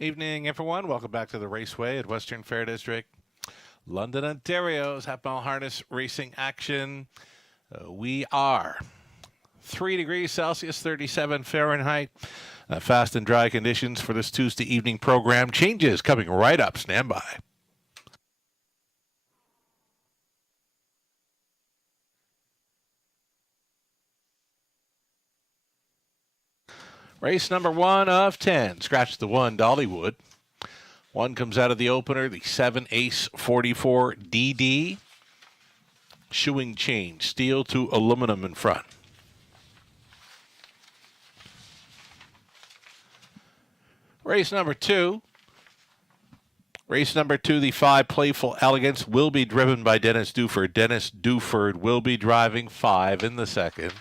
Evening, everyone. Welcome back to the Raceway at Western Fair District, London, Ontario's Half Mile Harness Racing action. We are 3 degrees Celsius, 37 Fahrenheit. Fast and dry conditions for this Tuesday evening program. Changes coming right up. Stand by. Race number 1 of 10. Scratch the 1, Dollywood. 1 comes out of the opener, the 7 Ace 44 DD. Shoeing change, steel to aluminum in front. Race number 2. Race number 2, the 5 Playful Elegance, will be driven by Dennis Duford. Dennis Duford will be driving 5 in the second.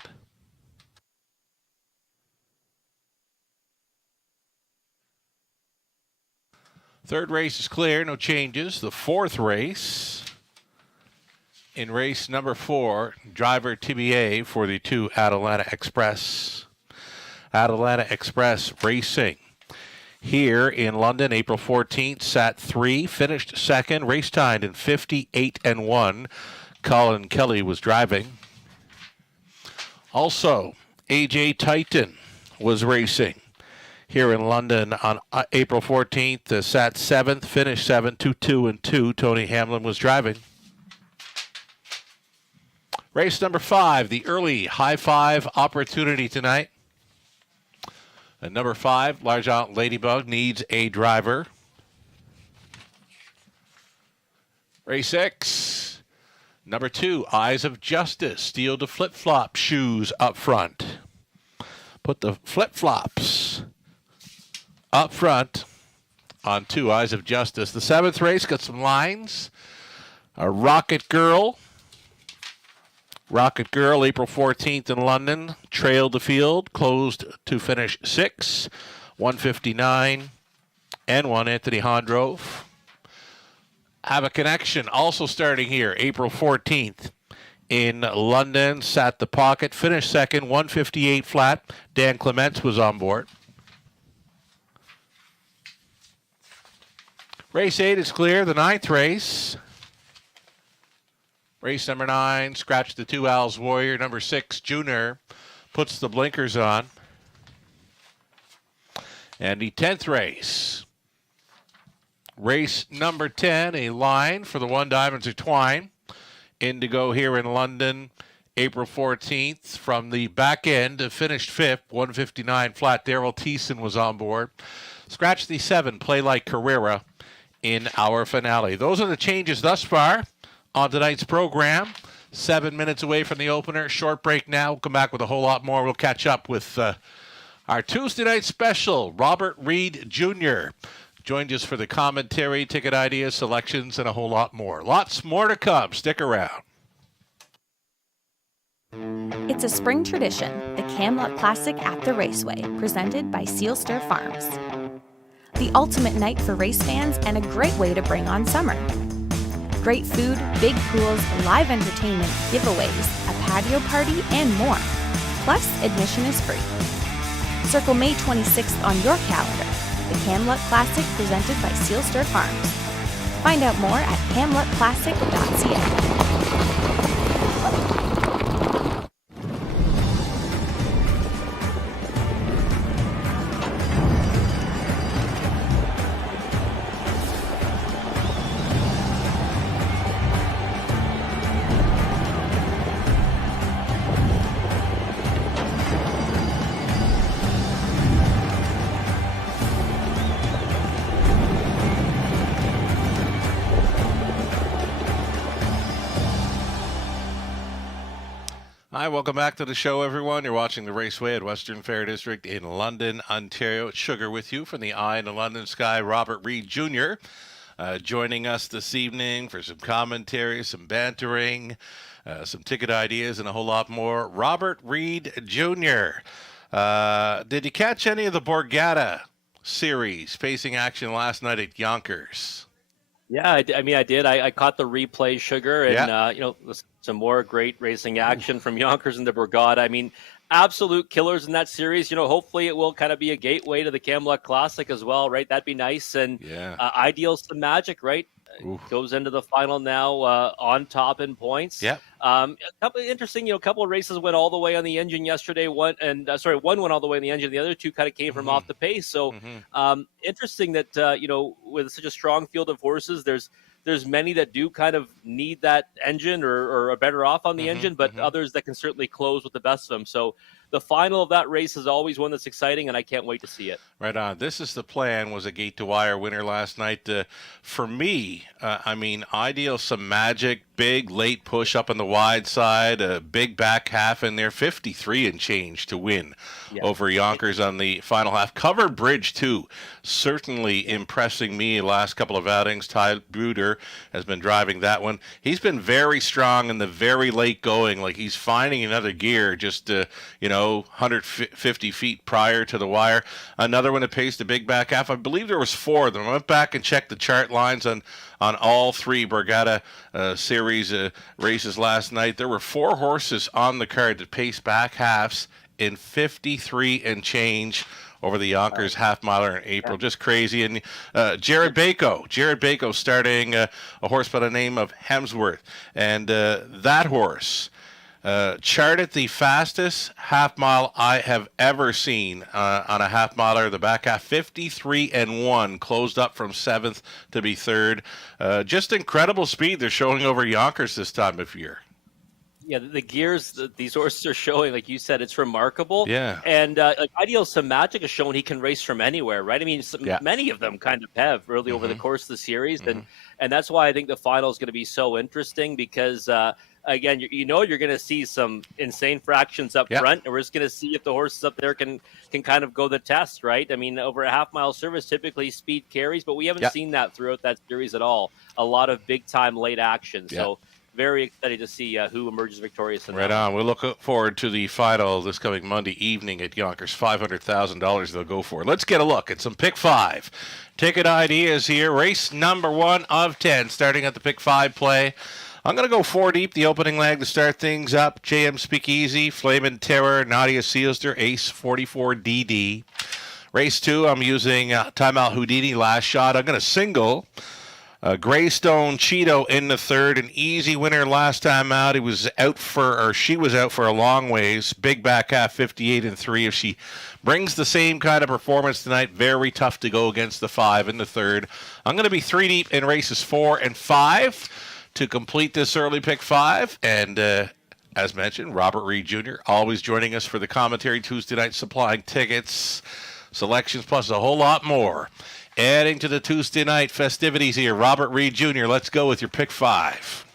Third race is clear, no changes. The 4th race, in race number 4, driver TBA for the 2 Atalanta Express. Atalanta Express Racing here in London, April 14th, sat 3, finished 2nd, race timed in 58-1. Colin Kelly was driving. Also, AJ Titan was racing here in London on April 14th, sat 7th, finished 7th, 2-2-2. Tony Hamlin was driving. Race number 5, the early high five opportunity tonight. And number 5, L'Argent Ladybug, needs a driver. Race 6, number 2, Eyes of Justice, steel to flip-flop shoes up front. Put the flip-flops up front on 2 Eyes of Justice. The 7th race got some lines. A Rocket Girl, April 14th in London, trailed the field, closed to finish 6, 159 and 1. Anthony Hondrove. Have a Connection, also starting here, April 14th in London, sat the pocket, finished 2nd, 158 flat. Dan Clements was on board. Race 8 is clear, the 9th race. Race number 9, scratch the 2 Owls Warrior. Number 6, Junior, puts the blinkers on. And the 10th race. Race number 10, a line for the 1 Diamonds of Twine. Indigo here in London, April 14th. From the back end, finished 5th, 159 flat. Daryl Thiessen was on board. Scratch the 7, Play Like Carrera in our finale. Those are the changes thus far on tonight's program. 7 minutes away from the opener. Short break now. We'll come back with a whole lot more. We'll catch up with our Tuesday night special. Robert Reed Jr. joined us for the commentary, ticket ideas, selections, and a whole lot more. Lots more to come. Stick around. It's a spring tradition, the Camluck Classic at the Raceway, presented by Seal Stir Farms. The ultimate night for race fans and a great way to bring on summer. Great food, big pools, live entertainment, giveaways, a patio party, and more. Plus, admission is free. Circle May 26th on your calendar. The Camluck Classic presented by Seal Stir Farms. Find out more at camluckclassic.ca. Hi, welcome back to the show, everyone. You're watching the Raceway at Western Fair District in London, Ontario. It's Sugar with you from the Eye in the London Sky. Robert Reed Jr. Joining us this evening for some commentary, some bantering, some ticket ideas, and a whole lot more. Robert Reed Jr. Did you catch any of the Borgata series pacing action last night at Yonkers? Yeah, I did. I caught the replay, Sugar, and some more great racing action from Yonkers and the Borgata. I mean, absolute killers in that series. Hopefully it will kind of be a gateway to the Camelot Classic as well, right? That'd be nice. And Yeah. Ideal's the Magic, right? Oof. Goes into the final now on top in points. Yep. A couple interesting, a couple of races went all the way on the engine yesterday. One went all the way on the engine. The other two kind of came from off the pace. So interesting that with such a strong field of horses, there's many that do kind of need that engine or are better off on the engine, but others that can certainly close with the best of them. So the final of that race is always one that's exciting, and I can't wait to see it. Right on. This is the plan. Was a gate to wire winner last night. For me, Ideal, some magic, big late push up on the wide side, a big back half in there, 53 and change to win over Yonkers on the final half. Covered Bridge too, certainly impressing me last couple of outings. Ty Bruder has been driving that one. He's been very strong in the very late going, like he's finding another gear just 150 feet prior to the wire. Another one that paced a big back half. I believe there was 4 of them. I went back and checked the chart lines on all 3 Borgata series races last night. There were 4 horses on the card that paced back halves in 53 and change over the Yonkers half miler in April. Just crazy. And Jared Bako starting a horse by the name of Hemsworth. And that horse charted the fastest half mile I have ever seen on a half miler. The back half, 53 and 1, closed up from 7th to be 3rd. Just incredible speed they're showing over Yonkers this time of year. Yeah, the gears that these horses are showing, like you said, it's remarkable. Yeah. And Ideal Some Magic has shown he can race from anywhere, right? I mean, many of them kind of have really over the course of the series. And that's why I think the final is going to be so interesting because, again, you're going to see some insane fractions up front. And we're just going to see if the horses up there can kind of go the test, right? I mean, over a half-mile service, typically speed carries, but we haven't seen that throughout that series at all. A lot of big-time late action. So very excited to see who emerges victorious. Right on. We'll look forward to the final this coming Monday evening at Yonkers. $500,000 they'll go for. Let's get a look at some Pick 5 ticket ideas here. Race number 1 of 10, starting at the Pick 5 play. I'm going to go 4 deep, the opening leg to start things up. JM Speakeasy, Flamin' Terror, Nadia Sealster, Ace 44 DD. Race 2, I'm using Timeout Houdini, Last Shot. I'm going to single Greystone Cheeto in the 3rd, an easy winner last time out. She was out for a long ways. Big back half, 58 and 3. If she brings the same kind of performance tonight, very tough to go against the 5 in the 3rd. I'm going to be 3 deep in races 4 and 5 to complete this early Pick 5. And as mentioned, Robert Reed Jr. always joining us for the commentary Tuesday night, supplying tickets, selections, plus a whole lot more. Adding to the Tuesday night festivities here, Robert Reed Jr., let's go with your Pick 5.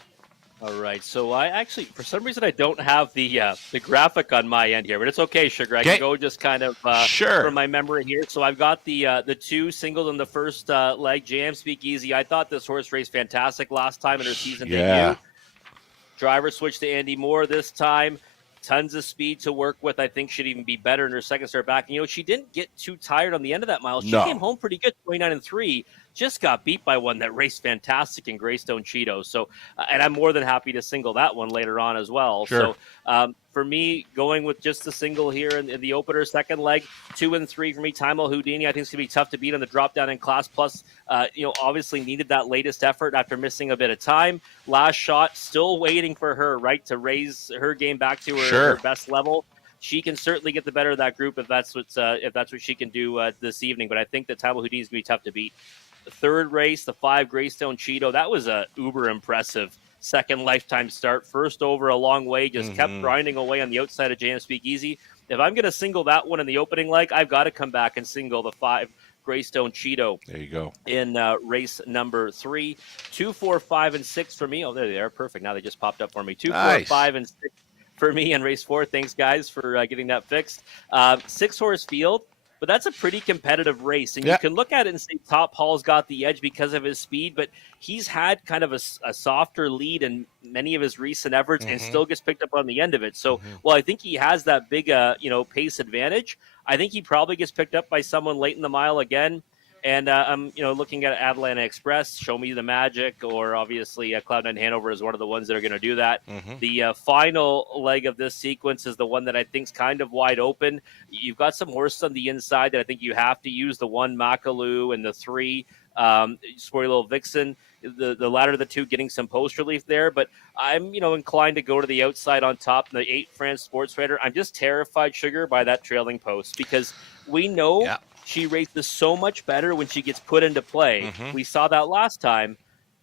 All right. So I actually, for some reason, I don't have the graphic on my end here, but it's okay, Sugar. I can go just kind of from my memory here. So I've got the 2 singles in the first leg. JM Speakeasy. I thought this horse raced fantastic last time in her season debut. Driver switched to Andy Moore this time. Tons of speed to work with. I think should even be better in her second start back. And, she didn't get too tired on the end of that mile. She came home pretty good, 29 and 3. Just got beat by one that raced fantastic in Greystone Cheeto. So, and I'm more than happy to single that one later on as well. Sure. So, for me, going with just the single here in the opener, second leg, 2 and 3 for me. Timeout Houdini, I think it's going to be tough to beat on the drop down in class. Plus, obviously needed that latest effort after missing a bit of time. Last Shot, still waiting for her, right, to raise her game back to her best level. She can certainly get the better of that group if that's what she can do this evening. But I think that Timeout Houdini is going to be tough to beat. The 3rd race, the 5 Greystone Cheeto, that was a uber impressive second lifetime start. First over a long way, just kept grinding away on the outside of JM Speakeasy. If I'm going to single that one in the opening leg, I've got to come back and single the 5 Greystone Cheeto. There you go. In race number 3. 2, 4, 5, and 6 for me. Oh, there they are. Perfect. Now they just popped up for me. 2, 4, 5, and 6 for me in race 4. Thanks, guys, for getting that fixed. 6-horse field. But that's a pretty competitive race. And you can look at it and say Top Hall's got the edge because of his speed, but he's had kind of a softer lead in many of his recent efforts and still gets picked up on the end of it. So, while I think he has that big, pace advantage, I think he probably gets picked up by someone late in the mile again. And I'm, looking at Atlanta Express, Show Me the Magic, or obviously Cloud9 Hanover is one of the ones that are going to do that. Mm-hmm. The final leg of this sequence is the one that I think is kind of wide open. You've got some horses on the inside that I think you have to use. The 1 Makalu and the 3 Sporty Little Vixen. The latter of the two getting some post relief there, but I'm inclined to go to the outside on top. The 8 France Sports Raider. I'm just terrified, Sugar, by that trailing post because we know. Yeah. She races so much better when she gets put into play. Mm-hmm. We saw that last time.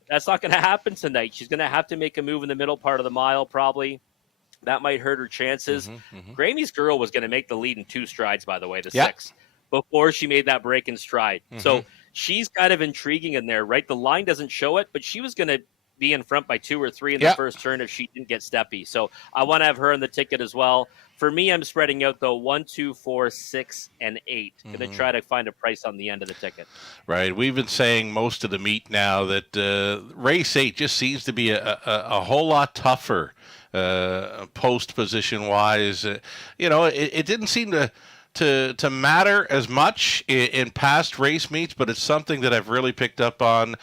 That's not going to happen tonight. She's going to have to make a move in the middle part of the mile, probably. That might hurt her chances. Gramey's Girl was going to make the lead in 2 strides, by the way, the 6, before she made that break in stride. So she's kind of intriguing in there, right? The line doesn't show it, but she was going to be in front by 2 or 3 in the first turn if she didn't get steppy. So I want to have her in the ticket as well. For me, I'm spreading out though 1, 2, 4, 6, and 8. Going to try to find a price on the end of the ticket. Right. We've been saying most of the meet now that race 8 just seems to be a whole lot tougher post position wise. It didn't seem to matter as much in past race meets, but it's something that I've really picked up on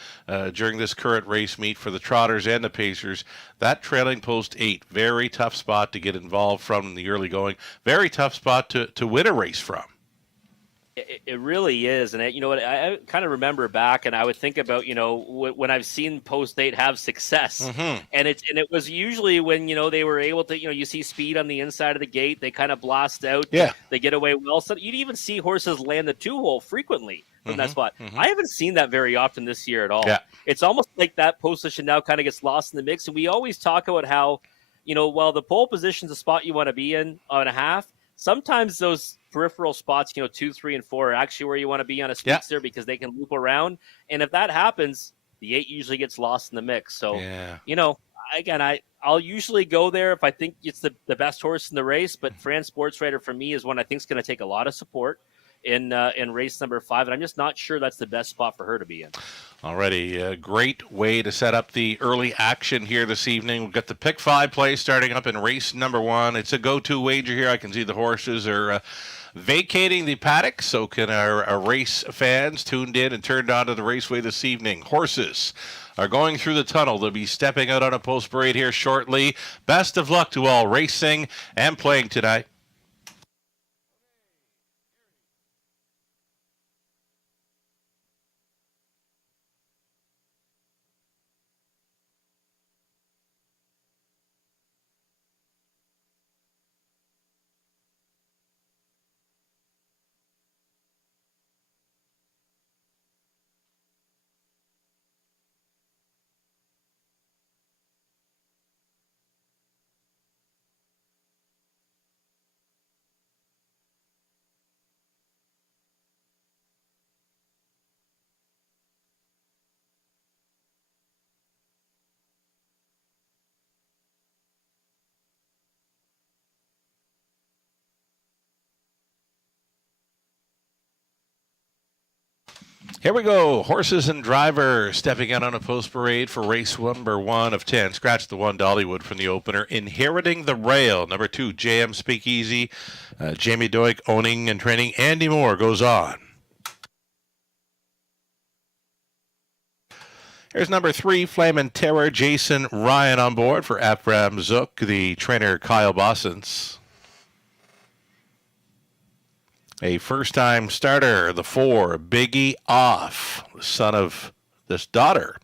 during this current race meet for the Trotters and the Pacers. That trailing post 8, very tough spot to get involved from in the early going. Very tough spot to win a race from. It really is. And you know what? I kind of remember back and I would think about, when I've seen post 8 have success and it was usually when, they were able to, you see speed on the inside of the gate. They kind of blast out. Yeah. They get away well. So you'd even see horses land the 2-hole frequently from that spot. I haven't seen that very often this year at all. Yeah. It's almost like that position now kind of gets lost in the mix. And we always talk about how, while the pole position's a spot you want to be in on a half, sometimes those peripheral spots, 2, 3, and 4 are actually where you want to be on a speedster because they can loop around. And if that happens, the 8 usually gets lost in the mix. So, again, I'll usually go there if I think it's the best horse in the race. But France Sports Raider for me is one I think is going to take a lot of support in race number 5. And I'm just not sure that's the best spot for her to be in. Already a great way to set up the early action here this evening. We've got the pick 5 play starting up in race number 1. It's a go-to wager here. I can see the horses are vacating the paddock. So can our race fans tuned in and turned on to the raceway this evening. Horses are going through the tunnel. They'll be stepping out on a post parade here shortly. Best of luck to all racing and playing tonight. Here we go. Horses and driver stepping out on a post parade for race number 1 of 10. Scratch the 1 Dollywood from the opener. Inheriting the Rail. Number 2, JM Speakeasy. Jamie Doig owning and training. Andy Moore goes on. Here's number 3, Flamin' Terror. Jason Ryan on board for Abram Zook. The trainer Kyle Bossens. A first-time starter, the 4, Biggie Off, the son of this daughter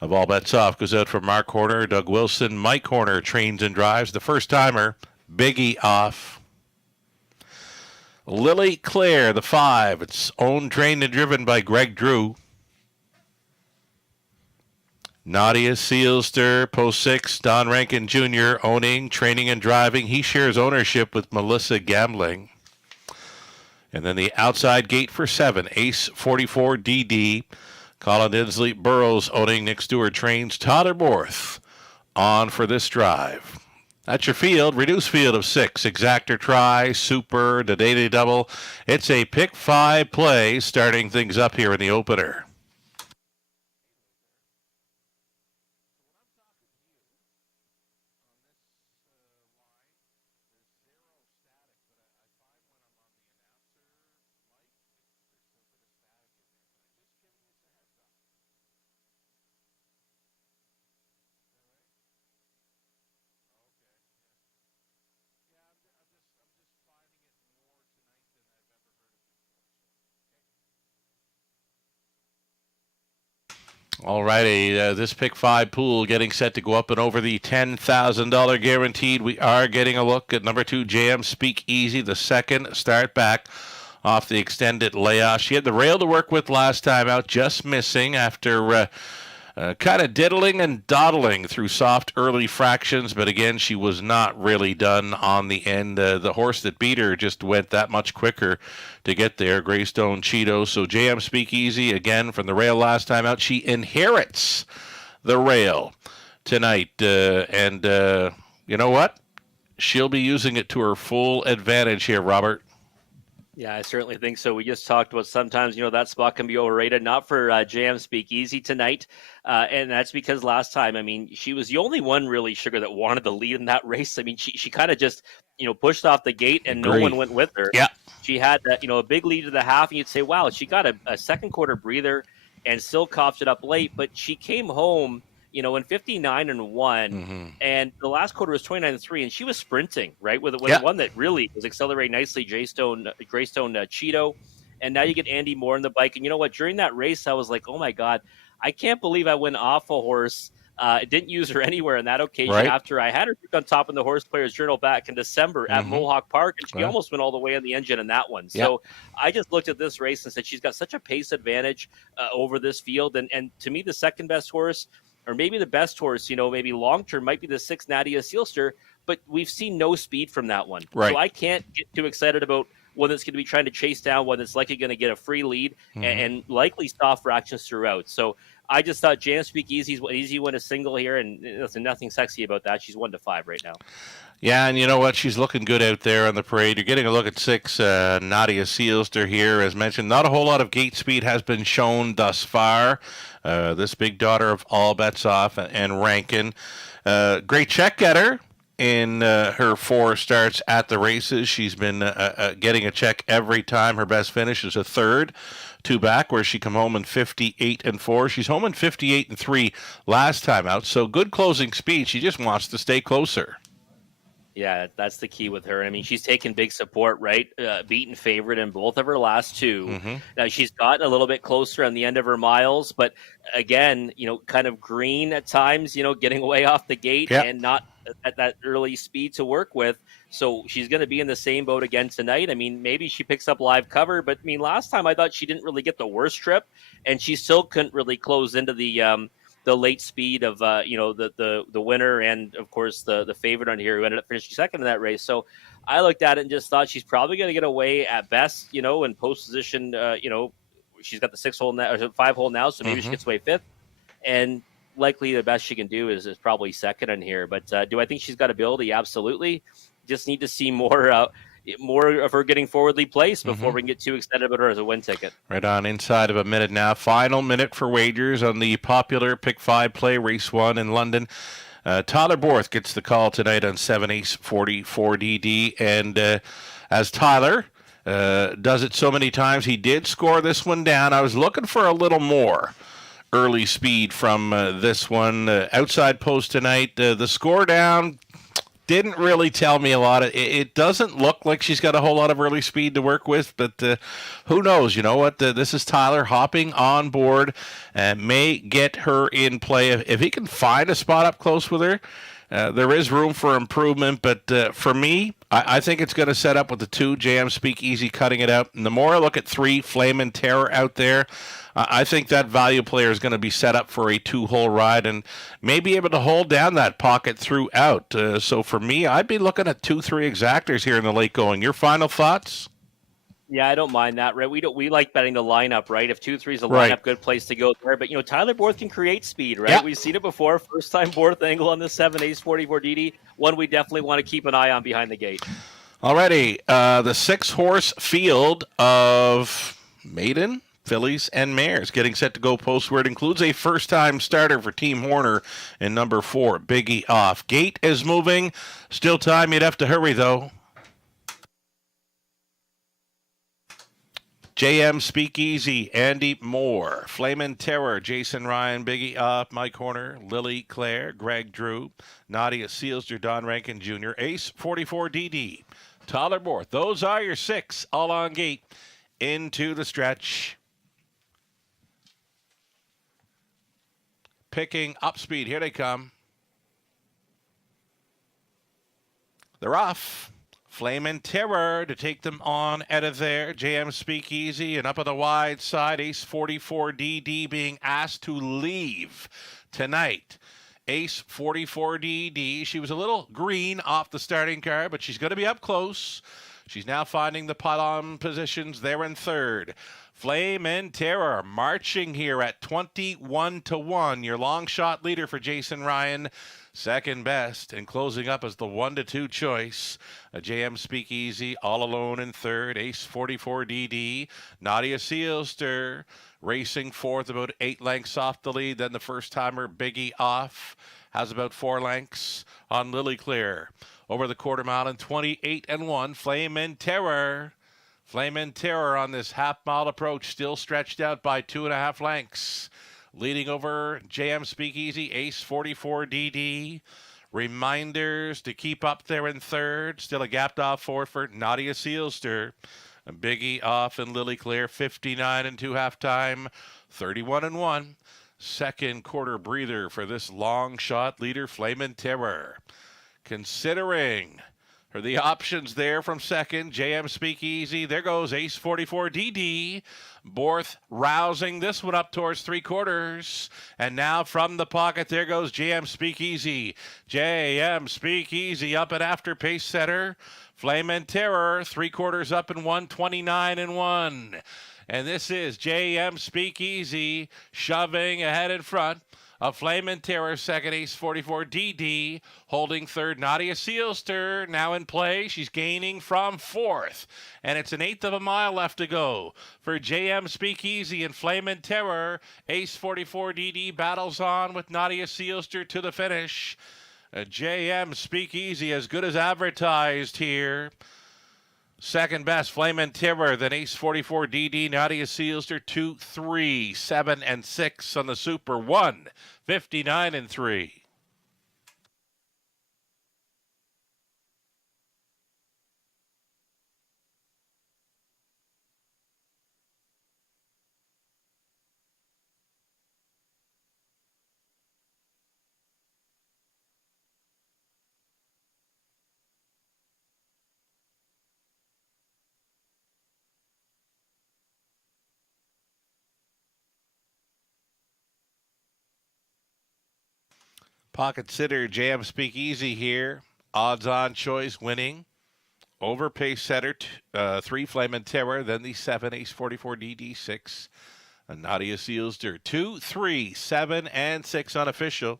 of All Bets Off, goes out for Mark Horner, Doug Wilson. Mike Horner trains and drives. The first-timer, Biggie Off. Lily Claire, the 5, it's owned, trained, and driven by Greg Drew. Nadia Sealster, post 6, Don Rankin Jr., owning, training, and driving. He shares ownership with Melissa Gambling. And then the outside gate for 7, Ace 44 DD. Colin Inslee Burrows owning. Nick Stewart trains. Todd Borth on for this drive. That's your field. Reduced field of 6. Exactor Try, Super, the Daily Double. It's a pick 5 play starting things up here in the opener. All righty, this pick 5 pool getting set to go up and over the $10,000 guaranteed. We are getting a look at number 2, JM Speakeasy, the second start back off the extended layoff. She had the rail to work with last time out, just missing after kind of diddling and dawdling through soft early fractions, but again, she was not really done on the end. The horse that beat her just went that much quicker to get there, Greystone Cheeto. So JM Speakeasy, again, from the rail last time out, she inherits the rail tonight. And you know what? She'll be using it to her full advantage here, Robert. Yeah, I certainly think so. We just talked about sometimes, that spot can be overrated. Not for JM Speakeasy tonight. And that's because last time, she was the only one really, Sugar, that wanted the lead in that race. She kind of just, pushed off the gate and no one went with her. Yeah. She had, a big lead to the half, and you'd say, wow, she got a second quarter breather and still coughed it up late. But she came home, in 59-1, and the last quarter was 29-3, and she was sprinting, right, with one that really was accelerating nicely, Greystone Cheeto, and now you get Andy Moore on the bike, and you know what? During that race, I was like, oh my God, I can't believe I went off a horse. Didn't use her anywhere on that occasion after I had her on top in the Horse Players Journal back in December at Mohawk Park, and she almost went all the way on the engine in that one. So I just looked at this race and said she's got such a pace advantage over this field, and to me, the second best horse, or maybe the best horse, maybe long-term might be the 6 Nadia Sealster, but we've seen no speed from that one. Right. So I can't get too excited about one that's going to be trying to chase down, one that's likely going to get a free lead and likely soft fractions throughout. So I just thought JM Speakeasy's easy win a single here, and there's nothing sexy about that. She's 1-5 right now. Yeah, and you know what? She's looking good out there on the parade. You're getting a look at 6 Nadia Sealster here. As mentioned, not a whole lot of gate speed has been shown thus far. This big daughter of All Bets Off and Rankin. Great check getter in her 4 starts at the races. She's been getting a check every time. Her best finish is a third, 2 back, where she come home in 58-4. She's home in 58-3 last time out. So good closing speed. She just wants to stay closer. Yeah, that's the key with her. She's taken big support, right? Beaten favorite in both of her last 2. Now, she's gotten a little bit closer on the end of her miles, but again, kind of green at times, getting away off the gate and not at that early speed to work with. So she's going to be in the same boat again tonight. Maybe she picks up live cover, but last time I thought she didn't really get the worst trip, and she still couldn't really close into the late speed of the winner and of course the favorite on here who ended up finishing second in that race. So I looked at it and just thought she's probably going to get away at best, in post position. She's got the 6 hole now, or 5 hole now, so maybe she gets away 5th, and likely the best she can do is probably second in here. But do I think she's got ability? Absolutely. Just need to see more of her getting forwardly placed before we can get too excited about her as a win ticket. Right on inside of a minute now. Final minute for wagers on the popular Pick 5 play, Race 1 in London. Tyler Borth gets the call tonight on 7 Ace 44 DD. And as Tyler does it so many times, he did score this one down. I was looking for a little more early speed from this one. Outside post tonight. The score down didn't really tell me a lot. It doesn't look like she's got a whole lot of early speed to work with, but who knows? You know what? This is Tyler hopping on board and may get her in play. If he can find a spot up close with her, there is room for improvement. But for me, I think it's going to set up with the 2, JM Speakeasy cutting it out. And the more I look at 3, Flamin' Terror out there, I think that value player is going to be set up for a 2-hole ride and may be able to hold down that pocket throughout. So for me, I'd be looking at 2-3 exactors here in the late going. Your final thoughts? Yeah, I don't mind that, right? We like betting the lineup, right? If 2-3 is a lineup, good place to go there. But Tyler Borth can create speed, right? Yeah. We've seen it before. First time Borth angle on the 7 Ace 44 DD. One we definitely want to keep an eye on behind the gate. Alrighty, the 6-horse field of maiden, fillies, and mares getting set to go postward includes a first-time starter for Team Horner in number 4, Biggie Off. Gate is moving. Still time. You'd have to hurry, though. JM Speakeasy, Andy Moore, Flamin' Terror, Jason Ryan, Biggie Off, Mike Horner, Lily Claire, Greg Drew, Nadia Sealster, Don Rankin Jr., Ace 44 DD, Tyler Borth. Those are your 6 all on gate into the stretch. picking up speed. Here they come. They're off. Flame and Terror to take them on out of there. JM Speakeasy, and up on the wide side, Ace 44 DD being asked to leave tonight. Ace 44 DD. She was a little green off the starting card, but she's going to be up close. She's now finding the pylon positions there in third. Flame and Terror marching here at 21-1. Your long shot leader for Jason Ryan. Second best, and closing up as the 1-2 choice. A JM Speakeasy all alone in third. Ace 44 DD. Nadia Seelster racing fourth, about 8 lengths off the lead. Then the first timer Biggie off has about 4 lengths on Lily Clear. Over the quarter mile in 28-1. Flame and Terror. Flame and Terror on this half-mile approach, still stretched out by 2.5 lengths. Leading over JM Speakeasy, Ace 44 DD. Reminders to keep up there in third. Still a gapped off fourth for Nadia Seelster. Biggie off and Lily Clear, 59-2 halftime, 31-1. Second quarter breather for this long shot leader, Flame and Terror. Considering for the options there from second, JM Speakeasy. There goes Ace 44 DD. Borth rousing this one up towards 3/4. And now from the pocket, there goes JM Speakeasy. JM Speakeasy up and after pace setter. Flame and Terror, 3/4 up and 129-1. And this is JM Speakeasy shoving ahead in front. A Flame and Terror, second, Ace 44 DD, holding third, Nadia Seelster, now in play. She's gaining from fourth, and it's 1/8 of a mile left to go for JM Speakeasy and Flame and Terror. Ace 44 DD battles on with Nadia Seelster to the finish. JM Speakeasy as good as advertised here. Second best, Flame and Terror, then Ace 44 DD, Nadia Seelster, 2, 3, 7, and 6 on the Super 1, 59-3. Pocket sitter JM Speakeasy here. Odds on choice winning. Over pace setter 3 Flame and Terror. Then the 7 Ace 44 DD 6. Nadia Seelster 2, 3, 7, and 6 unofficial.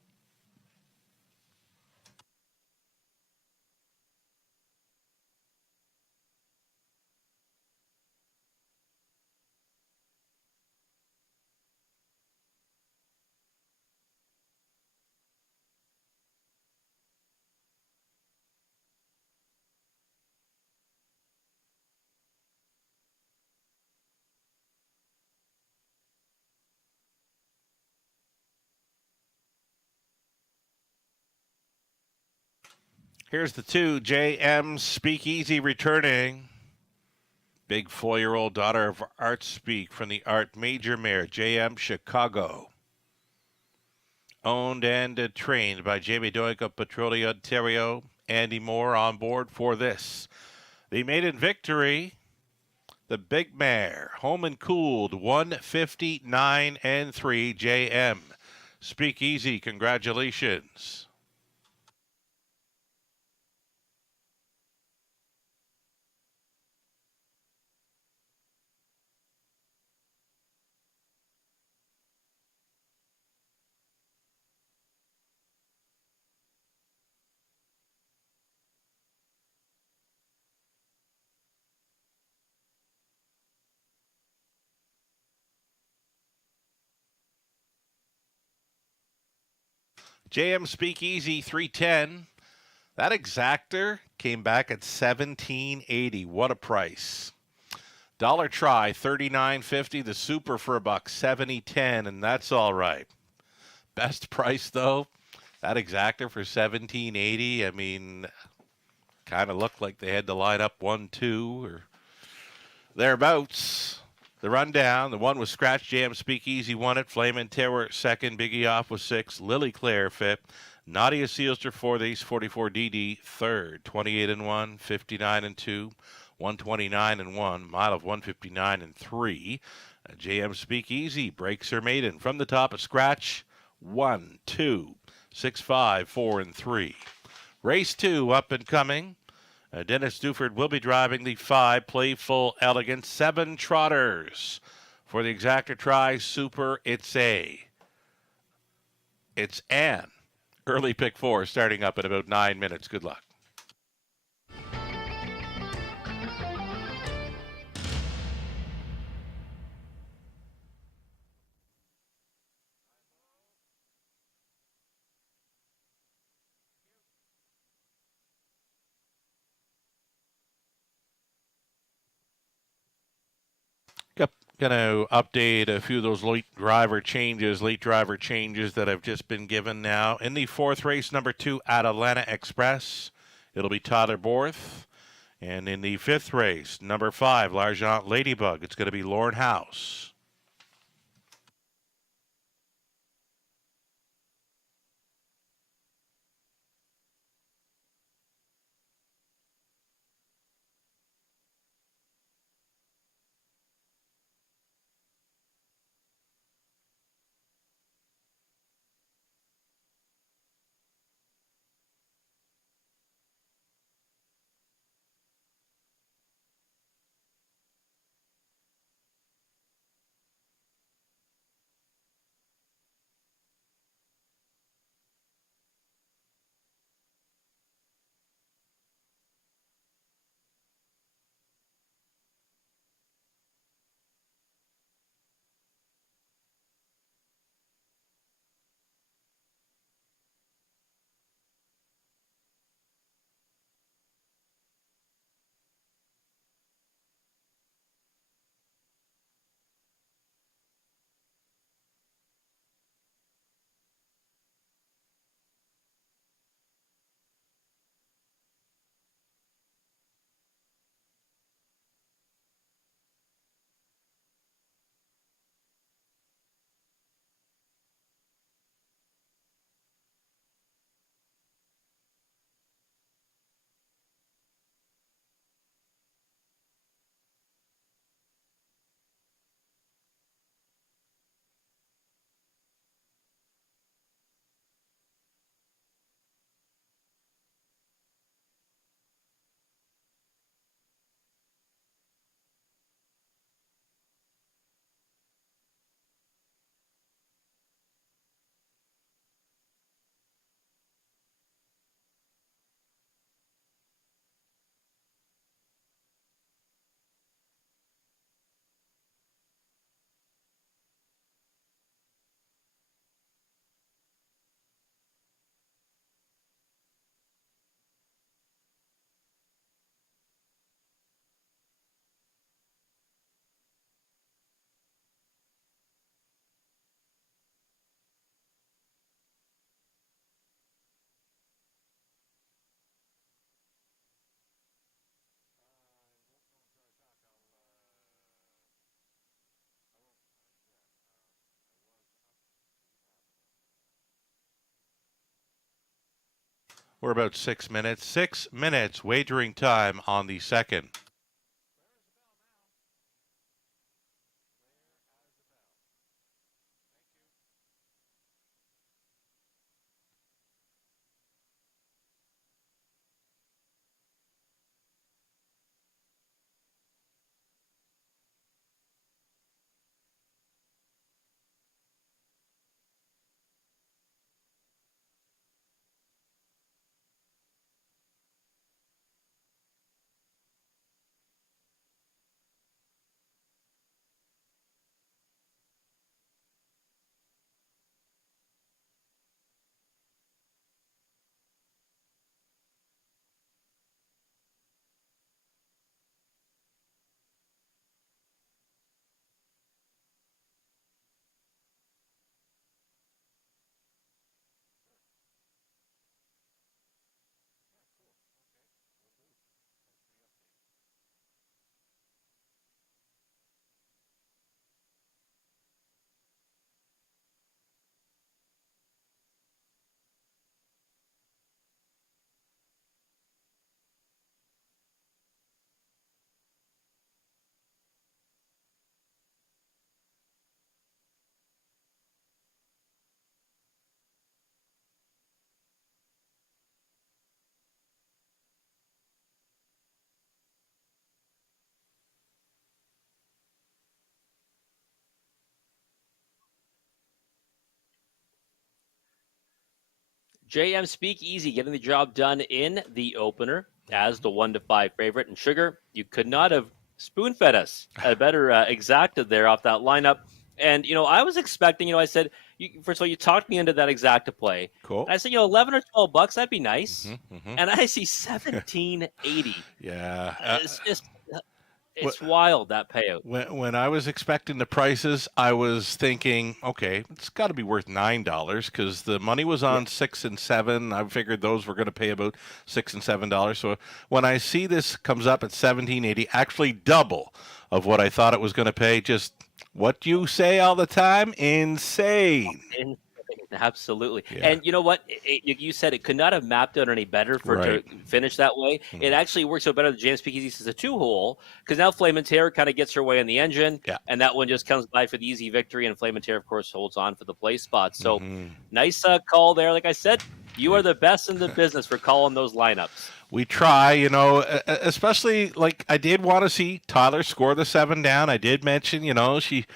Here's the 2, JM Speakeasy returning. Big 4-year-old daughter of Art Speak from the Art Major Mare, JM Chicago. Owned and trained by Jamie Doink of Petrolia, Ontario. Andy Moore on board for this. The maiden victory, the Big Mare, home and cooled, 159-3, JM Speakeasy. Congratulations. JM Speakeasy 310. That exactor came back at $17.80. What a price. Dollar try $39.50. The super for $1, $70.10, and that's all right. Best price though, that exactor for $17.80. I mean, kind of looked like they had to line up 1, 2 or thereabouts. The rundown, the one was Scratch Jam Speakeasy won it. Flame and Terror second. Biggie Off was 6. Lily Claire fifth. Nadia Sealster fourth. Ace 44 DD third. 28 and 1, 59 and 2, 129 and 1. Mile of 159 and 3. JM Speakeasy breaks her maiden from the top of Scratch. 1, 2, 6, 5, 4, and 3. Race 2 up and coming. Dennis Duford will be driving the 5 Playful Elegant 7 Trotters. For the Exacta Tri Super, it's Ann. Early pick 4 starting up in about 9 minutes. Good luck. Going to update a few of those late driver changes that have just been given now. In the 4th race, number 2, Atalanta Express, it'll be Tyler Borth. And in the 5th race, number 5, L'Argent Ladybug, it's going to be Lauren House. We're about 6 minutes. 6 minutes wagering time on the 2nd. JM Speakeasy getting the job done in the opener as the 1-5 favorite. And Sugar, you could not have spoon fed us a better exacta there off that lineup. And, I was expecting, I said, first of all, you talked me into that exacta play. Cool. And I said, 11 or 12 bucks, that'd be nice. Mm-hmm. And I see 17.80. Yeah. It's wild, that payout. When I was expecting the prices, I was thinking, okay, it's got to be worth $9 because the money was on 6 and 7. I figured those were going to pay about $6 and $7. So when I see this comes up at $17.80, actually double of what I thought it was going to pay, just what you say all the time, insane. Absolutely. Yeah. And you know what? You said it could not have mapped out any better for it to finish that way. Mm-hmm. It actually works out better than James Speakeasy says a 2-hole because now Flame and Terror kind of gets her way in the engine. Yeah. And that one just comes by for the easy victory. And Flame and Terror, of course, holds on for the play spot. So nice call there. Like I said, you are the best in the business for calling those lineups. We try, especially like I did want to see Tyler score the 7 down. I did mention, she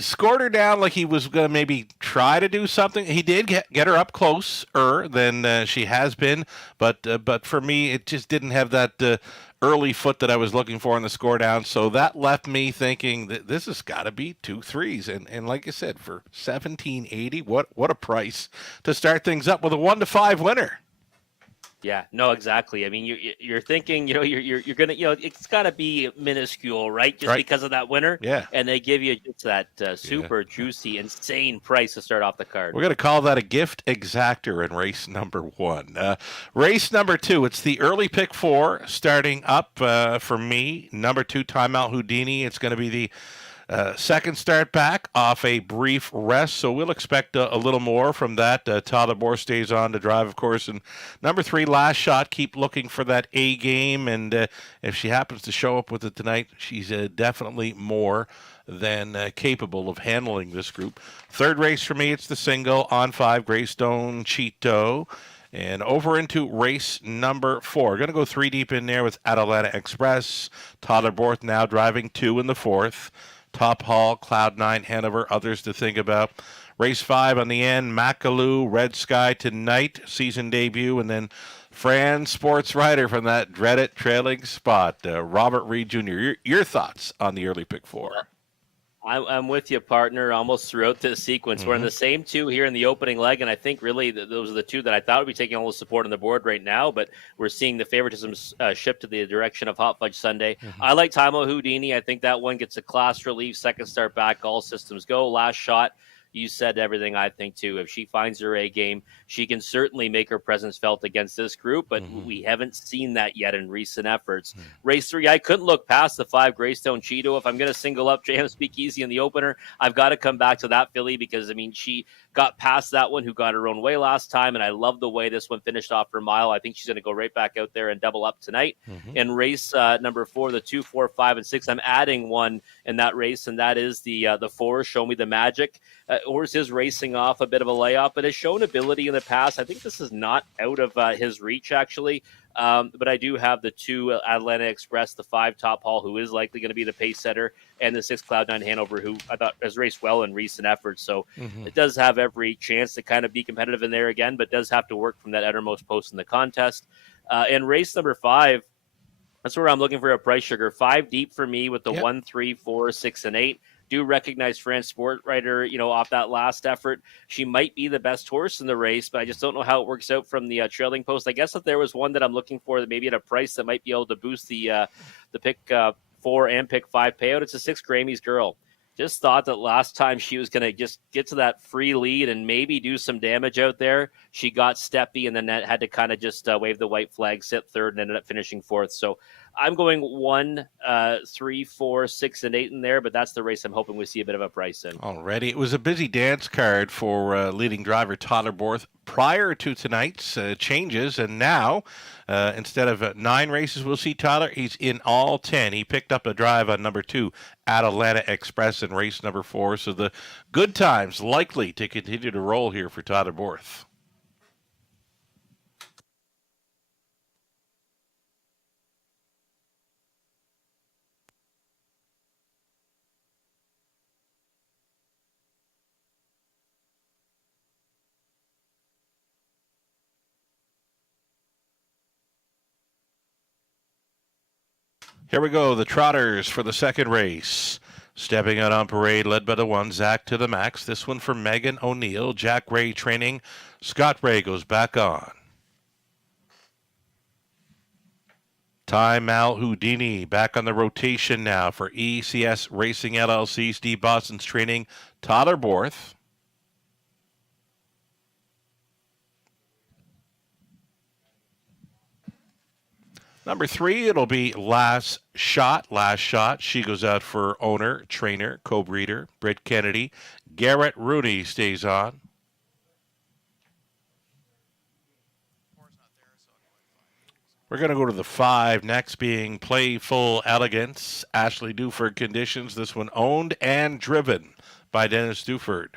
scored her down like he was going to maybe try to do something. He did get her up closer than she has been, but for me, it just didn't have that early foot that I was looking for in the score down. So that left me thinking that this has got to be 2 3s. And like I said, for $17.80, what a price to start things up with a 1-5 winner. Yeah, no, exactly. I mean, you're thinking, you're gonna, it's got to be minuscule, right? Just because of that winner. Yeah. And they give you just that super juicy, insane price to start off the card. We're going to call that a gift exactor in race number 1. Race number 2, it's the early pick 4 starting up for me. Number 2, Timeout Houdini. It's going to be the second start back off a brief rest, so we'll expect a little more from that. Tyler Bohr stays on to drive, of course. And number 3, Last Shot. Keep looking for that A game, and if she happens to show up with it tonight, she's definitely more than capable of handling this group. Third race for me, it's the single on 5, Greystone Cheeto. And over into race number 4. Going to go 3 deep in there with Atalanta Express. Tyler Bohr now driving 2 in the 4th. Top Hall, Cloud9, Hanover, others to think about. Race 5 on the end, Makalu, Red Sky tonight, season debut, and then Fran Sports Writer from that dreaded trailing spot, Robert Reed Jr. Your thoughts on the early pick 4? I'm with you, partner, almost throughout this sequence. We're in the same 2 here in the opening leg, and I think really those are the 2 that I thought would be taking all the support on the board right now, but we're seeing the favoritism shift to the direction of Hot Fudge Sunday. I like Timeout Houdini. I think that one gets a class relief, second start back, all systems go. Last Shot, you said everything I think too. If she finds her A game, she can certainly make her presence felt against this group, but we haven't seen that yet in recent efforts. Race 3, I couldn't look past the 5 Greystone Cheeto. If I'm going to single up JM Speakeasy in the opener, I've got to come back to that filly because, I mean, she got past that one who got her own way last time, and I love the way this one finished off her mile. I think she's going to go right back out there and double up tonight. In race number 4, the 2, 4, 5, and 6, I'm adding one in that race, and that is the 4, Show Me the Magic. Horse is racing off a bit of a layoff, but has shown ability in the past. I think this is not out of his reach, actually. But I do have the 2 Atlanta Express, the 5 Top Hall, who is likely going to be the pace setter, and the 6 Cloud9 Hanover, who I thought has raced well in recent efforts. So it does have every chance to kind of be competitive in there again, but does have to work from that outermost post in the contest. In race number 5, that's where I'm looking for a price, Sugar. 5 deep for me with the 1, 3, 4, 6, and 8. Do recognize Fran Sport Writer, off that last effort. She might be the best horse in the race, but I just don't know how it works out from the trailing post. I guess if there was one that I'm looking for that maybe at a price that might be able to boost the pick 4 and pick 5 payout, it's a 6 Grammys Girl. Just thought that last time she was going to just get to that free lead and maybe do some damage out there. She got steppy and then had to kind of just wave the white flag, sit third, and ended up finishing 4th. So I'm going 1, 3, 4, 6, and 8 in there, but that's the race I'm hoping we see a bit of a price in. Alrighty. It was a busy dance card for leading driver Tyler Bohr prior to tonight's changes, and now instead of 9 races, we'll see Tyler. He's in all 10. He picked up a drive on number 2, Atalanta Express, in race number 4, so the good times likely to continue to roll here for Tyler Bohr. Here we go, the Trotters for the second race. Stepping out on parade, led by the one, Zach to the max. This one for Megan O'Neill. Jack Ray training. Scott Ray goes back on. Ty Mal Houdini back on the rotation now for ECS Racing LLC. Steve Boston's training. Tyler Borth. Number 3, it'll be Last Shot. Last Shot. She goes out for owner, trainer, co-breeder, Britt Kennedy. Garrett Rooney stays on. We're going to go to the 5 next, being Playful Elegance. Ashley Duford conditions. This one owned and driven by Dennis Duford.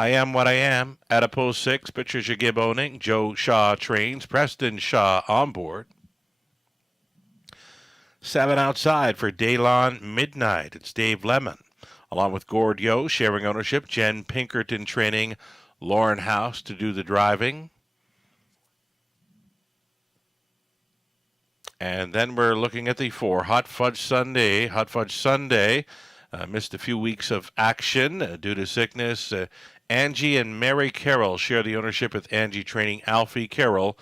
I Am What I Am, Adipose 6, Patricia Gibb owning, Joe Shaw trains, Preston Shaw on board. 7 outside for Daylon Midnight, it's Dave Lemon, along with Gord Yo sharing ownership, Jen Pinkerton training, Lauren House to do the driving. And then we're looking at the 4, Hot Fudge Sunday. Hot Fudge Sunday missed a few weeks of action due to sickness. Angie and Mary Carroll share the ownership with Angie training. Alfie Carroll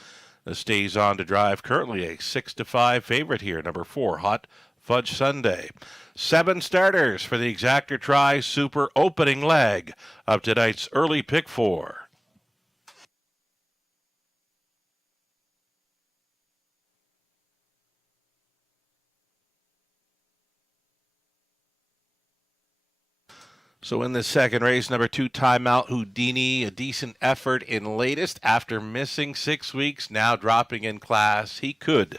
stays on to drive. Currently a 6-5 favorite here. Number 4, Hot Fudge Sunday. 7 starters for the Exactor Tri Super opening leg of tonight's early pick 4. So in the second race, number 2, Time Out Houdini, a decent effort in latest after missing 6 weeks, now dropping in class. He could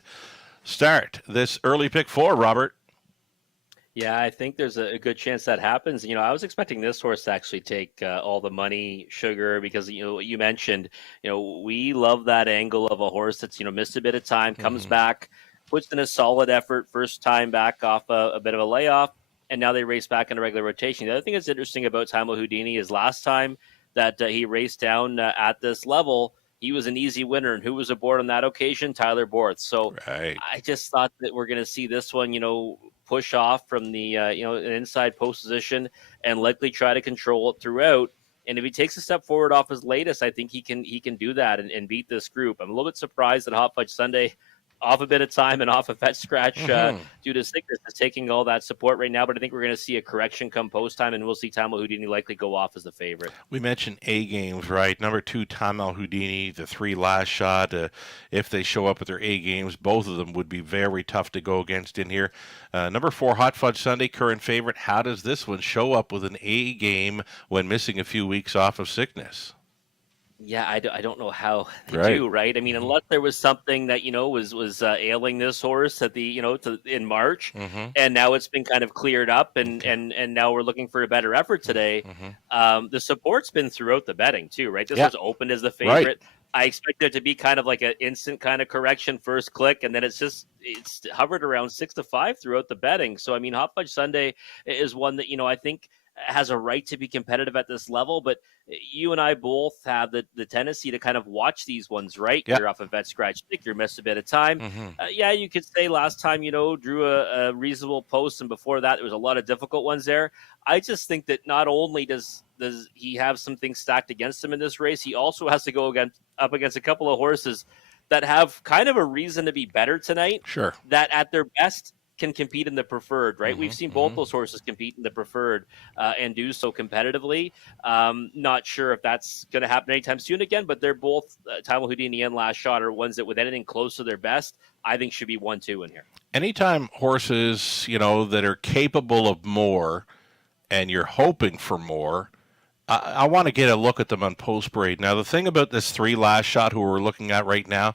start this early pick 4, Robert. Yeah, I think there's a good chance that happens. You know, I was expecting this horse to actually take all the money, Sugar, because, you know, what you mentioned, you know, we love that angle of a horse that's, you know, missed a bit of time, comes back, puts in a solid effort, first time back off a bit of a layoff, and now they race back in a regular rotation. The other thing that's interesting about Time Houdini is last time that he raced down at this level, he was an easy winner. And who was aboard on that occasion? Tyler Borth. So right. I just thought that we're going to see this one, you know, push off from the, you know, an inside post position and likely try to control it throughout. And if he takes a step forward off his latest, I think he can do that and beat this group. I'm a little bit surprised that Hot Fudge Sunday, off a bit of time and off a fetch scratch due to sickness, is taking all that support right now. But I think we're going to see a correction come post time, and we'll see Time Houdini likely go off as the favorite. We mentioned A games, right? Number 2, Time Houdini, the 3, Last Shot. If they show up with their A games, both of them would be very tough to go against in here. Number 4, Hot Fudge Sunday, current favorite. How does this one show up with an A game when missing a few weeks off of sickness? Yeah, I don't know how they do, right? I mean, unless there was something that, you know, was ailing this horse at the, you know, in March, and now it's been kind of cleared up, and now we're looking for a better effort today. The support's been throughout the betting too, right? This was opened as the favorite. Right. I expect it to be kind of like an instant kind of correction, first click, and then it's hovered around 6-5 throughout the betting. So I mean, Hot Fudge Sunday is one that, you know, I think has a right to be competitive at this level, but you and I both have the tendency to kind of watch these ones, right? Yep. You're off a vet scratch pick, you're missed a bit of time. Yeah, you could say last time, you know, drew a reasonable post, and before that, there was a lot of difficult ones there. I just think that not only does he have some things stacked against him in this race, he also has to go up against a couple of horses that have kind of a reason to be better tonight. Sure. That at their best can compete in the preferred, right? We've seen both those horses compete in the preferred and do so competitively. Not sure if that's going to happen anytime soon again, but they're both, Time Houdini and Last Shot, are ones that with anything close to their best, I think should be 1-2 in here. Anytime horses, you know, that are capable of more and you're hoping for more, I want to get a look at them on post parade. Now, the thing about this 3, Last Shot, who we're looking at right now,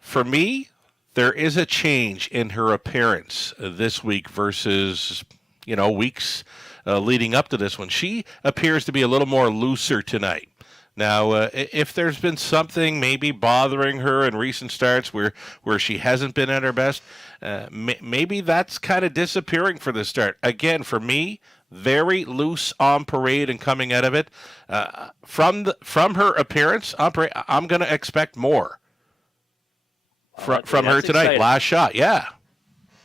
for me, there is a change in her appearance this week versus, you know, weeks leading up to this one. She appears to be a little more looser tonight. Now, if there's been something maybe bothering her in recent starts where she hasn't been at her best, maybe that's kind of disappearing for this start. Again, for me, very loose on parade and coming out of it. From her appearance on parade, I'm going to expect more. from her tonight. Exciting. Last shot. Yeah.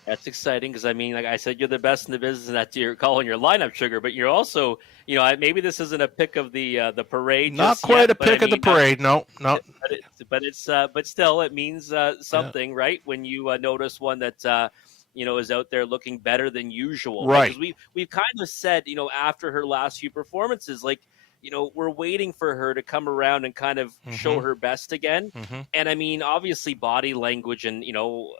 That's exciting because, I mean, like I said, you're the best in the business, and that you're calling your lineup sugar. But you're also, maybe this isn't a pick of the parade. Not just quite yet, a pick of the parade. No. but still, it means something, right? When you notice one that is out there looking better than usual, Right. Because we've kind of said, after her last few performances, like, we're waiting for her to come around and kind of show her best again. And I mean, obviously, body language and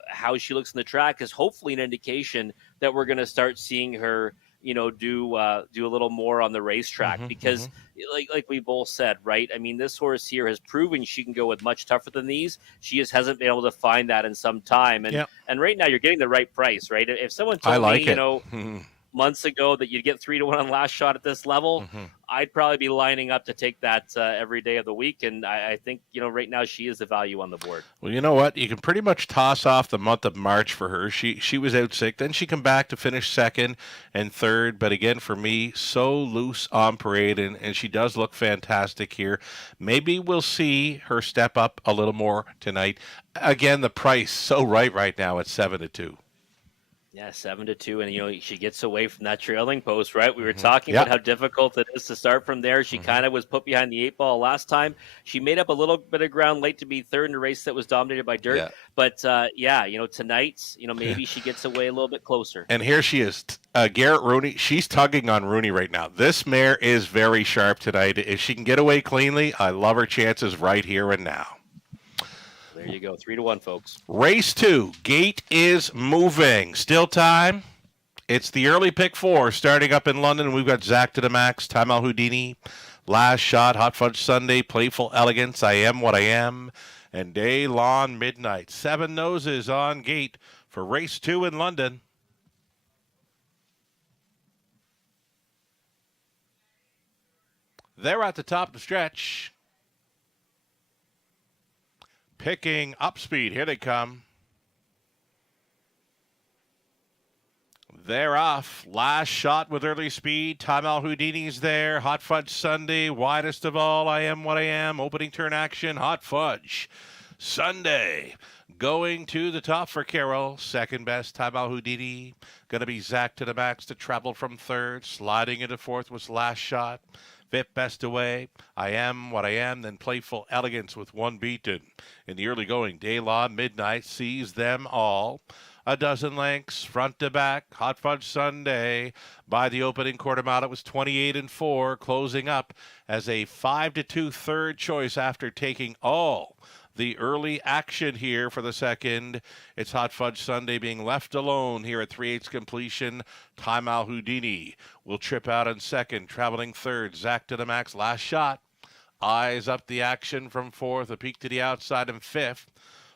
how she looks in the track is hopefully an indication that we're going to start seeing her do a little more on the racetrack, because like we both said, right? I mean, this horse here has proven she can go with much tougher than these. She just hasn't been able to find that in some time. And right now you're getting the right price, right? If someone told me, months ago that you'd get 3-1 on Last Shot at this level, I'd probably be lining up to take that every day of the week. And I think, right now she is the value on the board. Well, you know what? You can pretty much toss off the month of March for her. She was out sick. Then she come back to finish second and third. But again, for me, so loose on parade, and she does look fantastic here. Maybe we'll see her step up a little more tonight. Again, the price so right now at 7-2. Yeah, 7-2, and she gets away from that trailing post, right? We were talking about how difficult it is to start from there. She kind of was put behind the 8 ball last time. She made up a little bit of ground late to be third in a race that was dominated by dirt. But tonight, maybe she gets away a little bit closer. And here she is, Garrett Rooney. She's tugging on Rooney right now. This mare is very sharp tonight. If she can get away cleanly, I love her chances right here and now. There you go, 3-1, folks. Race 2, gate is moving. Still time. It's the early pick 4 starting up in London. We've got Zack to the Max, Time Al Houdini, Last Shot, Hot Fudge Sunday, Playful Elegance, I Am What I Am, and Daylon Midnight. 7 noses on gate for race 2 in London. They're at the top of the stretch. Picking up speed. Here they come. They're off. Last Shot with early speed. Time Al Houdini's there. Hot Fudge Sunday. Widest of all. I Am What I Am. Opening turn action. Hot Fudge Sunday. Going to the top for Carroll. Second best. Time Al Houdini. Going to be Zack to the Max to travel from third. Sliding into fourth was Last Shot. Fifth best away, I Am What I Am, then Playful Elegance with one beaten. In the early going, Daylon Midnight sees them all. A dozen lengths, front to back, Hot Fudge Sunday. By the opening quarter mile, it was 28-4, closing up as a 5-2 third choice after taking all the early action here for the second. It's Hot Fudge Sunday being left alone here at 3/8 completion. Time Al Houdini will trip out in second, traveling third. Zack to the Max, Last Shot. Eyes up the action from fourth, a peek to the outside in fifth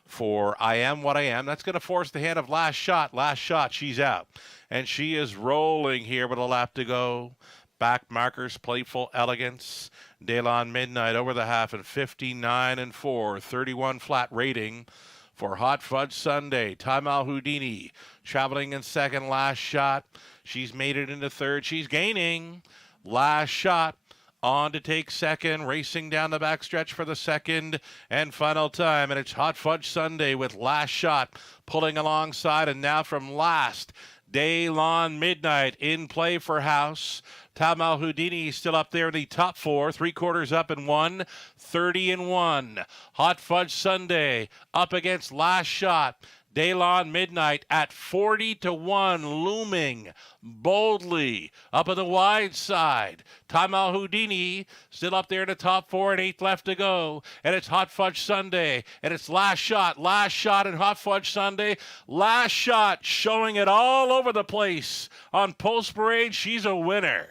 for I Am What I Am. That's going to force the hand of Last Shot. Last Shot, she's out. And she is rolling here with a lap to go. Back markers, Playful Elegance. Daylon Midnight over the half at 59-4, 31 flat rating for Hot Fudge Sunday. Time Al Houdini traveling in second. Last Shot. She's made it into third. She's gaining. Last Shot on to take second, racing down the backstretch for the second and final time. And it's Hot Fudge Sunday with Last Shot pulling alongside. And now from last, Daylon Midnight in play for House. Time Al Houdini still up there in the top 4, 3/4 up in 1, 30-1. Hot Fudge Sunday up against Last Shot. Daylon Midnight at 40-1, looming boldly up on the wide side. Time Al Houdini still up there in the top 4 and 8 left to go. And it's Hot Fudge Sunday. And it's Last Shot and Hot Fudge Sunday. Last Shot showing it all over the place on Post Parade. She's a winner.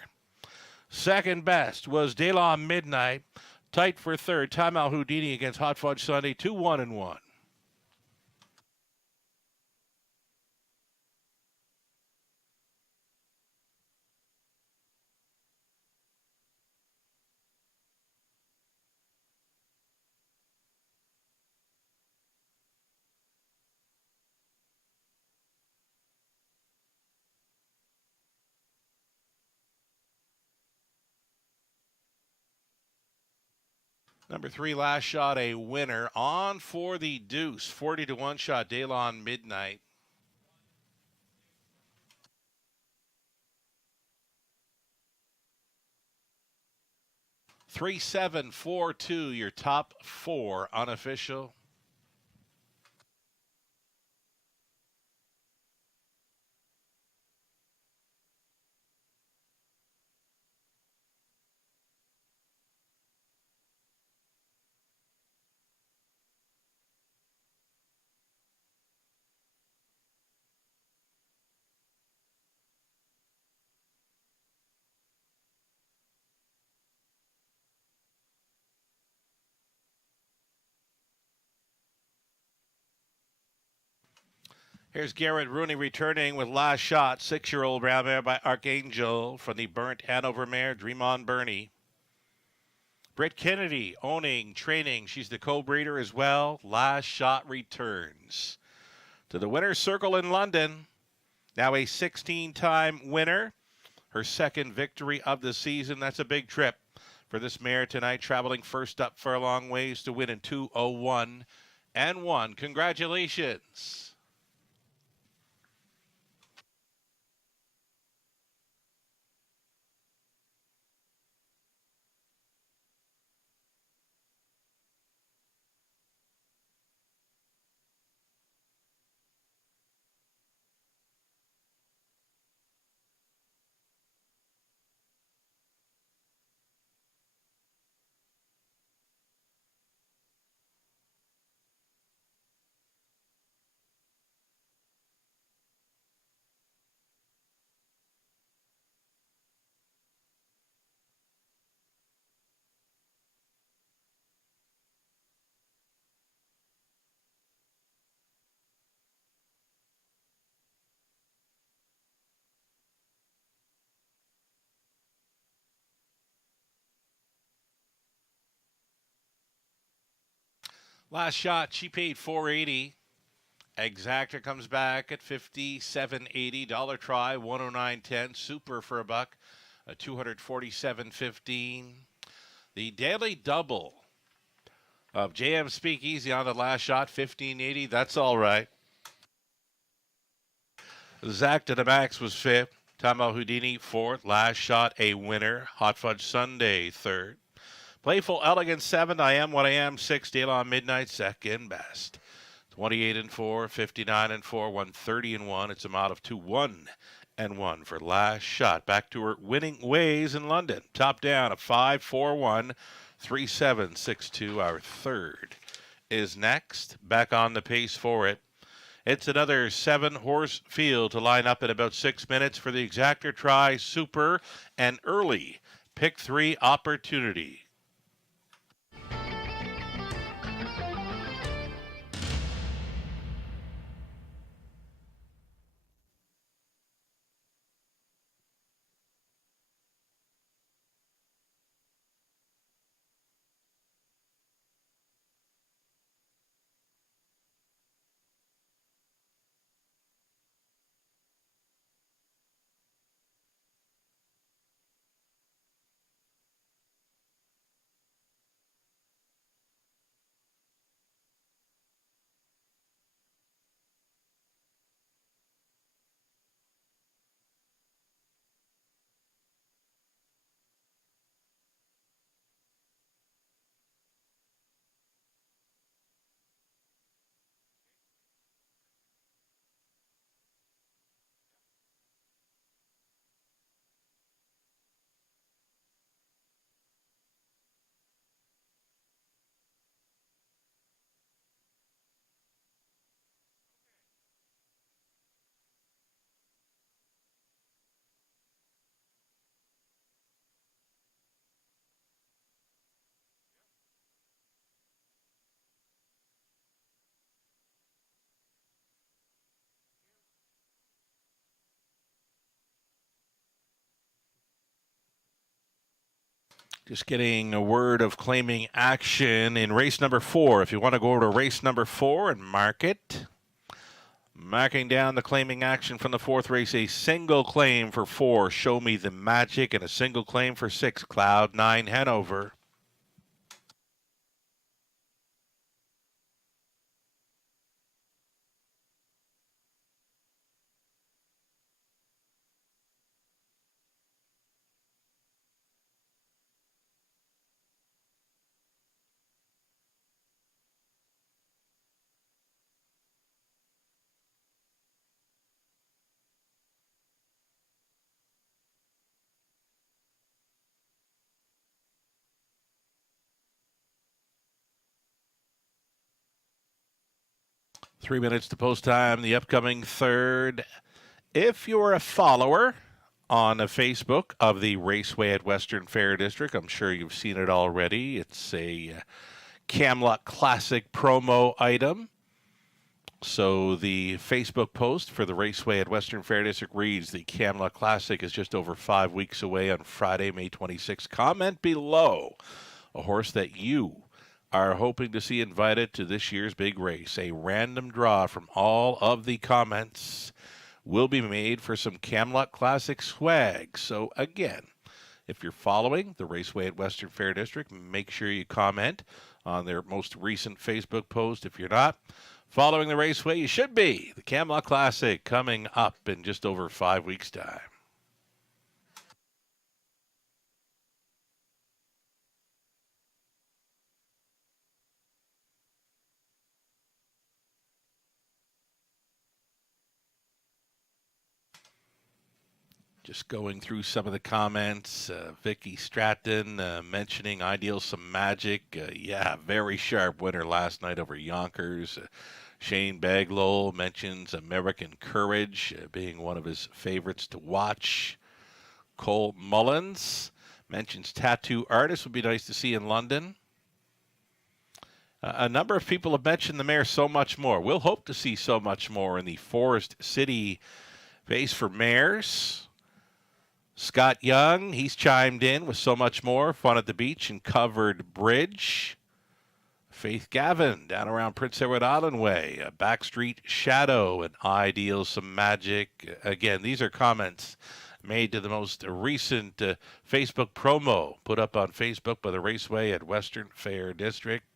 Second best was Daylon Midnight. Tight for third. Time Al Houdini against Hot Fudge Sunday. 2-1-1. Number 3, Last Shot, a winner. On for the deuce. 40-1 shot, Daylon Midnight. 3-7-4-2, your top 4 unofficial. Here's Garrett Rooney returning with Last Shot, 6-year-old brown mare by Archangel from the Burnt Hanover mare, Dream On Bernie. Britt Kennedy owning, training. She's the co-breeder as well. Last Shot returns to the winner's circle in London. Now a 16-time winner. Her second victory of the season. That's a big trip for this mare tonight, traveling first up for a long ways to win in 2:01 and 1. Congratulations. Last Shot, she paid $480. Exacta comes back at $57.80. Dollar Try, $109.10. Super for a buck, $247.15. The Daily Double of JM Speakeasy on the Last Shot, $15.80. That's all right. Zach to the Max was fifth. Tamo Houdini fourth. Last Shot, a winner. Hot Fudge Sunday third. Playful Elegance 7th. I Am What I Am 6th. Daylon Midnight second best. 28-4, 59-4, 130-1. It's a mod of 2-1-1 for Last Shot. Back to her winning ways in London. Top down a 5-4-1, 3-7-6-2. Our third is next. Back on the pace for it. It's another 7-horse field to line up in about 6 minutes for the Exacta Try Super and early pick 3 opportunity. Just getting a word of claiming action in race number 4. If you want to go over to race number 4 and mark it. Marking down the claiming action from the 4th race. A single claim for 4, Show Me the Magic, and a single claim for 6, Cloud 9 Hanover. 3 minutes to post time, the upcoming third. If you're a follower on Facebook of the Raceway at Western Fair District, I'm sure you've seen it already. It's a Camelot Classic promo item. So the Facebook post for the Raceway at Western Fair District reads, the Camelot Classic is just over 5 weeks away on Friday, May 26th. Comment below a horse that you are hoping to see invited to this year's big race. A random draw from all of the comments will be made for some Camelot Classic swag. So again, if you're following the Raceway at Western Fair District, make sure you comment on their most recent Facebook post. If you're not following the Raceway, you should be. The Camelot Classic coming up in just over 5 weeks' time. Just going through some of the comments. Vicky Stratton mentioning Ideal Some Magic. Yeah, very sharp winner last night over Yonkers. Shane Baglow mentions American Courage being one of his favorites to watch. Cole Mullins mentions Tattoo Artist would be nice to see in London. A number of people have mentioned the mare So Much More. We'll hope to see So Much More in the Forest City base for mares. Scott Young, he's chimed in with So Much More, Fun at the Beach and Covered Bridge. Faith Gavin, down around Prince Edward Island Way. Backstreet Shadow and Ideal Some Magic. Again, these are comments made to the most recent Facebook promo put up on Facebook by the Raceway at Western Fair District.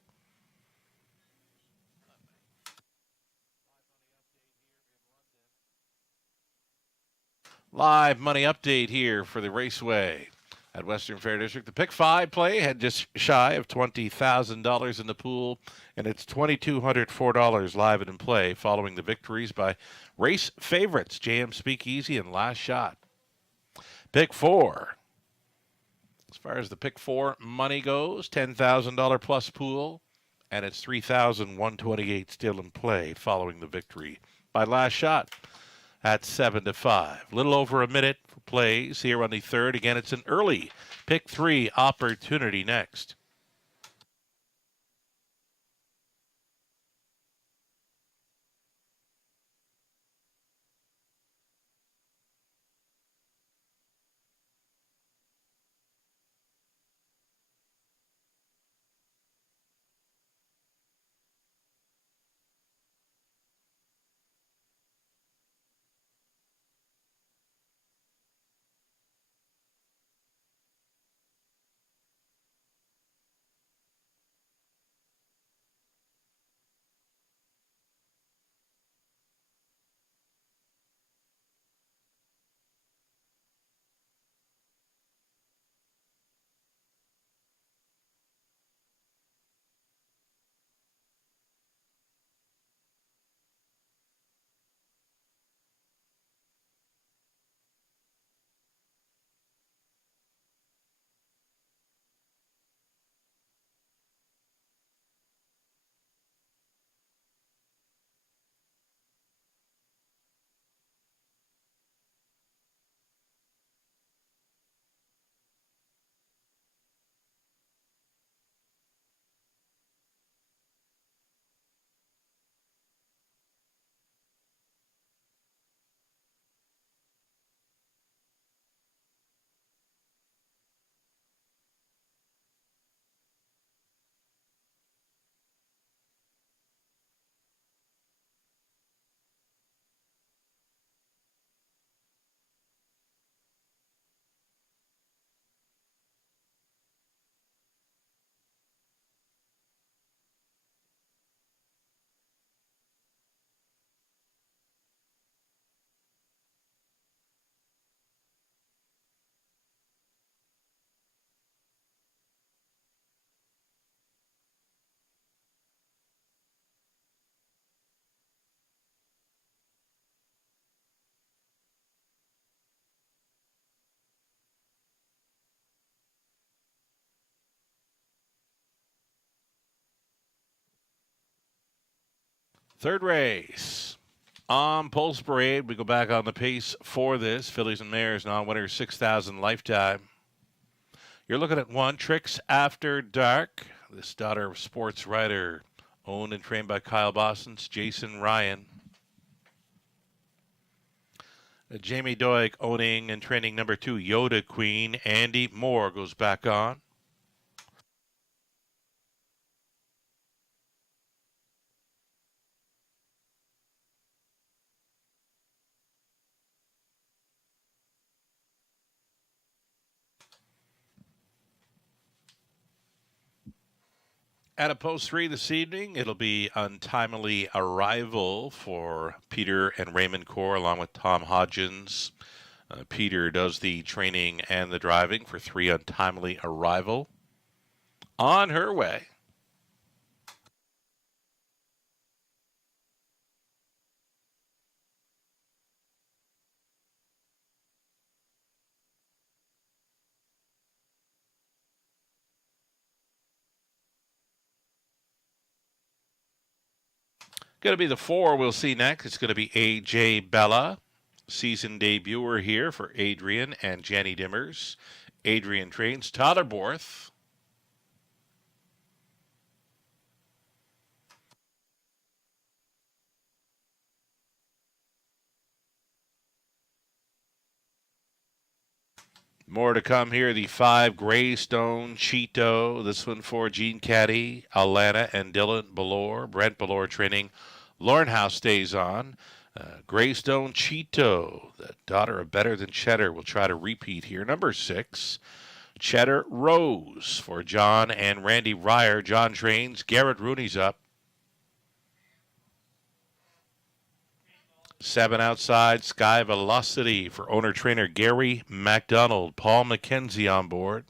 Live money update here for the Raceway at Western Fair District. The pick 5 play had just shy of $20,000 in the pool, and it's $2,204 live and in play following the victories by race favorites JM Speakeasy and Last Shot. Pick 4. As far as the pick 4 money goes, $10,000 plus pool, and it's $3,128 still in play following the victory by Last Shot at 7-5. Little over a minute for plays here on the third. Again, it's an early pick 3 opportunity next. Third race. On Pulse Parade, we go back on the pace for this. Fillies and Mares, non-winner, 6,000 lifetime. You're looking at 1, Tricks After Dark. This daughter of sports writer, owned and trained by Kyle Boston's Jason Ryan. Jamie Doig owning and training number 2, Yoda Queen. Andy Moore goes back on. At a post 3 this evening, it'll be Untimely Arrival for Peter and Raymond Corr, along with Tom Hodgins. Peter does the training and the driving for 3, Untimely Arrival. On her way. Going to be the 4 we'll see next. It's going to be AJ Bella. Season debuter here for Adrian and Jenny Dimmers. Adrian trains Tyler Borth. More to come here. The 5 Greystone Cheeto. This one for Gene Caddy, Alana, and Dylan Ballore. Brent Ballore training. Lauren House stays on. Greystone Cheeto, the daughter of Better Than Cheddar, will try to repeat here. Number 6, Cheddar Rose for John and Randy Ryer. John trains. Garrett Rooney's up. 7 outside, Sky Velocity for owner-trainer Gary MacDonald. Paul McKenzie on board.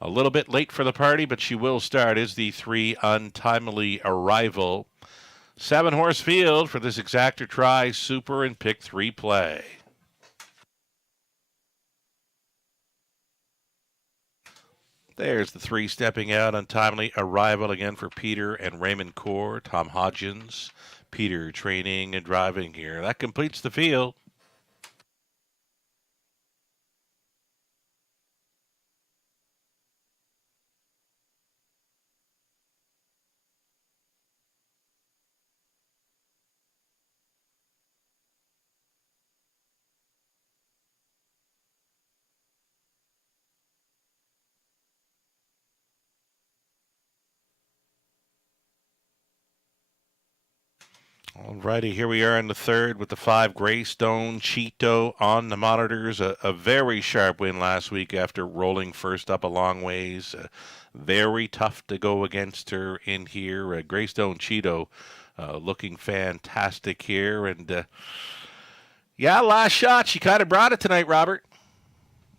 A little bit late for the party, but she will start, is the 3 Untimely Arrival. 7-horse field for this exactor try, Super and Pick 3 play. There's the 3 stepping out, Untimely Arrival again for Peter and Raymond Corr. Tom Hodgins. Peter training and driving here. That completes the field. Alrighty, here we are in the 3rd with the 5 Greystone Cheeto on the monitors. A very sharp win last week after rolling first up a long ways. Very tough to go against her in here. Greystone Cheeto looking fantastic here. And yeah, last shot. She kind of brought it tonight, Robert.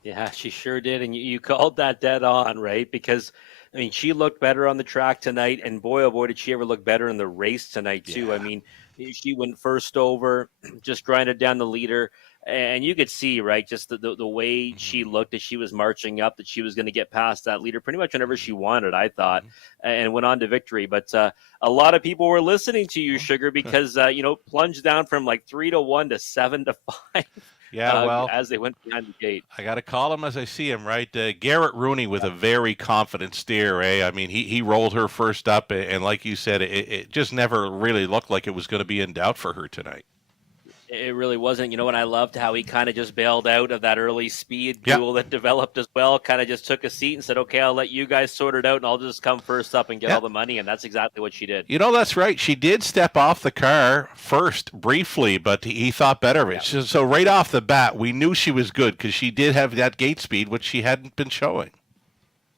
Yeah, she sure did. And you called that dead on, right? Because I mean, she looked better on the track tonight, and boy, oh boy, did she ever look better in the race tonight, too. Yeah. I mean, she went first over, just grinded down the leader, and you could see, right, just the way she looked as she was marching up, that she was going to get past that leader pretty much whenever she wanted, I thought, and went on to victory. But a lot of people were listening to you, Sugar, because, plunged down from like 3-1 to 7-5. Yeah, well, as they went behind the gate. I got to call him as I see him, right? Garrett Rooney with a very confident steer, eh? I mean, he rolled her first up, and like you said, it just never really looked like it was going to be in doubt for her tonight. It really wasn't. You know what? I loved how he kind of just bailed out of that early speed duel that developed as well. Kind of just took a seat and said, okay, I'll let you guys sort it out, and I'll just come first up and get all the money. And that's exactly what she did. You know, that's right. She did step off the car first briefly, but he thought better of it. So right off the bat, we knew she was good because she did have that gate speed, which she hadn't been showing.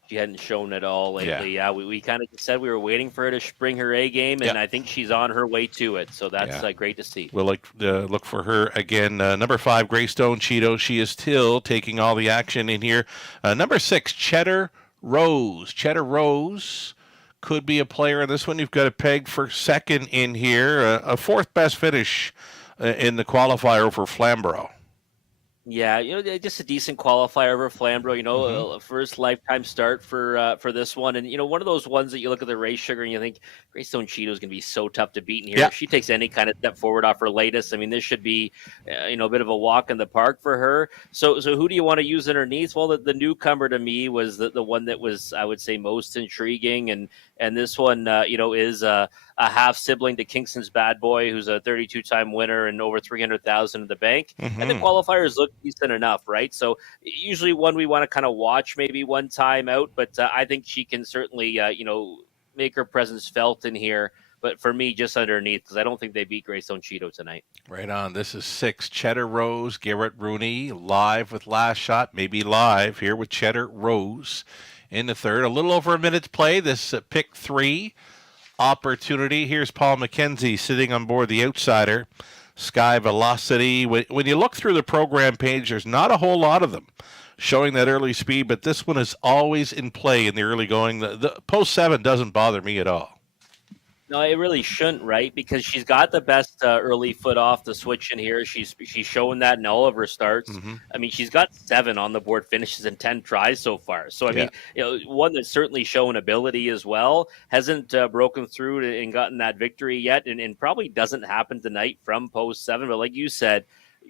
She hadn't shown it all lately. Yeah, we kind of said we were waiting for her to bring her A game, and I think she's on her way to it. So that's great to see. We'll look for her again. Number 5, Greystone Cheeto. She is still taking all the action in here. Number 6, Cheddar Rose. Cheddar Rose could be a player in this one. You've got a peg for second in here. A 4th best finish in the qualifier for Flamborough. Yeah, just a decent qualifier over Flamborough. Hmm. First lifetime start for this one, and one of those ones that you look at the race sugar and you think Greystone Cheeto is going to be so tough to beat in here. Yeah. If she takes any kind of step forward off her latest, I mean, this should be a bit of a walk in the park for her. So who do you want to use underneath? Well, the newcomer to me was the one that was, I would say, most intriguing, and this one is a half sibling to Kingston's Bad Boy, who's a 32-time winner and over 300,000 in the bank. And the Hmm. qualifiers look decent enough, right? So usually one we want to kind of watch maybe one time out, but I think she can certainly, make her presence felt in here. But for me, just underneath, because I don't think they beat Greystone Cheeto tonight. Right on. This is 6. Cheddar Rose, Garrett Rooney, live with Last Shot, maybe live here with Cheddar Rose in the third. A little over a minute's play. This pick 3 opportunity. Here's Paul McKenzie sitting on board the outsider, Sky Velocity. When you look through the program page, there's not a whole lot of them showing that early speed, but this one is always in play in the early going. The post 7 doesn't bother me at all. No, it really shouldn't, right? Because she's got the best early foot off the switch in here. She's showing that in all of her starts. Hmm. I mean, she's got 7 on the board finishes in 10 tries so far. So I mean, one that's certainly showing ability as well. Hasn't broken through and gotten that victory yet, and probably doesn't happen tonight from post 7. But like you said,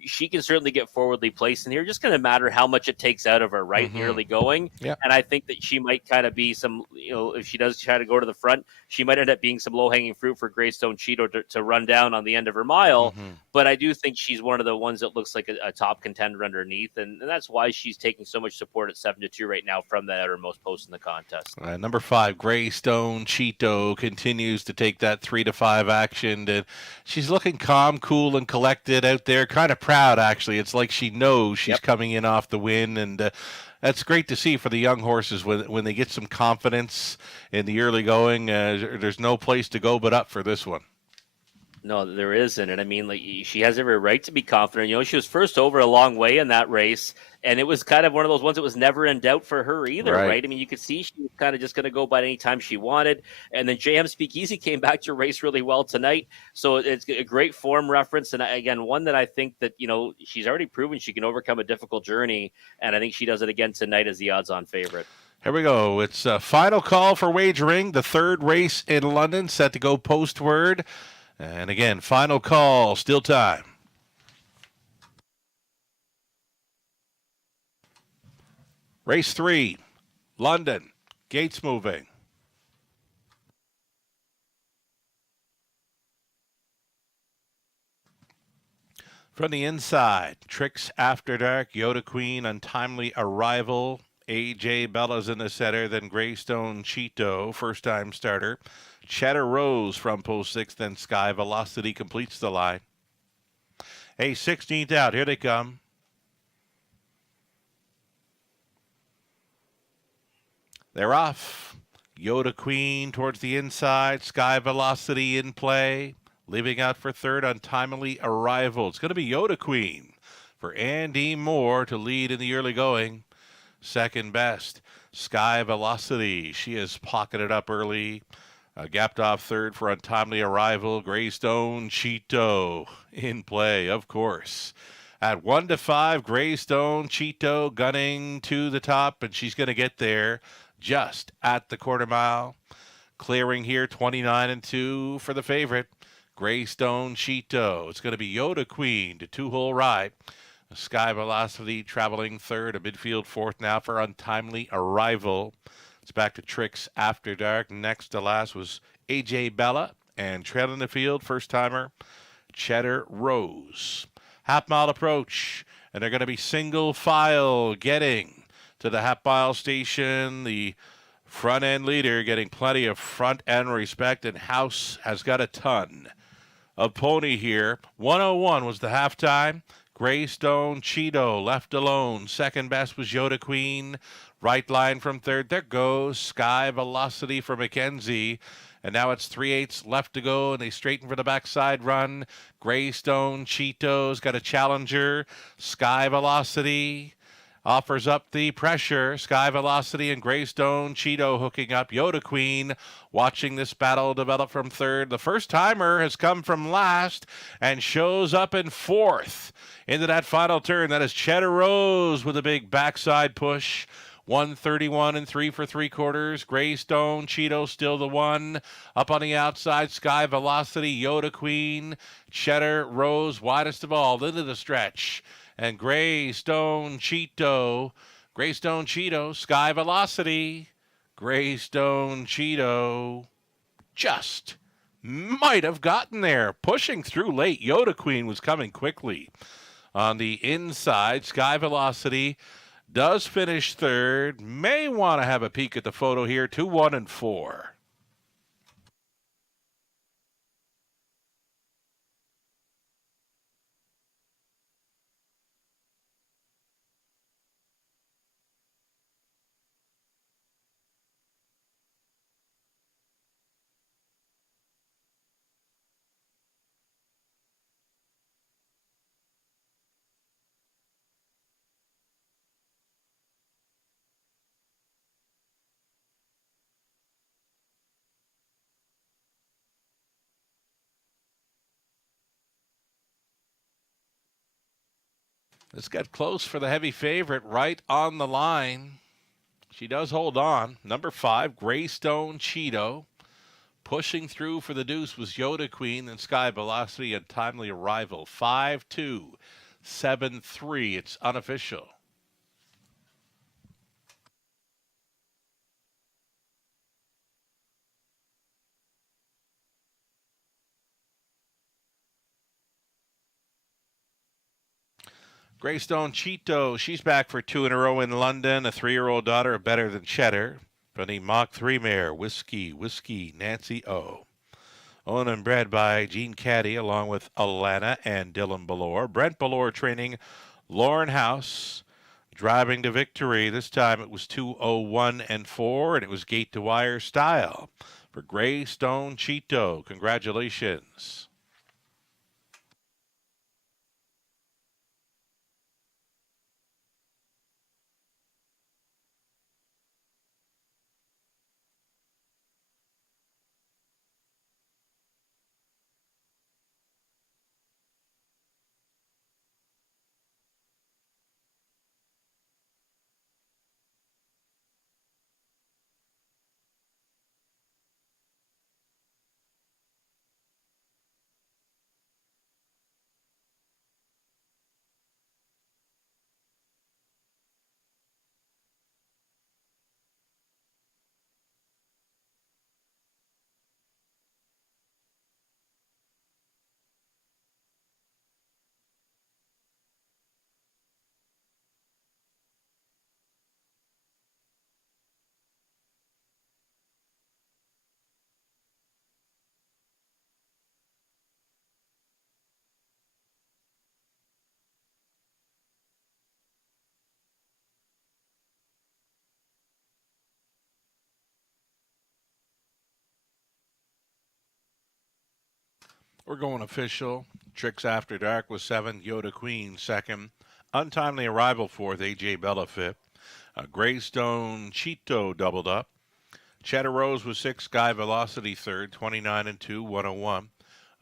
she can certainly get forwardly placed in here. Just going to matter how much it takes out of her, right? In the early going. Yeah. And I think that she might kind of be some, if she does try to go to the front, she might end up being some low hanging fruit for Greystone Cheeto to run down on the end of her mile. Hmm. But I do think she's one of the ones that looks like a top contender underneath. And that's why she's taking so much support at 7-2 right now from that outermost post in the contest. Number 5, Greystone Cheeto continues to take that 3-5 action. And she's looking calm, cool, and collected out there. Kind of proud, actually. It's like she knows she's coming in off the win, and that's great to see for the young horses when they get some confidence in the early going. There's no place to go but up for this one. No, there isn't. And I mean, like, she has every right to be confident. She was first over a long way in that race, and it was kind of one of those ones that was never in doubt for her either, right? I mean, you could see she was kind of just going to go by any time she wanted. And then JM Speakeasy came back to race really well tonight. So it's a great form reference. And again, one that I think that, she's already proven she can overcome a difficult journey. And I think she does it again tonight as the odds-on favorite. Here we go. It's a final call for wagering. The third race in London set to go postward. And again, final call, still time. Race 3, London, gates moving. From the inside, Tricks After Dark, Yoda Queen, Untimely Arrival, AJ Bella's in the center, then Greystone Cheeto, first time starter. Cheddar Rose from post 6, then Sky Velocity completes the line. Hey, 16th out, here they come. They're off. Yoda Queen towards the inside, Sky Velocity in play. Leaving out for third, Untimely Arrival. It's going to be Yoda Queen for Andy Moore to lead in the early going. Second best, Sky Velocity. She has pocketed up early. Gapped off third for Untimely Arrival. Greystone Cheeto in play, of course. At 1-5, Greystone Cheeto gunning to the top, and she's going to get there just at the quarter mile. Clearing here, 29-2 for the favorite, Greystone Cheeto. It's going to be Yoda Queen to 2-hole ride. Sky Velocity traveling third, a midfield fourth now for Untimely Arrival. It's back to Tricks After Dark. Next to last was AJ Bella, and trailing the field, first timer Cheddar Rose. Half mile approach, and they're going to be single file getting to the half mile station. The front end leader getting plenty of front end respect, and House has got a ton of pony here. 101 was the halftime. Greystone Cheeto left alone. Second best was Yoda Queen. Right line from third. There goes Sky Velocity for McKenzie. And now it's 3/8 left to go, and they straighten for the backside run. Greystone Cheeto's got a challenger. Sky Velocity offers up the pressure. Sky Velocity and Greystone Cheeto hooking up. Yoda Queen watching this battle develop from third. The first timer has come from last and shows up in fourth into that final turn. That is Cheddar Rose with a big backside push. 131 and 3 for 3/4. Greystone Cheeto still the one. Up on the outside, Sky Velocity, Yoda Queen, Cheddar Rose widest of all into the stretch. And Greystone Cheeto, Sky Velocity, Greystone Cheeto just might have gotten there. Pushing through late, Yoda Queen was coming quickly. On the inside, Sky Velocity does finish third. May want to have a peek at the photo here. 2, 1, and 4. This got close for the heavy favorite right on the line. She does hold on. Number 5, Greystone Cheeto. Pushing through for the deuce was Yoda Queen, then Sky Velocity, and timely arrival. 5-2, 7-3. It's unofficial. Greystone Cheeto, she's back for 2 in a row in London. A 3-year-old daughter of Better Than Cheddar. From the Mach 3 mare, Whiskey, Nancy O. Owned and bred by Gene Caddy along with Alana and Dylan Ballore. Brent Ballore training Lauren House. Driving to victory. This time it was 2:01 and 4, and it was gate to wire style for Greystone Cheeto. Congratulations. We're going official. Tricks After Dark was 7th. Yoda Queen 2nd. Untimely Arrival 4th. AJ Bella 5th. Greystone Cheeto doubled up. Cheddar Rose was 6th. Sky Velocity 3rd. 29 and 2. 101.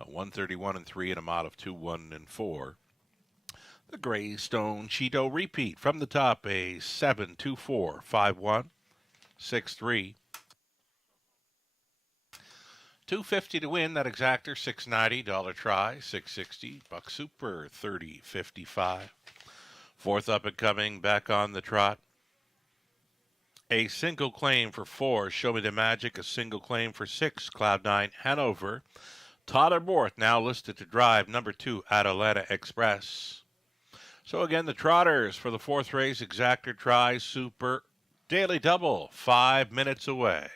131 and 3 and a mod of 2, 1, and 4. The Greystone Cheeto repeat from the top. A 7, 2, 4, 5, 1, 6, 3. $250 to win. That exactor $690. Dollar try $660. Buck Super $30.55. Fourth up and coming, back on the trot. A single claim for 4. Show Me the Magic. A single claim for 6. Cloud9 Hanover. Tyler Borth now listed to drive number 2 Atalanta Express. So again, the trotters for the 4th race. Exactor try Super Daily Double 5 minutes away.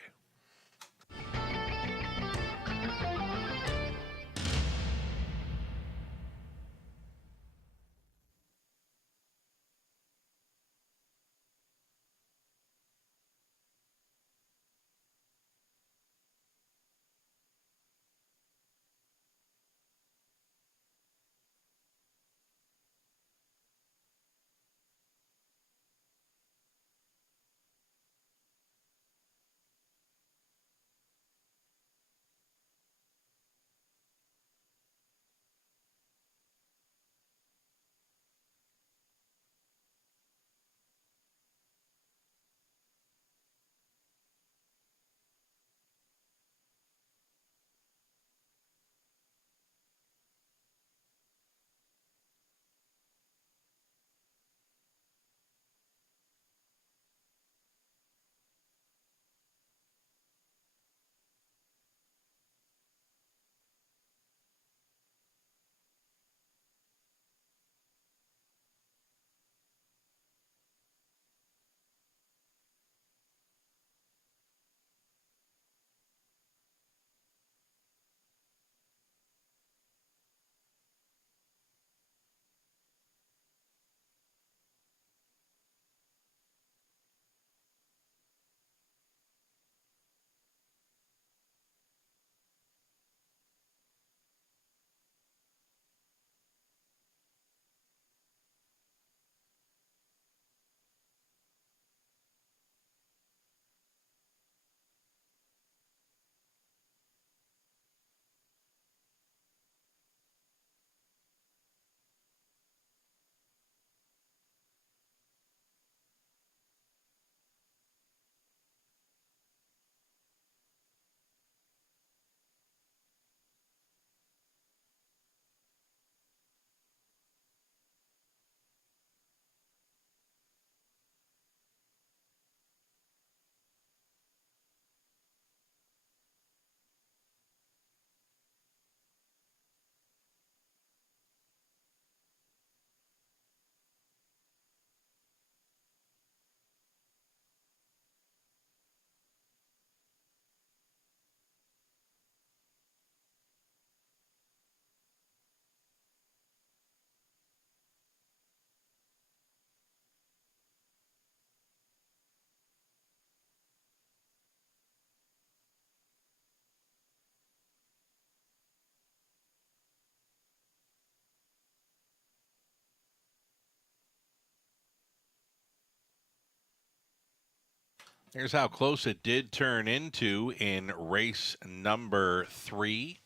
Here's how close it did turn into in race number 3.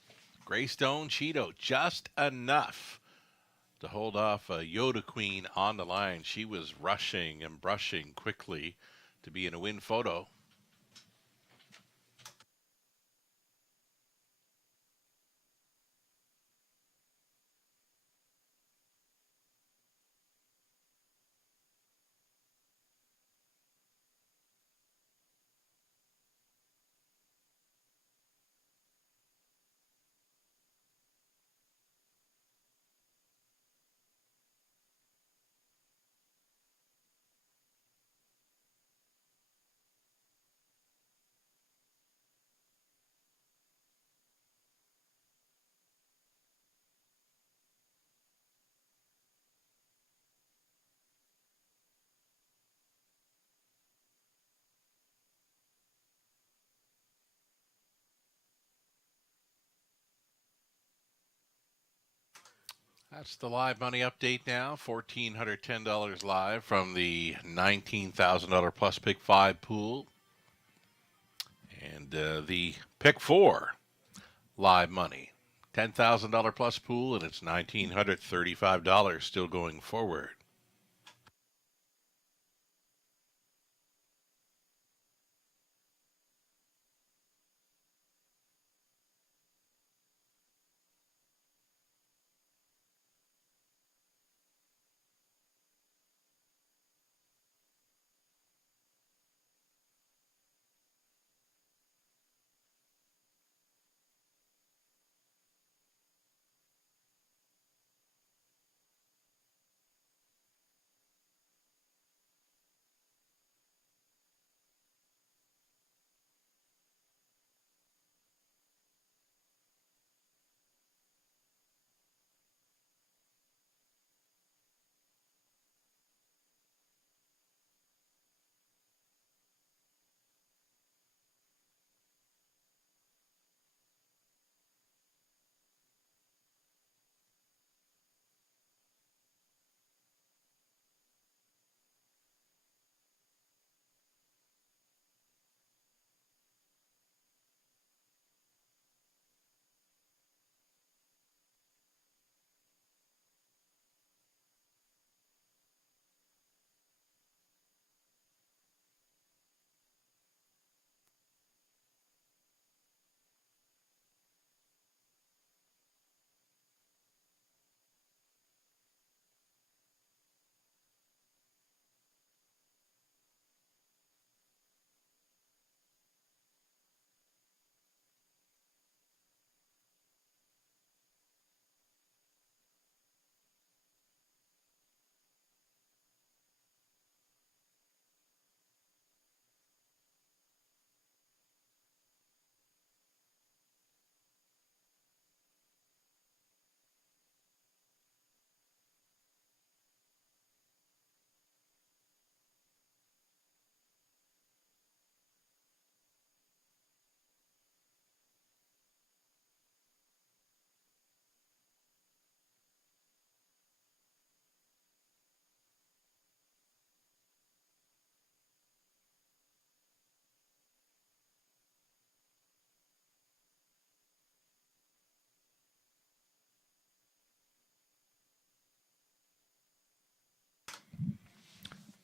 Greystone Cheeto, just enough to hold off Yoda Queen on the line. She was rushing and brushing quickly to be in a win photo. That's the live money update now. $1,410 live from the $19,000 plus pick 5 pool. And the pick 4 live money. $10,000 plus pool, and it's $1,935 still going forward.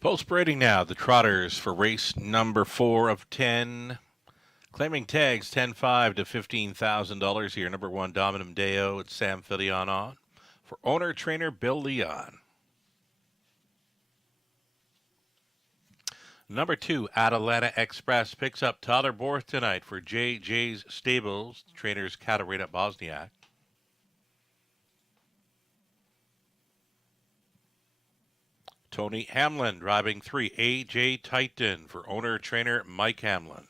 Post braiding now, the trotters for race number 4 of 10. Claiming tags 10-5 to $15,000 here. Number 1, Dominum Deo. It's Sam Filion on. For owner trainer Bill Leon. Number 2, Atalanta Express picks up Tyler Borth tonight for JJ's Stables. Trainers Katarina Bosniak. Tony Hamlin driving 3, AJ Titan for owner-trainer Mike Hamlin.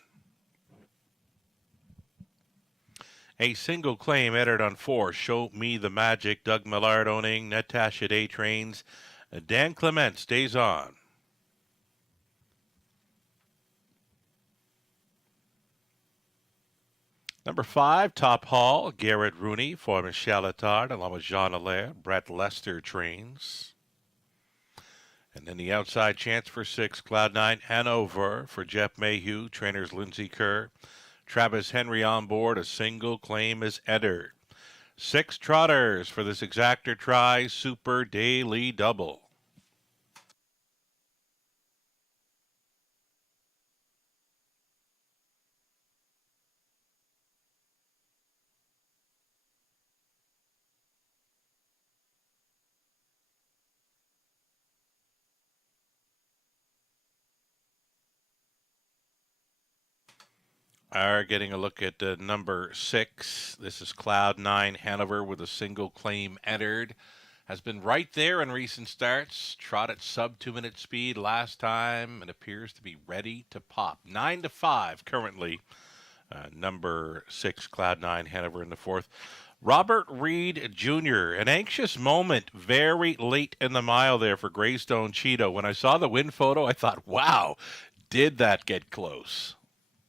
A single claim entered on 4, Show Me the Magic, Doug Millard owning, Natasha Day trains. Dan Clement stays on. Number 5, Top Hall, Garrett Rooney for Michelle Attard, along with Jean Allaire. Brett Lester trains. And then the outside chance for 6, Cloud9 Hanover for Jeff Mayhew, trainers Lindsay Kerr. Travis Henry on board, a single claim is entered. 6 trotters for this exactor try, Super Daily Double. Are getting a look at number 6. This is Cloud9 Hanover with a single claim entered. Has been right there in recent starts. Trotted sub 2-minute speed last time and appears to be ready to pop. 9-5 currently. Number 6 Cloud9 Hanover in the 4th. Robert Reed Jr., an anxious moment very late in the mile there for Greystone Cheeto. When I saw the win photo, I thought, wow, did that get close?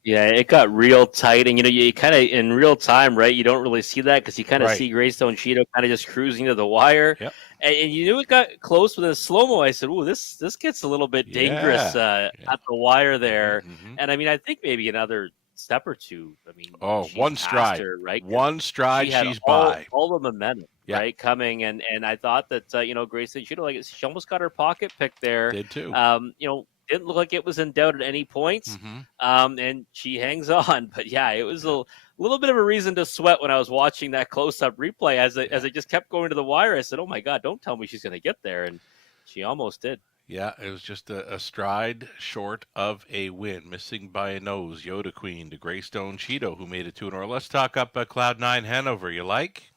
Yeah, it got real tight, and you kind of in real time, right? You don't really see that because you kind of see Greystone Cheeto kind of just cruising to the wire, and you knew it got close. But in slow mo, I said, "Ooh, this gets a little bit dangerous at the wire there." And I mean, I think maybe another step or two. I mean, one stride, right? One stride, she's by all the momentum, right, coming, and I thought that Greystone Cheeto, like she almost got her pocket picked there. Did too. Didn't look like it was in doubt at any points, and she hangs on. But yeah, it was a little bit of a reason to sweat when I was watching that close-up replay as it just kept going to the wire. I said, "Oh my God, don't tell me she's going to get there," and she almost did. Yeah, it was just a stride short of a win, missing by a nose. Yoda Queen to Greystone Cheeto, who made it 2 in a row. Let's talk up Cloud9 Hanover. You like?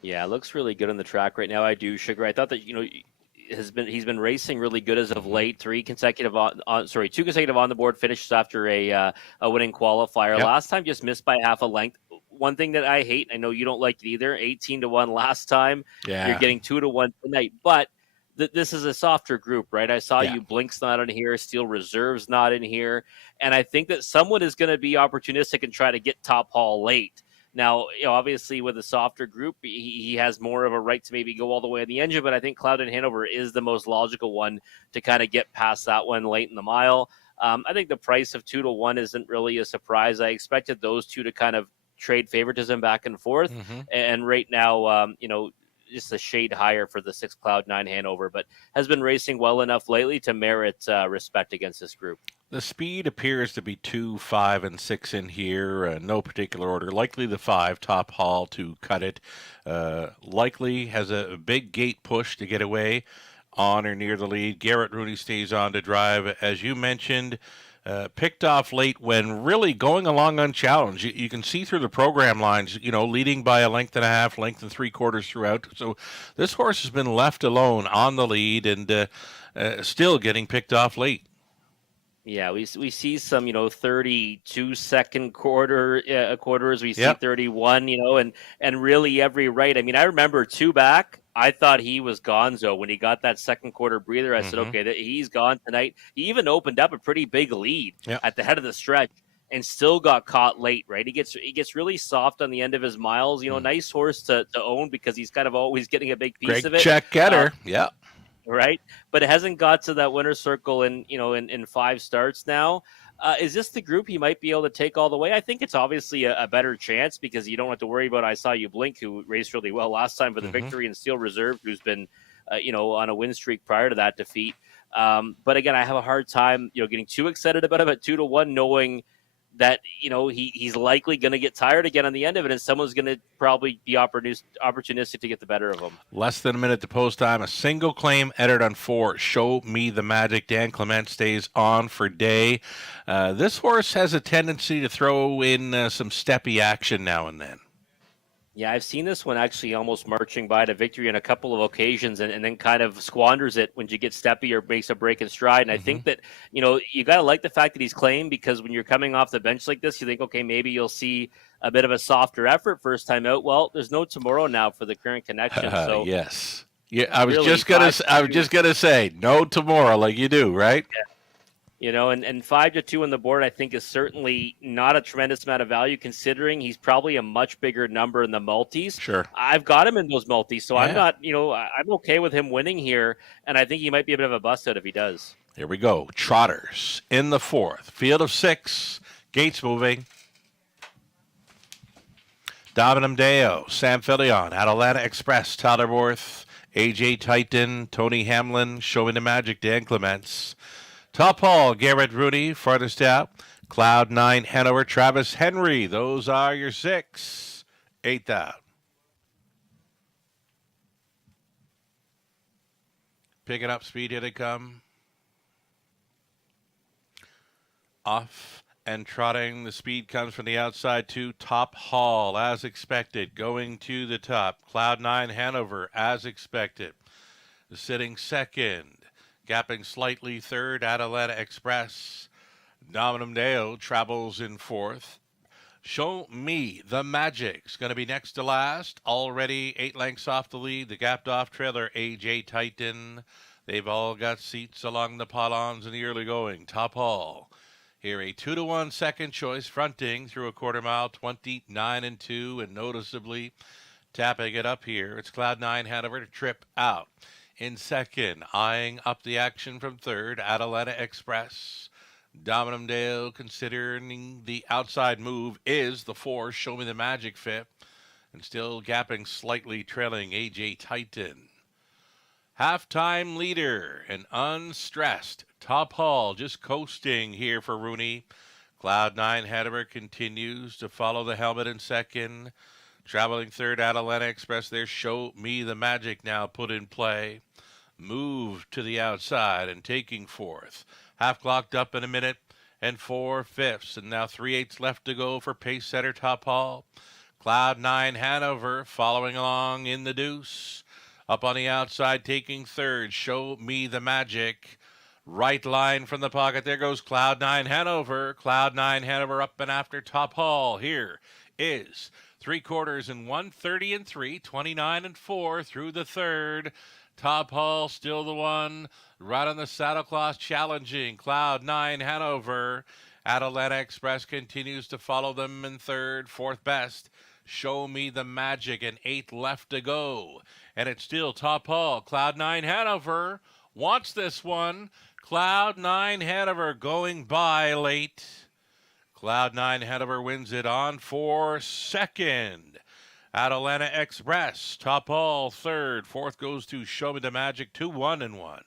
Yeah, it looks really good on the track right now. I do, Sugar. I thought that he's been racing really good as of late. 2 consecutive on the board finishes after a winning qualifier. Last time just missed by half a length. One thing that I hate, I know you don't like it either. 18-1 last time. Yeah. You're getting 2-1 tonight, but this is a softer group, right? I saw you. Blink's not in here. Steel Reserve's not in here, and I think that someone is going to be opportunistic and try to get Top Hall late. Now, obviously with a softer group, he has more of a right to maybe go all the way in the engine, but I think Cloud9 Hanover is the most logical one to kind of get past that one late in the mile. I think the price of 2-1 isn't really a surprise. I expected those two to kind of trade favoritism back and forth, and right now, just a shade higher for the 6 Cloud9 Hanover, but has been racing well enough lately to merit respect against this group. The speed appears to be 2, 5, and 6 in here. No particular order. Likely the 5, Top Hall, to cut it. Likely has a big gate push to get away on or near the lead. Garrett Rooney stays on to drive. As you mentioned, picked off late when really going along unchallenged. You can see through the program lines, leading by a length and a half, length and 3/4 throughout. So this horse has been left alone on the lead and still getting picked off late. Yeah, we see some 32-second quarters. We see 31, and really every right. I mean, I remember 2 back. I thought he was gonzo when he got that second quarter breather. I said, okay, he's gone tonight. He even opened up a pretty big lead at the head of the stretch and still got caught late, right? He gets really soft on the end of his miles. Nice horse to own because he's kind of always getting a big piece of it. Check getter, right? But it hasn't got to that winner's circle in 5 starts now. Is this the group he might be able to take all the way? I think it's obviously a better chance because you don't have to worry about I Saw You Blink, who raced really well last time for the victory, and Steel Reserve, who's been on a win streak prior to that defeat. But again, I have a hard time getting too excited about him at 2-1, knowing that he's likely going to get tired again on the end of it, and someone's going to probably be opportunistic to get the better of him. Less than a minute to post time. A single claim entered on 4. Show Me the Magic. Dan Clement stays on for day. This horse has a tendency to throw in some steppy action now and then. Yeah, I've seen this one actually almost marching by to victory on a couple of occasions and then kind of squanders it when you get steppy or makes a break in stride. And I think that, you got to like the fact that he's claimed, because when you're coming off the bench like this, you think, okay, maybe you'll see a bit of a softer effort first time out. Well, there's no tomorrow now for the current connection. So yes. Yeah, I was just gonna say no tomorrow like you do, right? And 5-2 on the board, I think, is certainly not a tremendous amount of value considering he's probably a much bigger number in the multis. Sure. I've got him in those multis, so I'm Yeah. not, I'm okay with him winning here, and I think he might be a bit of a bust out if he does. Here we go. Trotters in the fourth. Field of 6. Gates moving. Dominum Deo, Sam Filion, Atalanta Express, Tyler Worth, AJ Titan, Tony Hamlin, Showing the Magic, Dan Clements. Top Hall, Garrett Rooney, farthest out. Cloud 9, Hanover, Travis Henry. Those are your 6. 8th out. Picking up speed, here they come. Off and trotting. The speed comes from the outside to Top Hall, as expected. Going to the top. Cloud 9, Hanover, as expected. Sitting second. Gapping slightly third, Atalanta Express. Dominum Deo travels in fourth. Show Me the Magic's going to be next to last. Already 8 lengths off the lead. The gapped off trailer, AJ Titan. They've all got seats along the pylons in the early going. Top Hall. Here a 2-1 second choice, fronting through a quarter mile, 29-2, and noticeably tapping it up here. It's Cloud 9 Hanover to trip out. In second, eyeing up the action from third, Atalanta Express. Dominum Deo, considering the outside move, is the 4, Show Me the Magic fit, and still gapping slightly, trailing AJ Titan. Halftime leader and unstressed. Top Hall just coasting here for Rooney. Cloud 9 Hanover continues to follow the helmet in second. Traveling third, Atalanta Express. There's Show Me the Magic now put in play. Move to the outside and taking fourth. Half clocked up in a minute and 4/5, and now 3/8 left to go for pace setter Top Hall. Cloud 9 Hanover following along in the deuce. Up on the outside, taking third. Show Me the Magic. Right line from the pocket. There goes Cloud 9 Hanover. Cloud 9 Hanover up and after Top Hall. Here is 3/4 and 1:30-3, 29-4 through the third. Top Hall still the one. Right on the saddle cloth, challenging Cloud 9 Hanover. Atalanta Express continues to follow them in third. Fourth best, Show Me the Magic, and 8 left to go. And it's still Top Hall. Cloud 9 Hanover wants this one. Cloud 9 Hanover going by late. Cloud 9 Hanover wins it on for second. Atalanta Express, Top Hall third. Fourth goes to Show Me the Magic, 2-1-1.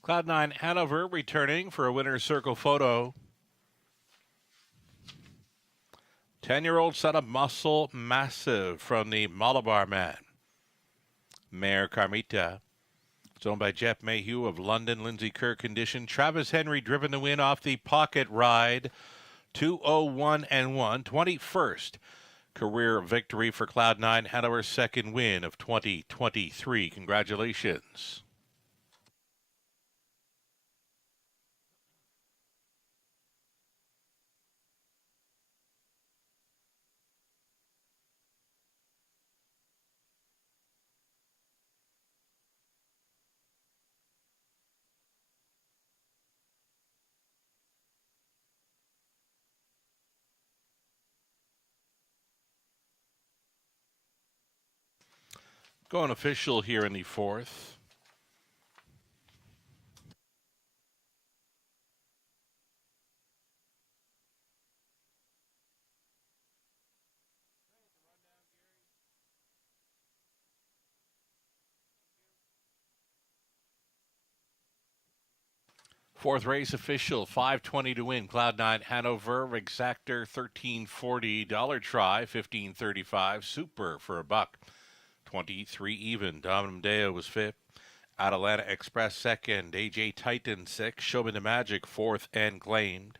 Cloud 9 Hanover returning for a winner's circle photo. 10-year-old son of Muscle Massive from the Malabar Man. Mare Carmita. It's owned by Jeff Mayhew of London. Lindsay Kerr condition. Travis Henry driven the win off the pocket ride. 2-0-1-1. 21st career victory for Cloud 9 Hanover's second win of 2023. Congratulations. Going official here in the fourth. Fourth race official, 5:20 to win. Cloud9 Hanover, Exactor 1340, Dollar Try 1535, Super for $1, 23 even. Dominum Deo was fifth. Atalanta Express second. AJ Titan sixth. Show Me the Magic fourth and claimed.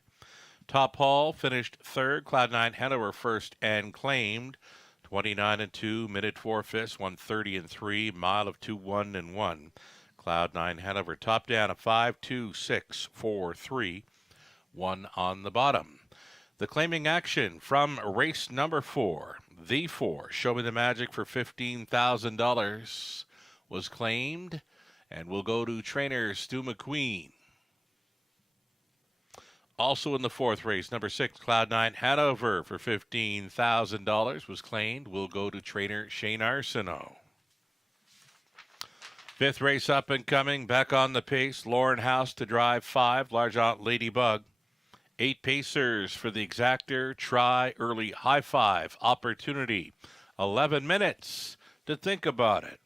Top Hall finished third. Cloud9 Hanover first and claimed. 29 and 2, Minute 4 fifths, 130 and 3, Mile of 2, 1 and 1. Cloud9 Hanover top down at 5, 2, 6, 4, 3, 1 on the bottom. The claiming action from race number 4, the 4, Show Me the Magic for $15,000 was claimed and will go to trainer Stu McQueen. Also in the fourth race, number 6, Cloud9 Hanover for $15,000 was claimed. Will go to trainer Shane Arsenault. Fifth race up and coming, back on the pace. Lauren House to drive 5, Large Aunt Ladybug. 8 pacers for the Exactor, Try, Early, High Five, Opportunity. 11 minutes to think about it.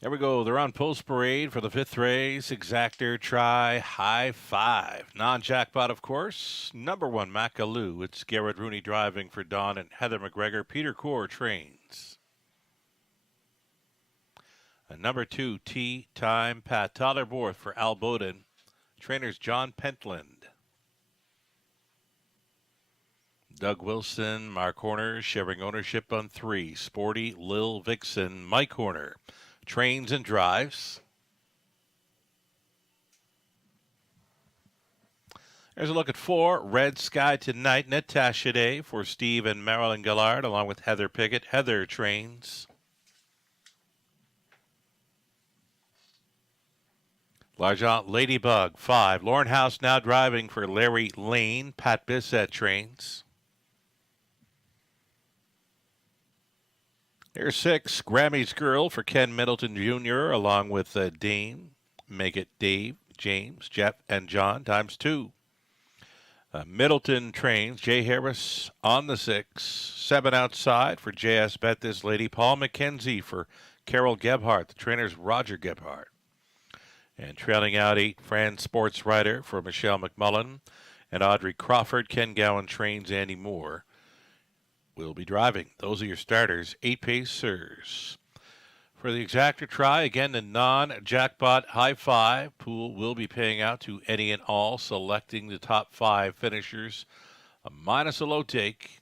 Here we go. They're on Post Parade for the 5th race. Exactor Try High Five. Non-jackpot, of course. Number 1, Macaloo. It's Garrett Rooney driving for Don and Heather McGregor. Peter Core trains. And number 2, Tea Time Pat. Tyler Borth for Al Bowden. Trainers John Pentland. Doug Wilson, Mark Horner, sharing ownership on 3. Sporty Lil Vixen, Mike Horner. Trains and drives. There's a look at 4. Red Sky Tonight. Natasha Day for Steve and Marilyn Gillard, along with Heather Pickett. Heather trains. L'Argent Ladybug, 5. Lauren House now driving for Larry Lane. Pat Bissett trains. Here's 6, Grammy's Girl for Ken Middleton Jr., along with Dame, Make It Dave, James, Jeff, and John, times 2. Middleton trains, Jay Harris on the 6. 7 outside for JS Bet This Lady. Paul McKenzie for Carol Gebhardt. The trainer's Roger Gebhardt. And trailing out 8, Fran Sports Writer for Michelle McMullen. And Audrey Crawford. Ken Gowan trains Andy Moore. Will be driving. Those are your starters. 8 pacers. For the Exactor Try, again, the non-jackpot high five pool will be paying out to any and all, selecting the top 5 finishers, minus a low take.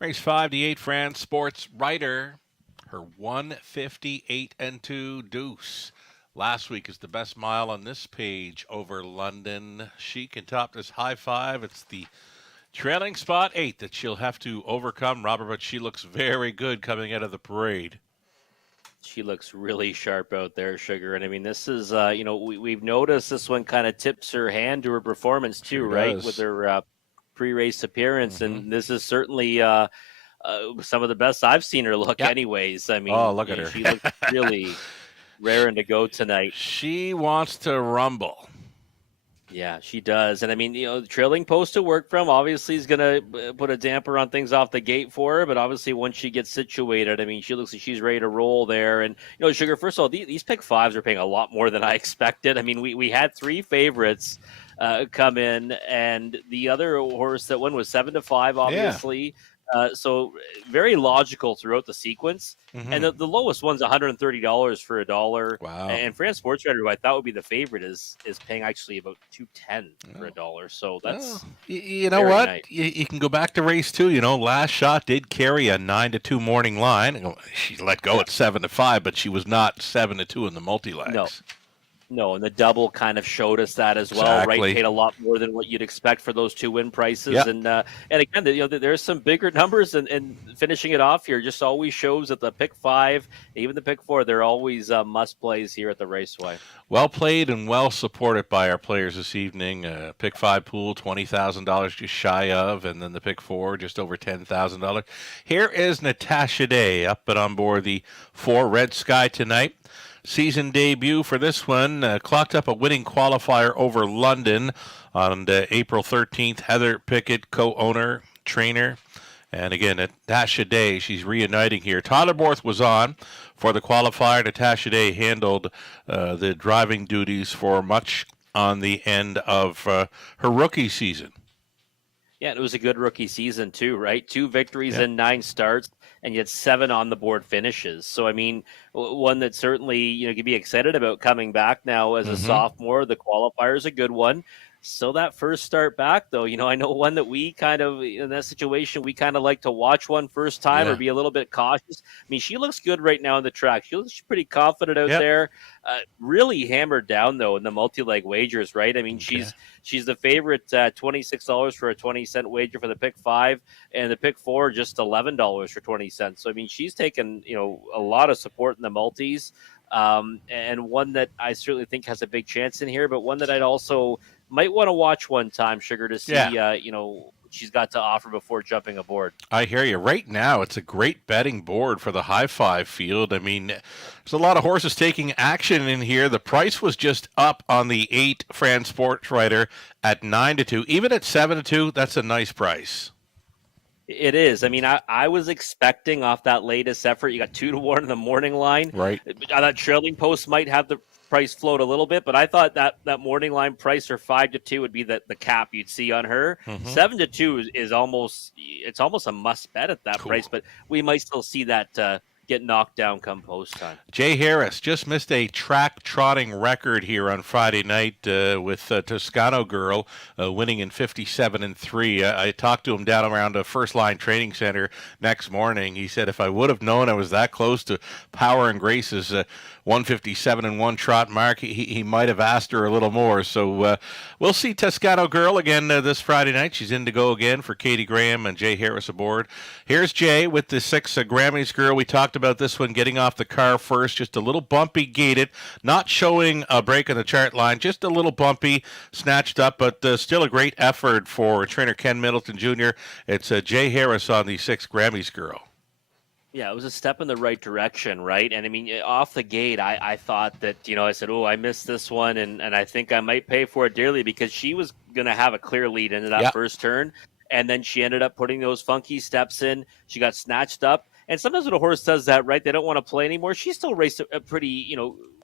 Race 5, the 8, Fran Sports Writer. Her 158-2 deuce. Last week is the best mile on this page over London. She can top this high five. It's the trailing spot 8 that she'll have to overcome, Robert, but she looks very good coming out of the parade. She looks really sharp out there, Sugar. And I mean, this is, we've noticed this one kind of tips her hand to her performance too, Sure right? does. With her pre-race appearance. And this is certainly some of the best I've seen her look anyways. I mean, look at her. She looks really raring to go tonight. She wants to rumble. Yeah, she does. And I mean, the trailing post to work from obviously is going to put a damper on things off the gate for her. But obviously, once she gets situated, I mean, she looks like she's ready to roll there. And, Sugar, first of all, these pick 5s are paying a lot more than I expected. I mean, we had 3 favorites come in, and the other horse that won was 7-5, obviously. So very logical throughout the sequence. And the lowest one's $130 for $1. Wow. And Fran Sports Writer, who I thought would be the favorite, is paying actually about $210 for $1. So that's you know what? Nice. You can go back to race 2. Last shot did carry a 9-2 morning line. She let go at 7-5, but she was not 7-2 in the multi-legs. No, and the double kind of showed us that as well, exactly. Right? Paid a lot more than what you'd expect for those 2 win prices. Yep. And again, there's some bigger numbers, and finishing it off here just always shows that the pick 5, even the pick 4, they're always must plays here at the Raceway. Well played and well supported by our players this evening. Pick 5 pool, $20,000 just shy of, and then the pick 4 just over $10,000. Here is Natasha Day up and on board the 4 Red Sky Tonight. Season debut for this one, clocked up a winning qualifier over London on April 13th. Heather Pickett, co-owner, trainer. And again, Natasha Day, she's reuniting here. Tyler Borth was on for the qualifier. Natasha Day handled the driving duties for much on the end of her rookie season. Yeah, it was a good rookie season too, right? 2 victories and 9 starts. And yet 7 on the board finishes. So, I mean, one that certainly, you can be excited about coming back now as a sophomore. The qualifier is a good one. So that first start back, though, I know one that we kind of, in that situation, we kind of like to watch one first time or be a little bit cautious. I mean, she looks good right now on the track. She looks pretty confident out there. Really hammered down, though, in the multi-leg wagers, right? I mean, she's the favorite, $26 for a 20-cent wager for the pick 5, and the pick 4 just $11 for 20 cents. So, I mean, she's taken, a lot of support in the multis, and one that I certainly think has a big chance in here, but one that I'd also might want to watch one time, Sugar, to see, what she's got to offer before jumping aboard. I hear you. Right now, it's a great betting board for the high five field. I mean, there's a lot of horses taking action in here. The price was just up on the 8 Fran Sports Writer at 9-2. Even at 7-2, that's a nice price. It is. I mean, I was expecting off that latest effort. You got 2-1 in the morning line. Right. I thought trailing post might have the price float a little bit, but I thought that morning line price or 5-2 would be the cap you'd see on her. 7-2 is almost a must bet at that Cool. price, but we might still see that get knocked down come post time. Jay Harris just missed a track trotting record here on Friday night with Toscano Girl winning in 57-3. I talked to him down around a First Line Training Center next morning. He said if I would have known I was that close to Power and Grace's 157-1 trot mark, he might have asked her a little more. So we'll see Toscano Girl again this Friday night. She's in to go again for Katie Graham and Jay Harris aboard. Here's Jay with the 6 Grammys Girl. We talked about this one getting off the car first, just a little bumpy gated, not showing a break in the chart line, just a little bumpy, snatched up, but still a great effort for trainer Ken Middleton Jr. It's Jay Harris on the 6 Grammys Girl. Yeah, it was a step in the right direction, right? And I mean, off the gate, I thought that, I said, oh, I missed this one, and I think I might pay for it dearly because she was going to have a clear lead into that first turn. And then she ended up putting those funky steps in. She got snatched up. And sometimes when a horse does that, right, they don't want to play anymore. She still raced a pretty,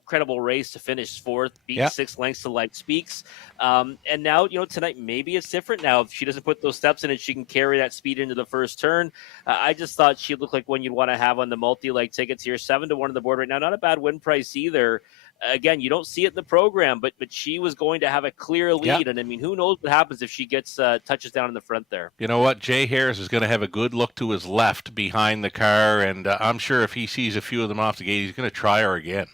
credible race to finish 4th, beat 6 lengths to Like Speaks. And now, tonight, maybe it's different now. If she doesn't put those steps in and she can carry that speed into the first turn, I just thought she looked like one you'd want to have on the multi-leg tickets here. 7-1 on the board right now. Not a bad win price either. Again, you don't see it in the program, but she was going to have a clear lead. And I mean, who knows what happens if she gets touches down in the front there. You know what? Jay Harris is going to have a good look to his left behind the with and I'm sure if he sees a few of them off the gate, he's going to try her again.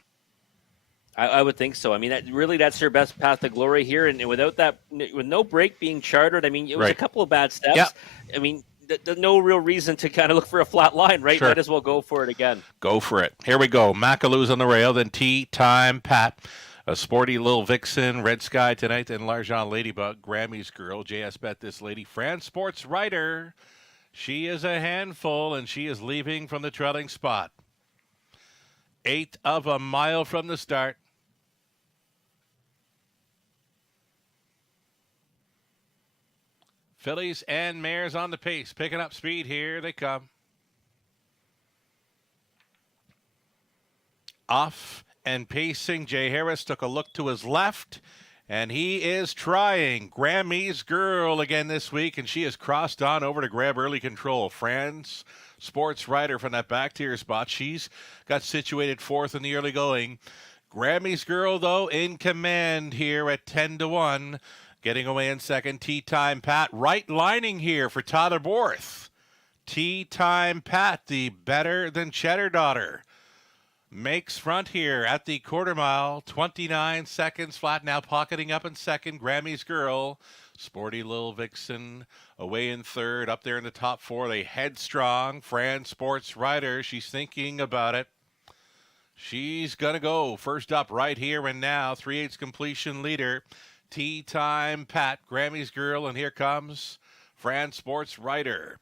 I would think so. I mean, that's her best path to glory here. And without that, with no break being chartered, I mean, it was a couple of bad steps. Yeah. I mean, there's no real reason to kind of look for a flat line, right? Sure. Might as well go for it again. Go for it. Here we go. Macaloo's on the rail, then Tea Time Pat. A Sporty Little Vixen, Red Sky tonight, then L'Argent Ladybug, Grammys Girl, JS Bet This Lady, France Sports Writer. She is a handful, and she is leaving from the trailing spot. 1/8 of a mile from the start. Fillies and mares on the pace, picking up speed. Here they come. Off and pacing. Jay Harris took a look to his left, and he is trying. Grammys Girl again this week, and she has crossed on over to grab early control. France Sports Writer from that back tier spot. She's got situated 4th in the early going. Grammys Girl, though, in command here at 10-1. Getting away in second, Tea Time Pat. Right lining here for Tyler Borth. Tea Time Pat, the better than Cheddar Daughter. Makes front here at the quarter mile. 29 seconds flat, now pocketing up in second. Grammys Girl. Sporty Little Vixen away in third. Up there in the top 4. They headstrong. France Sports Writer. She's thinking about it. She's going to go first up right here and now. 3/8 completion leader. Tea Time Pat, Grammys Girl, and here comes France Sports Writer.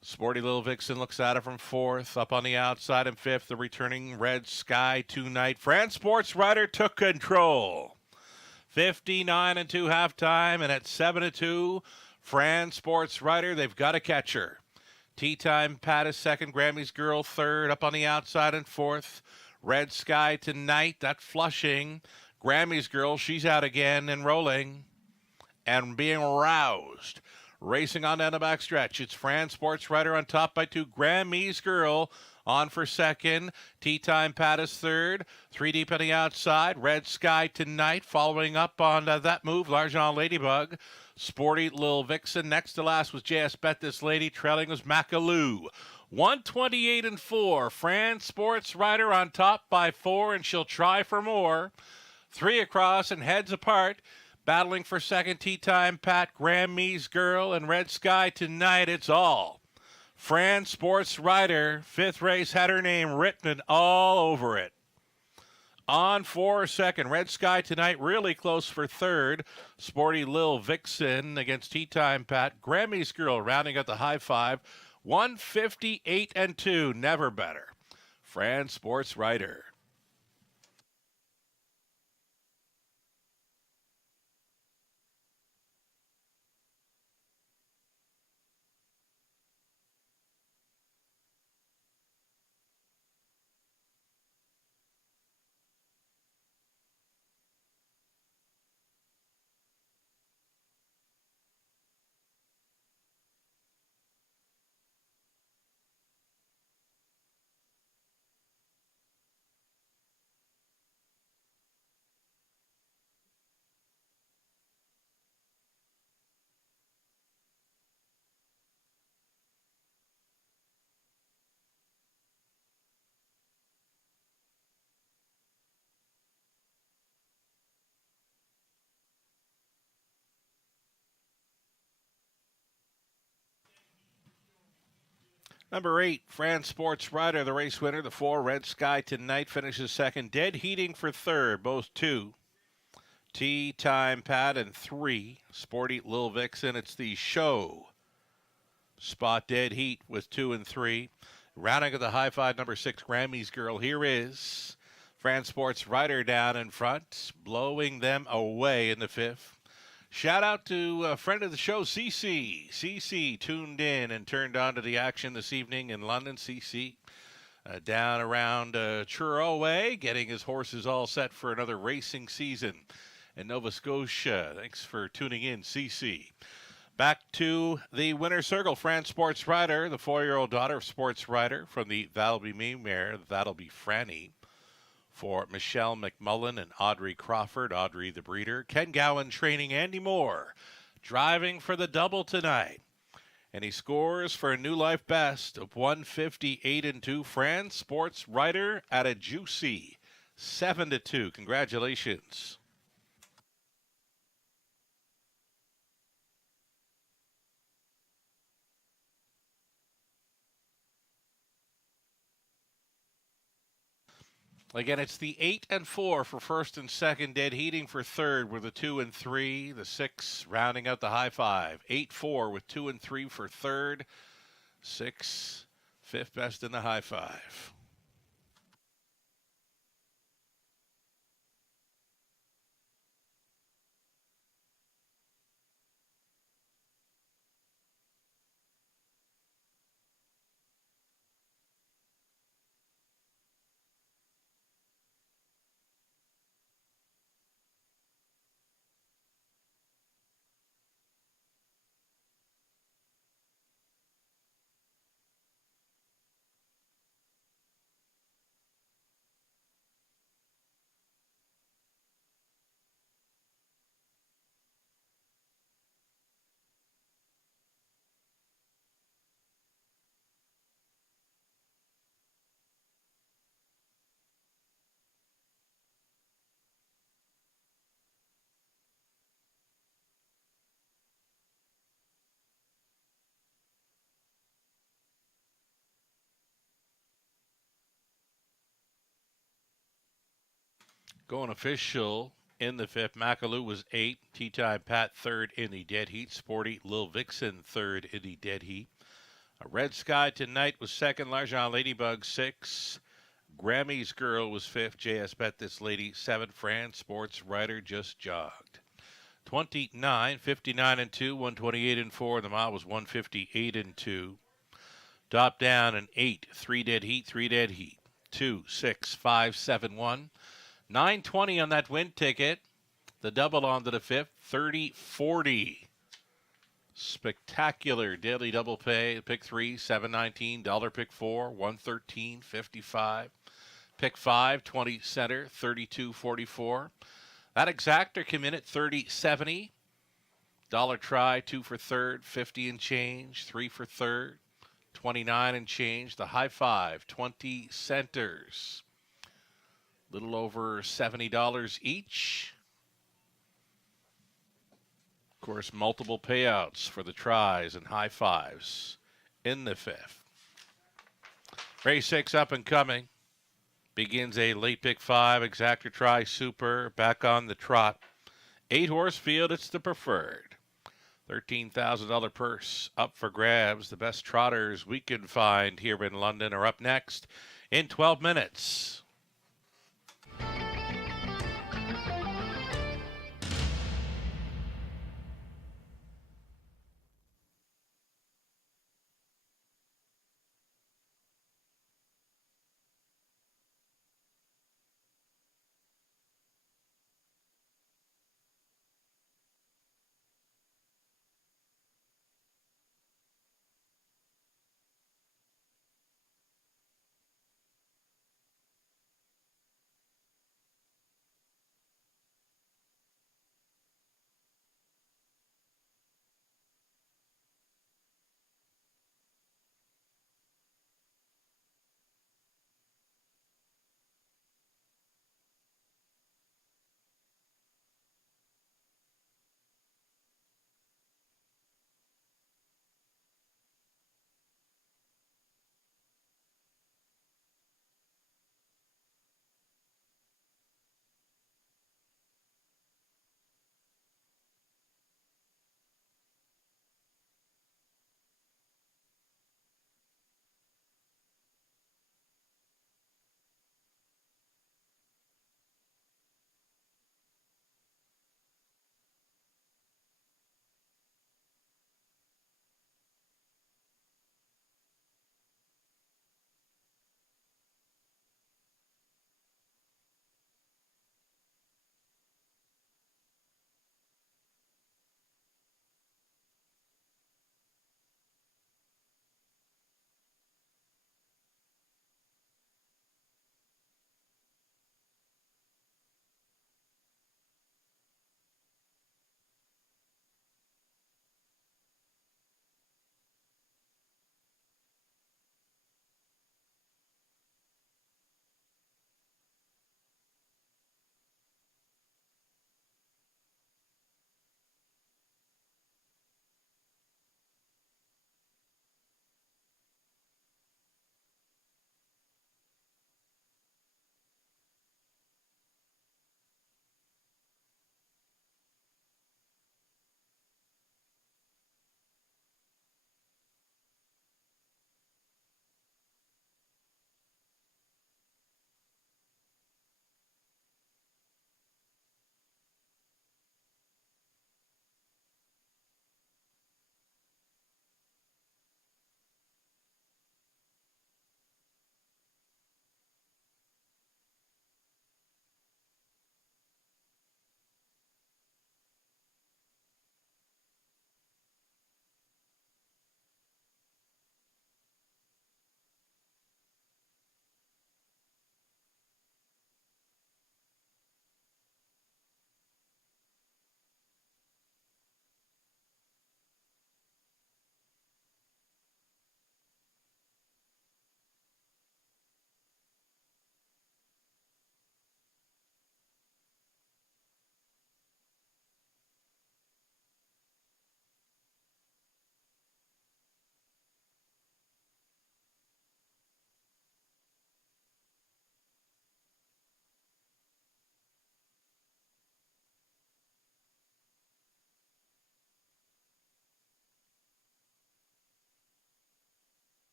Sporty Little Vixen looks at it from 4th, up on the outside in 5th, the returning Red Sky tonight. France Sports Writer took control. 59-2 halftime, and at 7-2, France Sports Writer, they've got a catcher. Tea Time Pat is second, Grammys Girl third, up on the outside in 4th. Red Sky tonight, that Flushing. Grammys Girl, she's out again and rolling and being roused. Racing on down the back stretch. It's France Sports Writer on top by 2. Grammys Girl on for second. Tea Time Pat is third. 3 deep on the outside. Red Sky tonight following up on that move. L'Argent Ladybug. Sporty Little Vixen. Next to last was JS Bet This Lady. Trailing was Macaloo. 128-4. France Sports Writer on top by 4, and she'll try for more. 3 across and heads apart. Battling for second, Tea Time Pat, Grammys Girl, and Red Sky tonight. It's all France Sports Writer. 5th race had her name written all over it. On for second, Red Sky tonight, really close for third. Sporty Lil Vixen against Tea Time Pat. Grammys Girl rounding out the high 5. 158-2, never better. France Sports Writer. Number 8, France Sports Rider, the race winner. The 4, Red Sky Tonight, finishes second. Dead Heating for third, both 2. Tea Time Pat and 3, Sporty Lil Vixen. It's the show spot Dead Heat with 2 and 3. Rounding of the high five, number 6, Grammy's Girl. Here is France Sports Rider down in front, blowing them away in the 5th. Shout out to a friend of the show, CC. CC tuned in and turned on to the action this evening in London. CC down around Truro way, getting his horses all set for another racing season in Nova Scotia. Thanks for tuning in, CC. Back to the winner's circle, France Sports Rider, the 4-year-old daughter of Sports Rider from the That'll Be Me mare, That'll Be Franny, for Michelle McMullen and Audrey Crawford. Audrey the breeder. Ken Gowan training Andy Moore, driving for the double tonight. And he scores for a new life best of 158 and 2. France Sports Rider at a juicy 7-2. Congratulations. Again, it's the 8 and 4 for first and second. Dead Heating for third with the 2 and 3. The 6 rounding out the high five. 8-4 with 2 and 3 for third. 6, fifth best in the high five. Going official in the 5th. Macaloo was 8. Tea Time Pat third in the Dead Heat. Sporty Lil Vixen third in the Dead Heat. A Red Sky Tonight was second. L'Argent Ladybug 6. Grammy's Girl was 5th. JS Bet This Lady 7th. France Sports Rider just jogged. 29, 59 and 2, 128 and 4. The mile was 158 and 2. Top down an 8. 3 Dead Heat, 3 Dead Heat. 2, 6, 5, 7, 1. 920 on that win ticket. The double onto the 5th, 30-40. Spectacular daily double pay. Pick 3, $7.19. Dollar pick 4, $113.55. Pick 5, 20 center, $32.44. That exactor came in at $30.70. Dollar try, 2 for third, 50 and change, 3 for third, 29 and change. The high five, 20 centers. Little over $70 each. Of course, multiple payouts for the tries and high fives in the 5th. Race 6 up and coming. Begins a late pick 5, exactor try super, back on the trot. 8-horse field, it's the preferred. $13,000 purse up for grabs. The best trotters we can find here in London are up next in 12 minutes.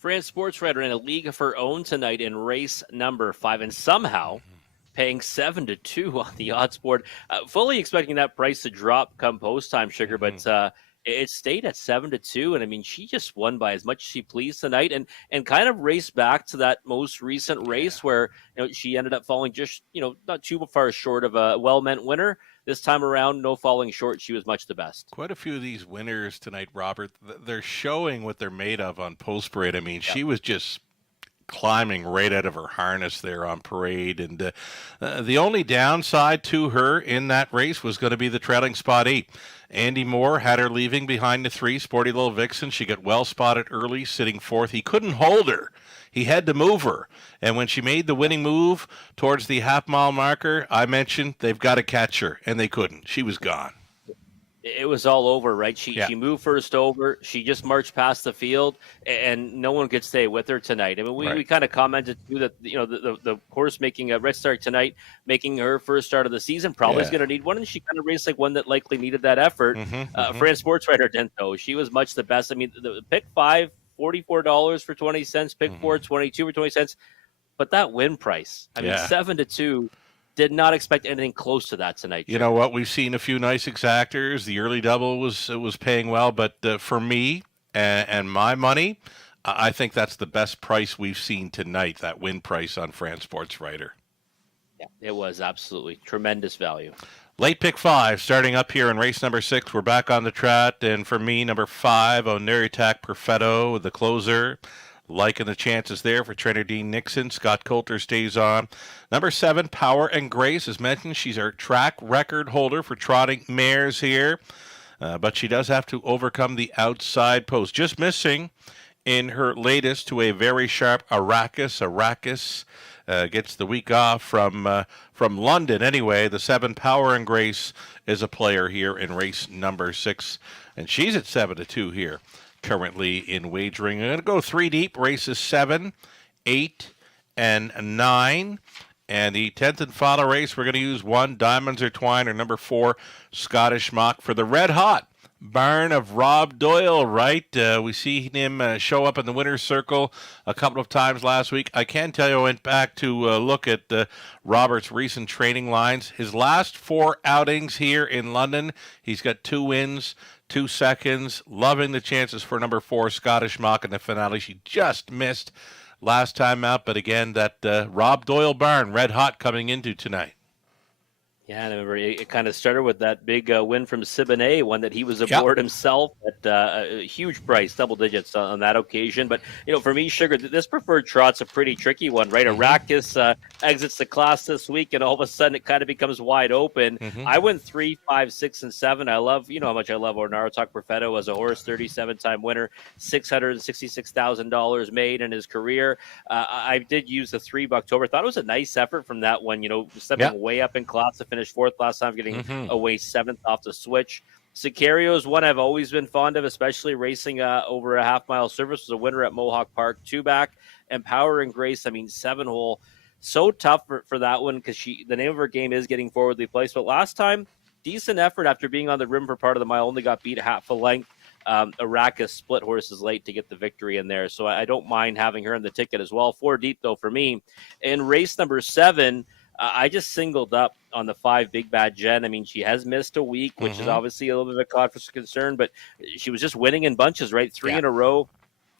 France Sports Writer in a league of her own tonight in race number 5, and somehow paying 7-2 on the odds board. Fully expecting that price to drop come post time, Sugar, but it stayed at 7-2, and I mean, she just won by as much as she pleased tonight, and kind of raced back to that most recent race where she ended up falling just not too far short of a well-meant winner. This time around, no falling short. She was much the best. Quite a few of these winners tonight, Robert, they're showing what they're made of on post parade. I mean, she was just climbing right out of her harness there on parade. And the only downside to her in that race was going to be the trailing spot 8. Andy Moore had her leaving behind the 3, Sporty Little Vixen. She got well spotted early, sitting 4th. He couldn't hold her. He had to move her. And when she made the winning move towards the half-mile marker, I mentioned they've got to catch her, and they couldn't. She was gone. It was all over, right? She moved first over. She just marched past the field, and no one could stay with her tonight. I mean, we kind of commented too that the horse making a red start tonight, making her first start of the season, probably is going to need one, and she kind of raced like one that likely needed that effort. France Sports Writer didn't though. She was much the best. I mean, the pick 5, $44 for 20 cents. Pick 4, 22 for 20 cents. But that win price, I mean, 7-2. Did not expect anything close to that tonight. You know what? We've seen a few nice exactors. The early double was paying well, but for me and my money, I think that's the best price we've seen tonight. That win price on France Sports Writer. Yeah, it was absolutely tremendous value. Late pick 5, starting up here in race number 6. We're back on the trot, and for me, number 5, Oneritak Perfetto, the closer. Liking the chances there for trainer Dean Nixon. Scott Coulter stays on. Number 7, Power and Grace. As mentioned, she's our track record holder for trotting mares here. But she does have to overcome the outside post. Just missing in her latest to a very sharp Arrakis. Arrakis gets the week off from London. Anyway, the 7, Power and Grace, is a player here in race number 6. And she's at 7-2 here. Currently in wagering. I'm going to go 3 deep, races 7, 8, and 9. And the 10th and final race, we're going to use 1, Diamonds Are Twine, or number 4, Scottish Mock, for the red hot barn of Rob Doyle, right? We see him show up in the winner's circle a couple of times last week. I can tell you, I went back to look at Robert's recent training lines. His last 4 outings here in London, he's got 2 wins, 2 seconds. Loving the chances for number 4, Scottish Mock, in the finale. She just missed last time out, but again, that Rob Doyle barn, red hot coming into tonight. Yeah, and I remember it kind of started with that big win from Siboney, one that he was aboard himself at a huge price, double digits on that occasion. But, for me, Sugar, this preferred trot's a pretty tricky one, right? Arrakis exits the class this week, and all of a sudden it kind of becomes wide open. I went 3, 5, 6, and 7. I love, how much I love Oneritak Perfetto as a horse, 37-time winner, $666,000 made in his career. I did use the $3 October. Thought it was a nice effort from that one, stepping way up in class to finish 4th last time, getting away 7th off the switch. Sicario is one I've always been fond of, especially racing over a half-mile surface. Was a winner at Mohawk Park, 2 back. And Power and Grace, 7-hole. So tough for that one because the name of her game is getting forwardly placed. But last time, decent effort after being on the rim for part of the mile. Only got beat half a length. Arrakis split horses late to get the victory in there. So I don't mind having her in the ticket as well. 4 deep, though, for me. In race number 7, I just singled up on the 5, Big Bad Jen. She has missed a week, which is obviously a little bit of a cause for concern, but she was just winning in bunches, right? 3 in a row,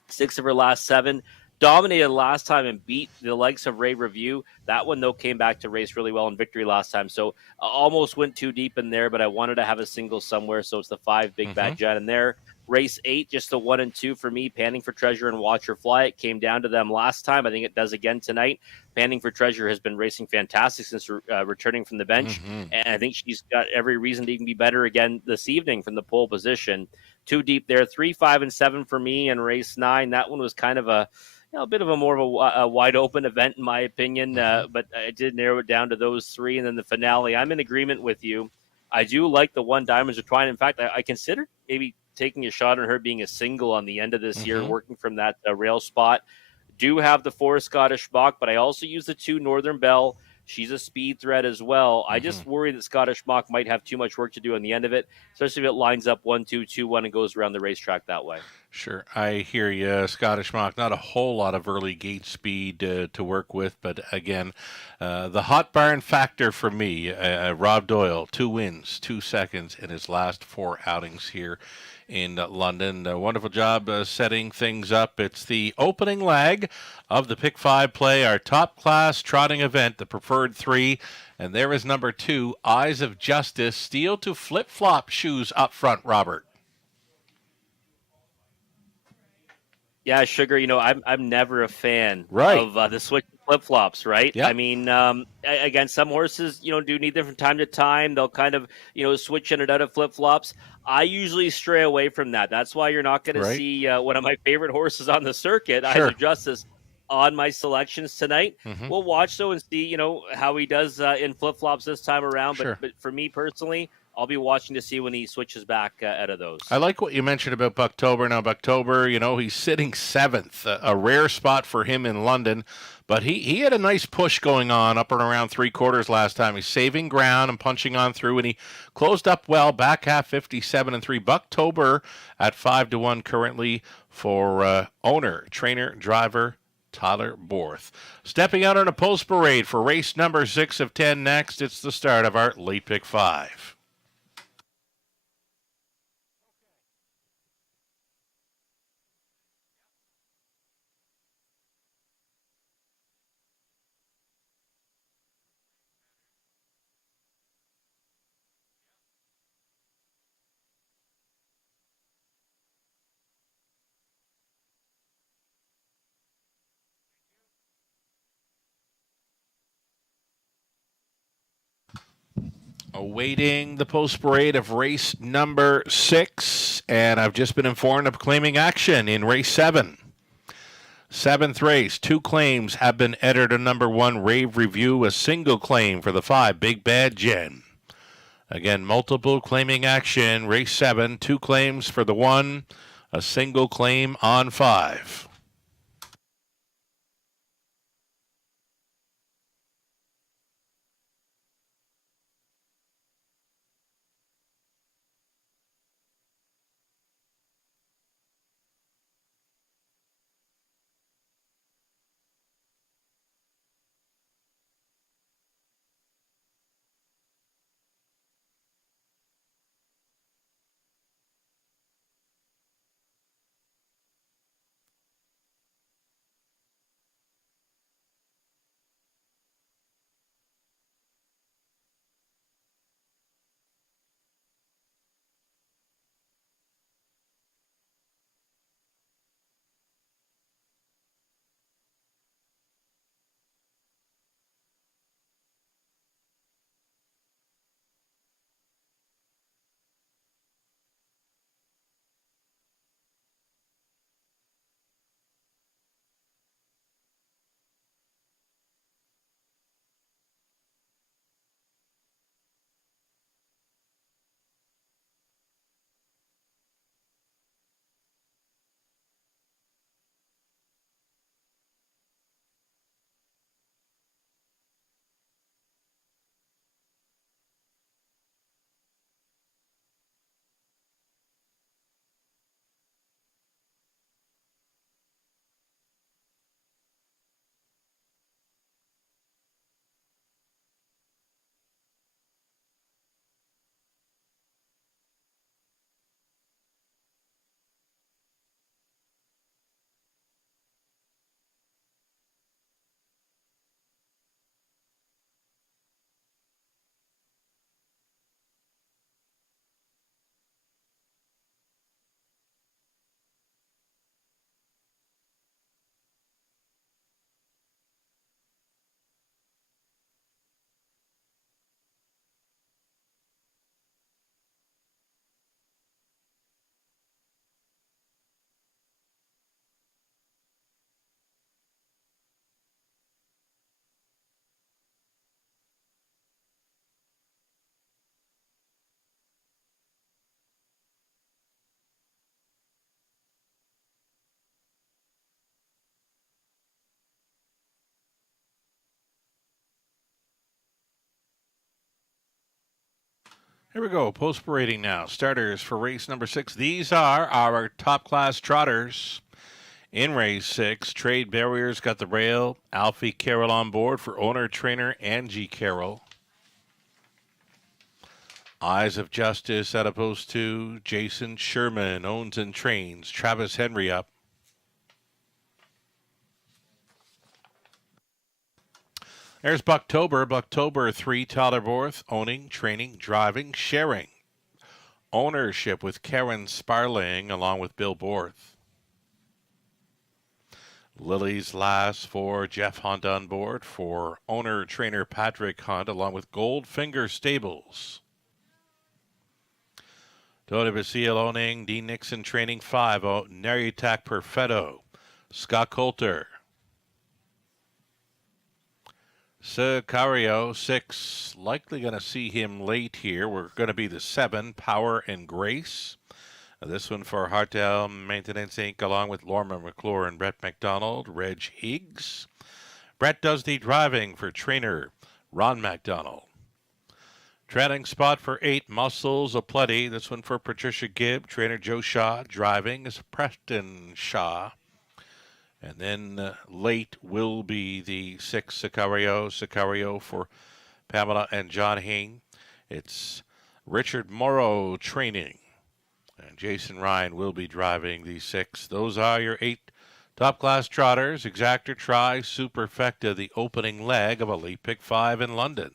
6 of her last 7. Dominated last time and beat the likes of Ray Review. That one, though, came back to race really well in victory last time. So almost went too deep in there, but I wanted to have a single somewhere. So it's the 5, Big Bad Jen in there. Race 8, just the 1 and 2 for me. Panting for Treasure and Watch Her Fly. It came down to them last time. I think it does again tonight. Panting for Treasure has been racing fantastic since returning from the bench. And I think she's got every reason to even be better again this evening from the pole position. 2 deep there. 3, 5, and 7 for me in race 9. That one was kind of a bit of a more of a wide open event in my opinion. But I did narrow it down to those 3. And then the finale, I'm in agreement with you. I do like the 1, Diamonds Are Twine. In fact, I considered maybe taking a shot on her being a single on the end of this year, working from that rail spot. Do have the 4, Scottish Mock, but I also use the 2, Northern Belle. She's a speed threat as well. I just worry that Scottish Mock might have too much work to do on the end of it, especially if it lines up 1-2, 2-1 and goes around the racetrack that way. Sure, I hear you, Scottish Mock. Not a whole lot of early gate speed to work with, but again, the hot barn factor for me, Rob Doyle, 2 wins, 2 seconds in his last 4 outings here in London. A wonderful job setting things up. It's the opening leg of the Pick 5 play, our top class trotting event, the preferred 3. And there is number 2, Eyes of Justice, steel to flip flop shoes up front, Robert. Yeah, Sugar. I'm never a fan Right. of the switch flip flops. Right. Yep. I mean, again, some horses do need them from time to time. They'll kind of switch in and out of flip flops. I usually stray away from that. That's why you're not going to see one of my favorite horses on the circuit, Sure. Eyes of Justice, on my selections tonight. Mhm. We'll watch though and see how he does in flip flops this time around. Sure. But for me personally, I'll be watching to see when he switches back out of those. I like what you mentioned about Bucktober. Now, Bucktober, he's sitting 7th, a rare spot for him in London. But he had a nice push going on up and around 3/4 last time. He's saving ground and punching on through, and he closed up well, back half 57-3. Bucktober at 5-1 currently for owner, trainer, driver, Tyler Borth. Stepping out on a post parade for race number 6 of 10 next. It's the start of our late pick 5. Awaiting the post parade of race number 6, and I've just been informed of claiming action in race 7. 7th race, 2 claims have been entered. A number 1 Rave Review, a single claim for the 5 Big Bad Jen. Again, multiple claiming action. Race 7, 2 claims for the 1, a single claim on 5. Here we go. Post parading now. Starters for race number 6. These are our top class trotters. In race 6, Trade Barriers got the rail. Alfie Carroll on board for owner trainer Angie Carroll. Eyes of Justice out of post 2. Jason Sherman owns and trains Travis Henry up. There's Bucktober. Bucktober 3, Tyler Borth, owning, training, driving, sharing. Ownership with Karen Sparling along with Bill Borth. Lily's Last for Jeff Hunt on board for owner, trainer Patrick Hunt along with Goldfinger Stables. Tony Basile owning, Dean Nixon training 5, Neriatak Perfetto, Scott Coulter. Sicario 6, likely going to see him late here. We're going to be the 7, Power and Grace. This one for Hartel Maintenance Inc. along with Lorma McClure and Brett McDonald, Reg Higgs. Brett does the driving for trainer Ron McDonald. Trailing spot for 8, Muscles Aplenty. This one for Patricia Gibb, trainer Joe Shaw. Driving is Preston Shaw. And then late will be the 6, Sicario for Pamela and John Hain. It's Richard Morrow training. And Jason Ryan will be driving the 6. Those are your 8 top-class trotters. Exactor Tri Superfecta, the opening leg of Elite Pick 5 in London.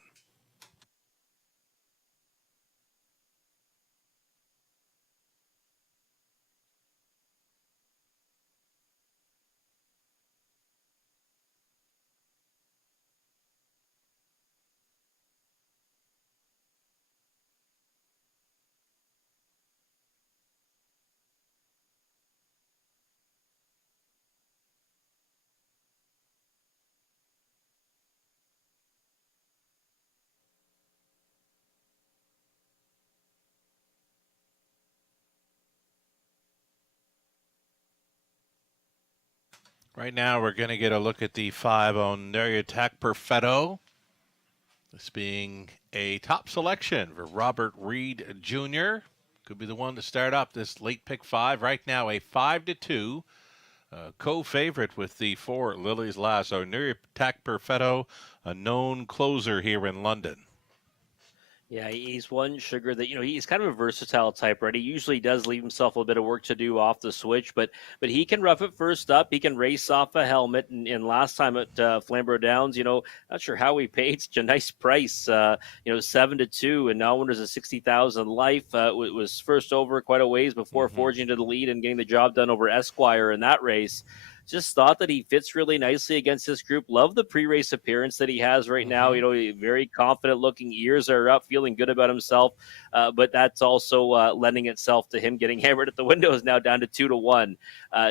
Right now, we're going to get a look at the 5 on Neriatak Perfetto. This being a top selection for Robert Reed Jr. Could be the one to start up this late pick 5. Right now, a 5-2 co-favorite with the 4 Lily's Lasso. Neriatak Perfetto, a known closer here in London. Yeah, he's one sugar that, he's kind of a versatile type, right? He usually does leave himself a little bit of work to do off the switch, but he can rough it first up. He can race off a helmet. And last time at Flamborough Downs, not sure how he paid such a nice price, 7-2, and now there's a 60,000 life. It was first over quite a ways before forging to the lead and getting the job done over Esquire in that race. Just thought that he fits really nicely against this group. Love the pre-race appearance that he has right now. Very confident looking, ears are up, feeling good about himself. But that's also lending itself to him getting hammered at the windows now down to 2-1.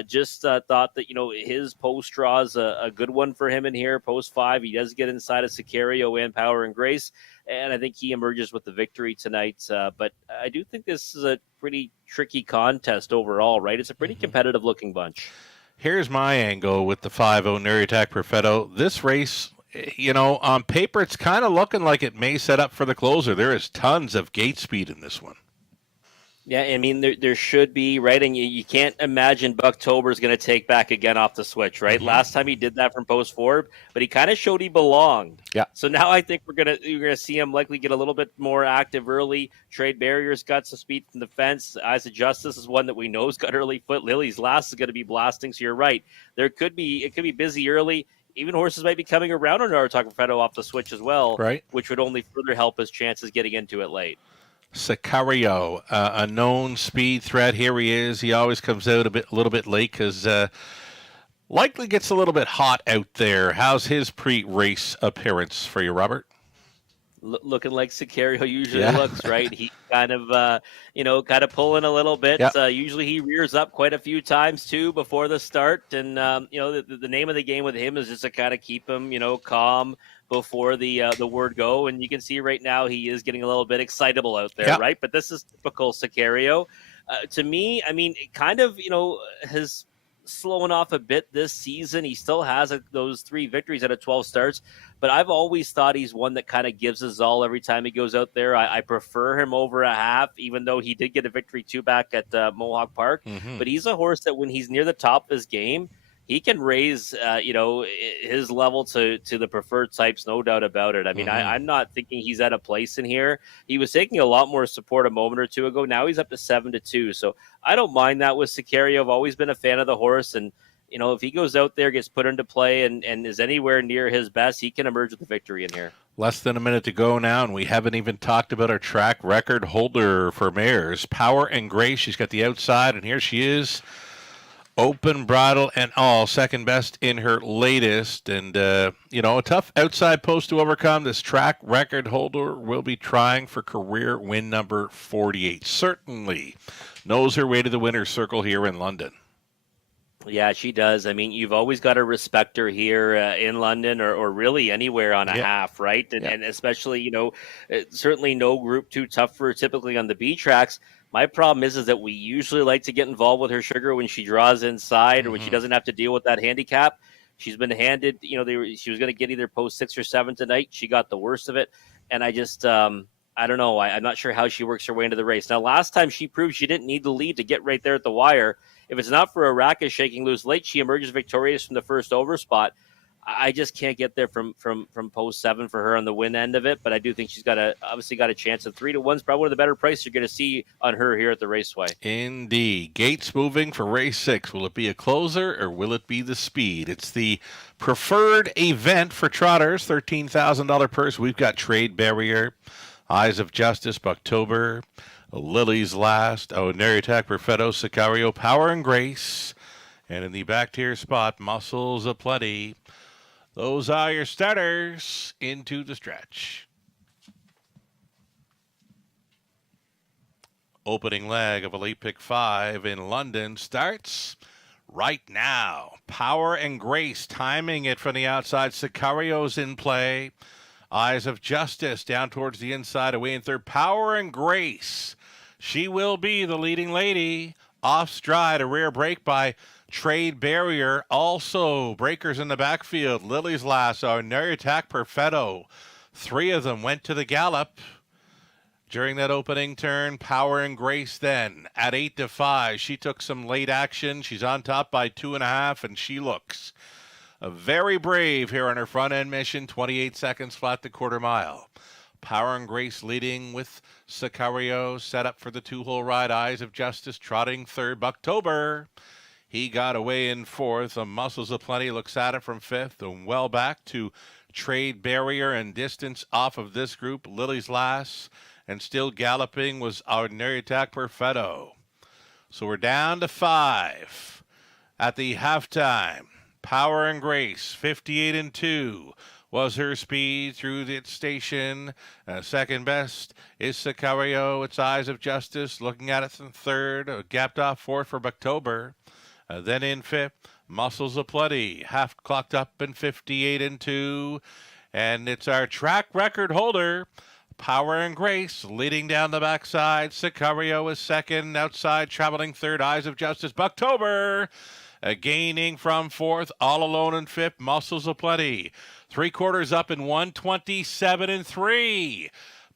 Just thought that, his post draw is a good one for him in here. Post 5, he does get inside of Sicario and Power and Grace. And I think he emerges with the victory tonight. But I do think this is a pretty tricky contest overall, right? It's a pretty competitive looking bunch. Here's my angle with the 5 Neriatak Perfetto. This race, on paper, it's kind of looking like it may set up for the closer. There is tons of gate speed in this one. Yeah, I mean, there should be, right? And you can't imagine Bucktober is going to take back again off the switch, right? Last time he did that from post 4, but he kind of showed he belonged. Yeah. So now I think you're gonna see him likely get a little bit more active early. Trade Barriers got some speed from the fence. Eyes of Justice is one that we know has got early foot. Lily's Last is going to be blasting. So you're right. It could be busy early. Even horses might be coming around on Neriatak Perfetto off the switch as well, right? Which would only further help his chances getting into it late. Sicario, a known speed threat. Here he is. He always comes out a little bit late because likely gets a little bit hot out there. How's his pre-race appearance for you, Robert? Looking like Sicario usually looks, right? He kind of, kind of pulling a little bit. Yeah. Usually he rears up quite a few times too before the start, and the name of the game with him is just to kind of keep him, calm before the word go. And you can see right now he is getting a little bit excitable out there, right? But this is typical Sicario. To me, I mean, it kind of, has slowing off a bit this season. He still has those 3 victories out of 12 starts, but I've always thought he's one that kind of gives his all every time he goes out there. I prefer him over a half, even though he did get a victory too back at Mohawk Park. Mm-hmm. But he's a horse that when he's near the top of his game, he can raise, his level to the preferred types, no doubt about it. I mean, I'm not thinking he's at a place in here. He was taking a lot more support a moment or two ago. Now he's up to 7-2. So I don't mind that with Sicario. I've always been a fan of the horse. And, if he goes out there, gets put into play, and is anywhere near his best, he can emerge with a victory in here. Less than a minute to go now, and we haven't even talked about our track record holder for mares, Power and Grace. She's got the outside, and here she is. Open bridle and all, second best in her latest. And, a tough outside post to overcome. This track record holder will be trying for career win number 48. Certainly knows her way to the winner's circle here in London. Yeah, she does. I mean, you've always got to respect her here in London or really anywhere on a half, right? And especially, certainly no Group 2 tough for her typically on the B tracks. My problem is that we usually like to get involved with her sugar when she draws inside or when she doesn't have to deal with that handicap. She's been handed, she was going to get either post 6 or 7 tonight. She got the worst of it. And I just, I don't know. I'm not sure how she works her way into the race. Now, last time she proved she didn't need the lead to get right there at the wire. If it's not for Arrakis shaking loose late, she emerges victorious from the first over spot. I just can't get there from post 7 for her on the win end of it, but I do think she's obviously got a chance. And 3-1 is probably one of the better prices you're going to see on her here at the Raceway. Indeed. Gates moving for race 6. Will it be a closer or will it be the speed? It's the preferred event for trotters. $13,000 purse. We've got Trade Barrier, Eyes of Justice, Bucktober, Lily's Last, Neriatak, Perfetto, Sicario, Power and Grace, and in the back tier spot, Muscles Aplenty. Those are your starters into the stretch. Opening leg of Elite Pick 5 in London starts right now. Power and Grace timing it from the outside. Sicario's in play. Eyes of Justice down towards the inside, away in third. Power and Grace. She will be the leading lady. Off stride, a rear break by Trade Barrier. Also, breakers in the backfield. Lily's Lasso, Neriatak, Perfetto. 3 of them went to the gallop during that opening turn. Power and Grace then at 8-5. She took some late action. She's on top by 2.5, and she looks very brave here on her front end mission. 28 seconds flat the quarter mile. Power and Grace leading with Sicario set up for the 2-hole ride. Eyes of Justice trotting third. Bucktober, he got away in fourth. The Muscles Aplenty looks at it from fifth and well back to Trade Barrier and distance off of this group. Lily's Last and still galloping was our Neriatak Perfetto. So we're down to 5 at the halftime. Power and Grace, 58-2. Was her speed through the station. Second best is Sicario. It's Eyes of Justice looking at it from third. Gapped off fourth for Bucktober. Then in fifth, Muscles Aplenty. Half clocked up in 58-2. And it's our track record holder, Power and Grace, leading down the backside. Sicario is second. Outside, traveling third. Eyes of Justice. Bucktober gaining from fourth. All alone in fifth. Muscles Aplenty. 3/4 up in 127-3.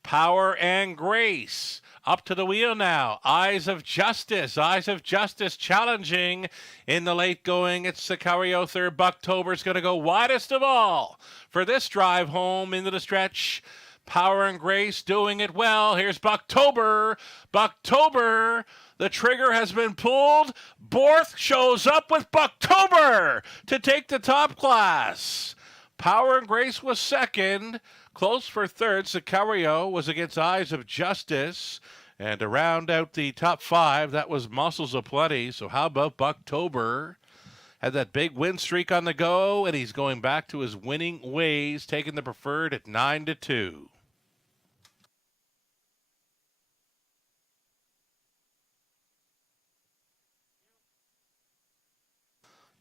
Power and Grace up to the wheel now. Eyes of Justice. Eyes of Justice challenging in the late going. It's Sicario third. Bucktober's going to go widest of all for this drive home into the stretch. Power and Grace doing it well. Here's Bucktober. Bucktober. The trigger has been pulled. Borth shows up with Bucktober to take the top class. Power and Grace was second. Close for third. Sicario was against Eyes of Justice. And to round out the top 5, that was Muscles Aplenty. So how about Bucktober? Had that big win streak on the go, and he's going back to his winning ways, taking the preferred at 9-2.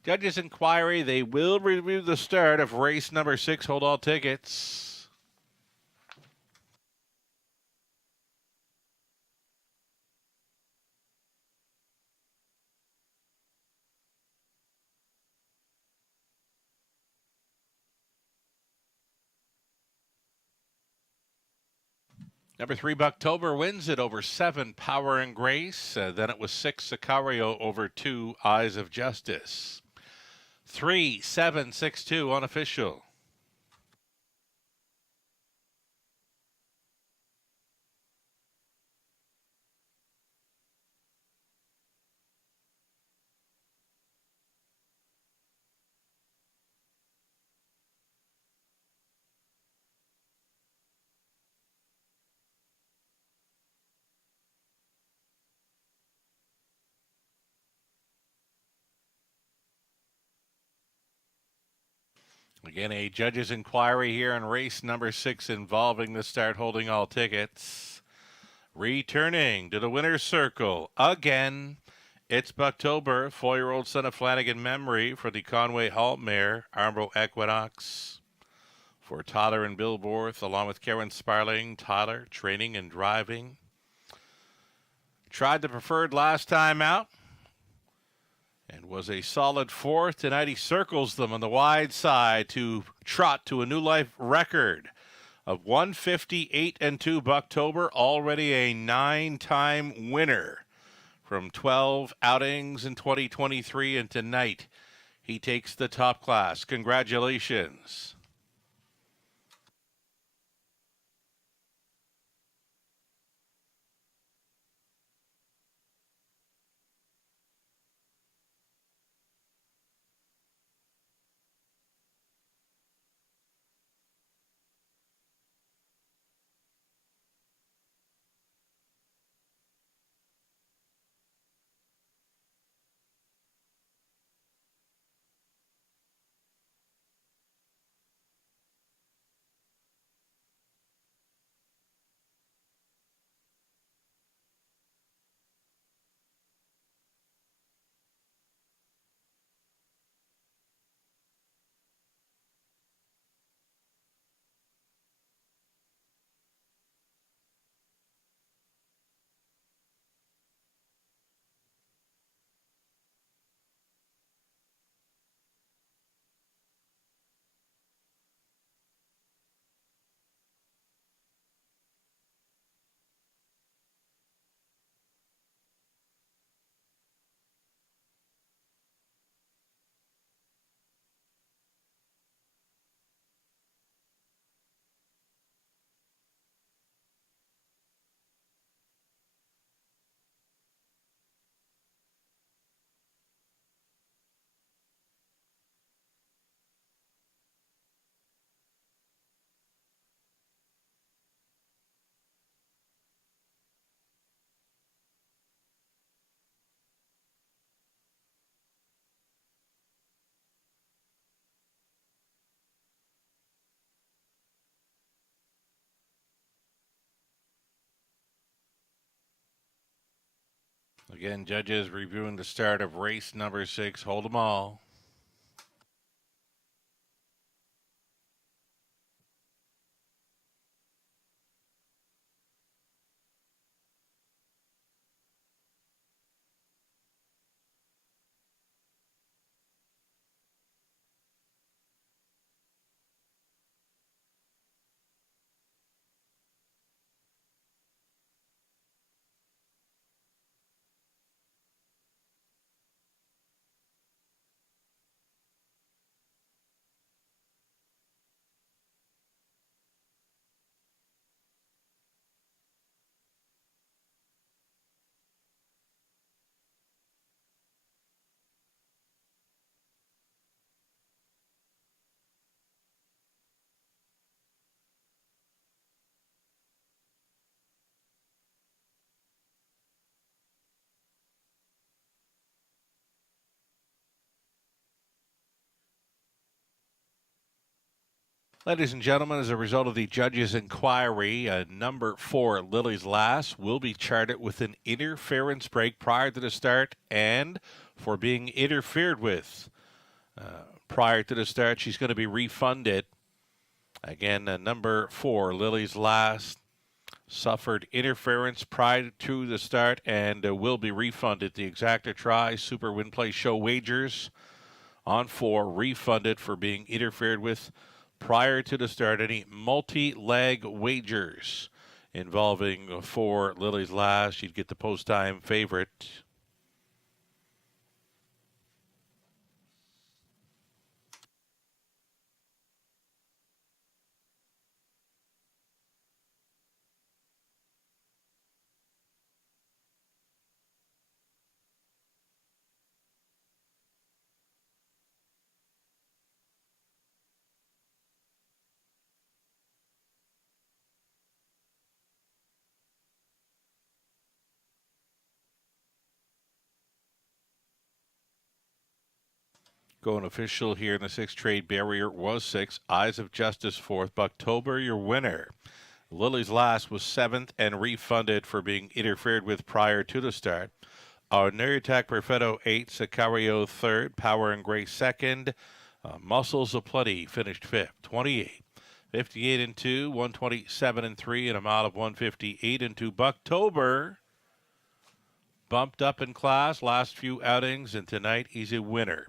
Judges' inquiry, they will review the start of race number 6. Hold all tickets. Number 3, Bucktober wins it over 7, Power and Grace. Then it was 6, Sicario over 2, Eyes of Justice. 3, 7, 6, 2, unofficial. Again, a judge's inquiry here in race number 6 involving the start holding all tickets. Returning to the winner's circle again, it's Bucktober, 4-year-old son of Flanagan Memory for the Conway Halt mare, Armbro Equinox. For Tyler and Bill Borth, along with Karen Sparling, Tyler training and driving. Tried the preferred last time out and was a solid 4th. Tonight he circles them on the wide side to trot to a new life record of 158-2. Bucktober, already a 9-time winner from 12 outings in 2023, and tonight he takes the top class. Congratulations. Again, judges reviewing the start of race number 6. Hold them all. Ladies and gentlemen, as a result of the judge's inquiry, number 4, Lily's Lass, will be charted with an interference break prior to the start, and for being interfered with prior to the start, she's going to be refunded. Again, number 4, Lily's Lass, suffered interference prior to the start and will be refunded. The Exacta Try Super Win Play Show wagers on 4 refunded for being interfered with prior to the start. Any multi-leg wagers involving 4 Lily's Last. You'd get the post time favorite. Going official here in the 6th trade barrier was 6. Eyes of Justice 4th. Bucktober, your winner. Lily's Last was 7th and refunded for being interfered with prior to the start. Our Neriatak Perfetto 8th. Sicario 3rd. Power and Grace 2nd. Muscles of Plenty finished 5th. 28. 58 and 2. 127 and 3. And a mile of 158 and 2. Bucktober bumped up in class last few outings, and tonight he's a winner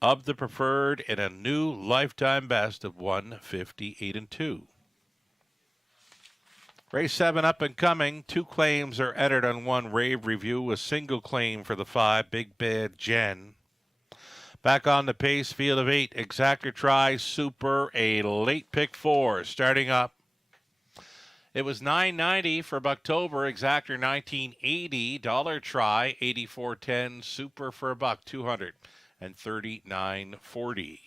of the preferred and a new lifetime best of 158 and 2. Race 7 up and coming. 2 claims are entered on 1 rave review. A single claim for the 5, Big Bad Jen. Back on the pace, field of 8, Exactor Try Super, a late pick 4, starting up. It was $9.90 for Bucktober, Exactor $19.80, Dollar Try $84.10, Super for $1, $239.40.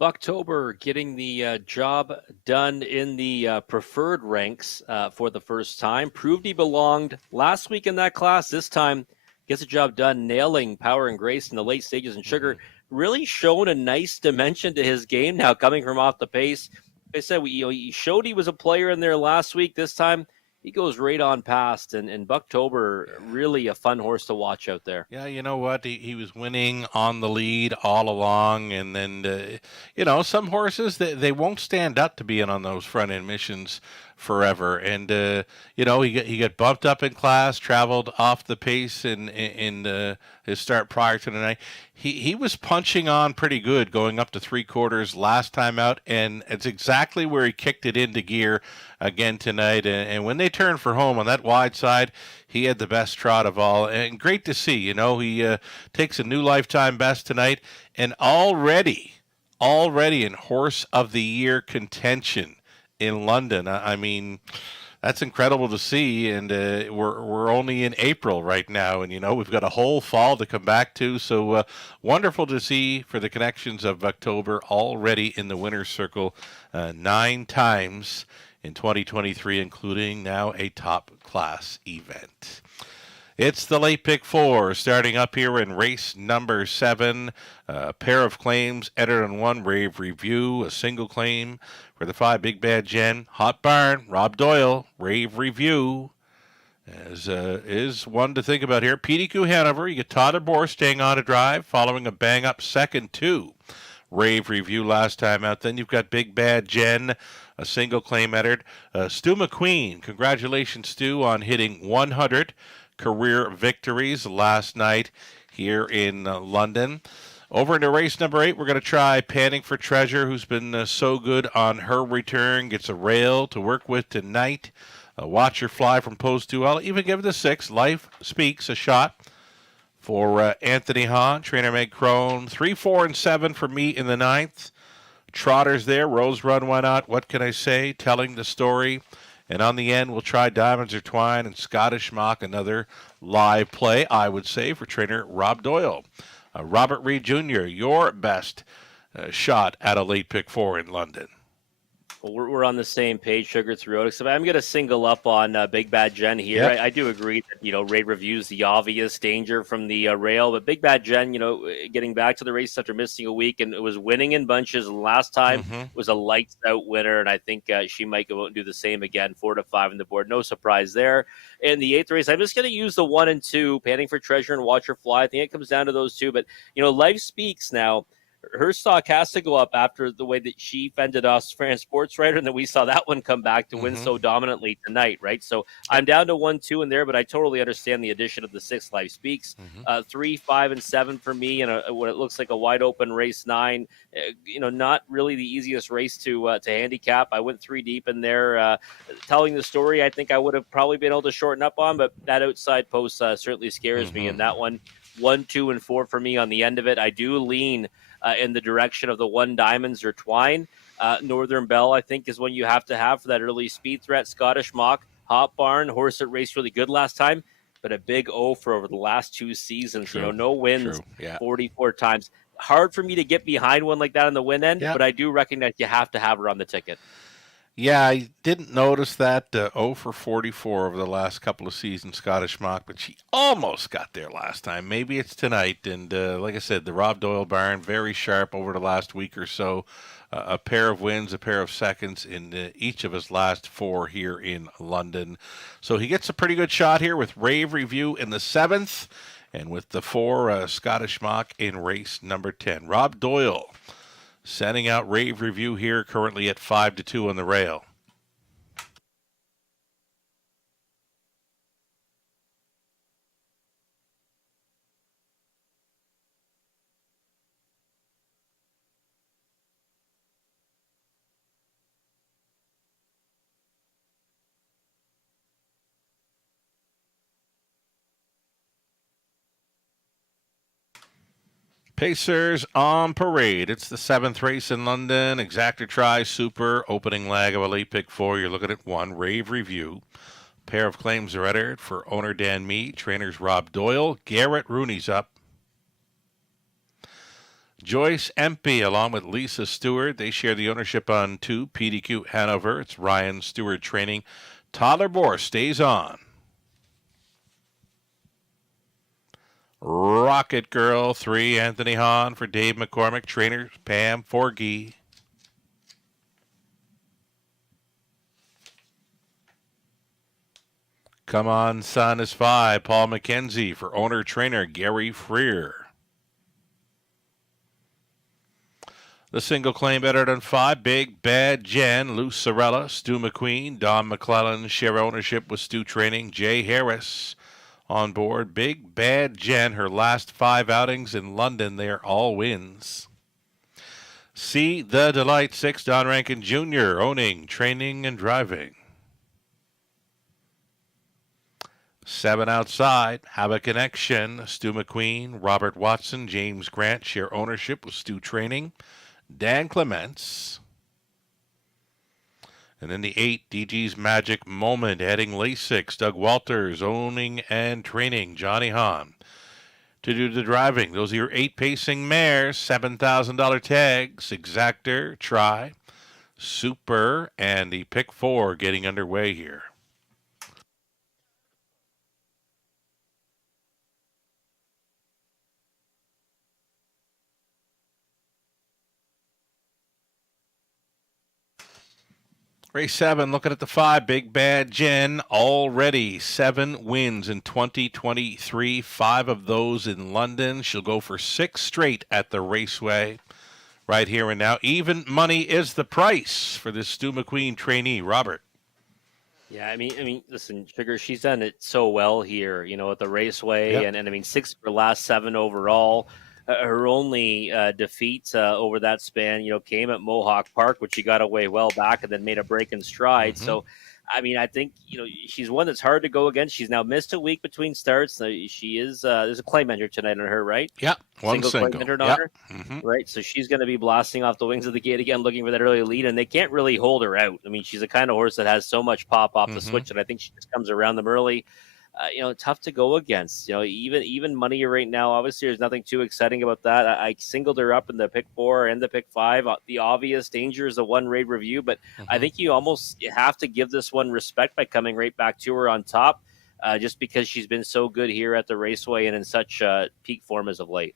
Bucktober getting the job done in the preferred ranks for the first time. Proved he belonged last week in that class. This time gets the job done, nailing Power and Grace in the late stages. And Sugar really shown a nice dimension to his game now, coming from off the pace. Like I said, he showed he was a player in there last week. This time he goes right on past, and Bucktober, really a fun horse to watch out there. Yeah, you know what? He was winning on the lead all along, and then, some horses, they won't stand up to being on those front end missions forever. And, he got bumped up in class, traveled off the pace in his start prior to the night. He was punching on pretty good going up to 3/4 last time out, and it's exactly where he kicked it into gear again tonight. And when they turned for home on that wide side, he had the best trot of all. And great to see, he takes a new lifetime best tonight, and already in Horse of the Year contention in London. I mean, that's incredible to see, and we're only in April right now, and we've got a whole fall to come back to. So wonderful to see for the connections of October already in the winner's circle 9 times in 2023, including now a top class event. It's the late pick 4 starting up here in race number 7. A pair of claims entered on 1, Rave Review, a single claim for the 5, Big Bad Jen, Hot Barn, Rob Doyle, Rave Review. As is one to think about here. PDQ Hanover, you get Todd Bohr staying on to drive, following a bang-up second to Rave Review last time out. Then you've got Big Bad Jen, a single claim entered. Stu McQueen, congratulations, Stu, on hitting 100 career victories last night here in London. Over into race number 8, we're going to try Panting for Treasure, who's been so good on her return. Gets a rail to work with tonight. Watch Her Fly from Post 2. I'll even give it a 6. Life Speaks, a shot for Anthony Hahn, trainer Meg Crone. 3, 4, and 7 for me in the 9th. Trotters there. Rose Run, Why Not? What Can I Say? Telling the Story. And on the end, we'll try Diamonds Are Twine and Scottish Mock, another live play, I would say, for trainer Rob Doyle. Robert Reed Jr., your best shot at a late pick 4 in London. Well, we're on the same page, Sugar, throughout. Except I'm going to single up on Big Bad Jen here. Yep. I do agree that, Rave Review's the obvious danger from the rail. But Big Bad Jen, getting back to the race after missing a week, and it was winning in bunches. And last time was a lights out winner. And I think she might go out and do the same again. 4 to 5 on the board. No surprise there. In the 8th race, I'm just going to use the 1 and 2, Panting for Treasure and Watch Her Fly. I think it comes down to those two. But, Life Speaks now. Her stock has to go up after the way that she fended us for a sports writer, and then we saw that one come back to win so dominantly tonight, right? So I'm down to 1, 2 in there, but I totally understand the addition of the 6 Life Speaks. 3, 5, and 7 for me, and what it looks like a wide open race 9. Not really the easiest race to handicap. I went 3 deep in there. Telling the Story, I think I would have probably been able to shorten up on, but that outside post certainly scares me. And that one, 1, 2, and 4 for me on the end of it. I do lean in the direction of the 1, Diamonds Are Twine. Northern Belle, I think, is one you have to have for that early speed threat. Scottish Mock, Hot Barn, horse that raced really good last time, but a big O for over the last 2 seasons. True. No wins, True. Yeah. 44 times. Hard for me to get behind one like that on the win end, but I do recognize you have to have her on the ticket. Yeah, I didn't notice that 0 for 44 over the last couple of seasons, Scottish Mock, but she almost got there last time. Maybe it's tonight. And like I said, the Rob Doyle barn, very sharp over the last week or so. A pair of wins, a pair of seconds in each of his last 4 here in London. So he gets a pretty good shot here with Rave Review in the 7th, and with the 4 Scottish Mock in race number 10. Rob Doyle sending out Rave Review here, currently at 5 to 2 on the rail. Pacers on parade. It's the 7th race in London. Exactor Tri Super opening leg of a late pick 4. You're looking at 1, Rave Review. Pair of claims are entered for owner Dan Mee. Trainers Rob Doyle. Garrett Rooney's up. Joyce Empey, along with Lisa Stewart, they share the ownership on 2, PDQ Hanover. It's Ryan Stewart Training. Tyler Bohr stays on. Rocket Girl 3, Anthony Hahn for Dave McCormick. Trainer Pam Forgey. Come On Son is 5, Paul McKenzie for owner-trainer Gary Freer. The single claim better than 5, Big Bad Jen, Lou Sorella, Stu McQueen, Don McClellan, share ownership with Stu Training, Jay Harris on board. Big Bad Jen, her last 5 outings in London, they're all wins. See the Delight 6, Don Rankin Jr., owning, training, and driving. 7 outside, Have a Connection, Stu McQueen, Robert Watson, James Grant, share ownership with Stu Training, Dan Clements. And then the 8, DG's Magic Moment, adding Lasix, Doug Walters, owning and training, Johnny Hahn. To do the driving, those are your 8 pacing mares, $7,000 tags, Exactor, Try, Super, and the pick 4 getting underway here. Race 7, looking at the 5, Big Bad Jen, already 7 wins in 2023, 5 of those in London. She'll go for 6 straight at the Raceway right here and now. Even money is the price for this Stu McQueen trainee, Robert. Yeah, I mean, listen, Sugar, she's done it so well here, at the Raceway, Yep. and I mean, 6 of her last 7 overall. Her only defeat over that span, came at Mohawk Park, which she got away well back and then made a break in stride. Mm-hmm. So, I mean, I think, she's one that's hard to go against. She's now missed a week between starts. She is, there's a claim enter tonight on her, right? Yeah, one single. Claim entered on her, right? So she's going to be blasting off the wings of the gate again, looking for that early lead, and they can't really hold her out. I mean, she's the kind of horse that has so much pop off the switch, and I think she just comes around them early. Tough to go against. Even money right now. Obviously, there's nothing too exciting about that. I singled her up in the pick 4 and the pick 5. The obvious danger is the one rate review, but I think you have to give this one respect by coming right back to her on top, just because she's been so good here at the Raceway and in such peak form as of late.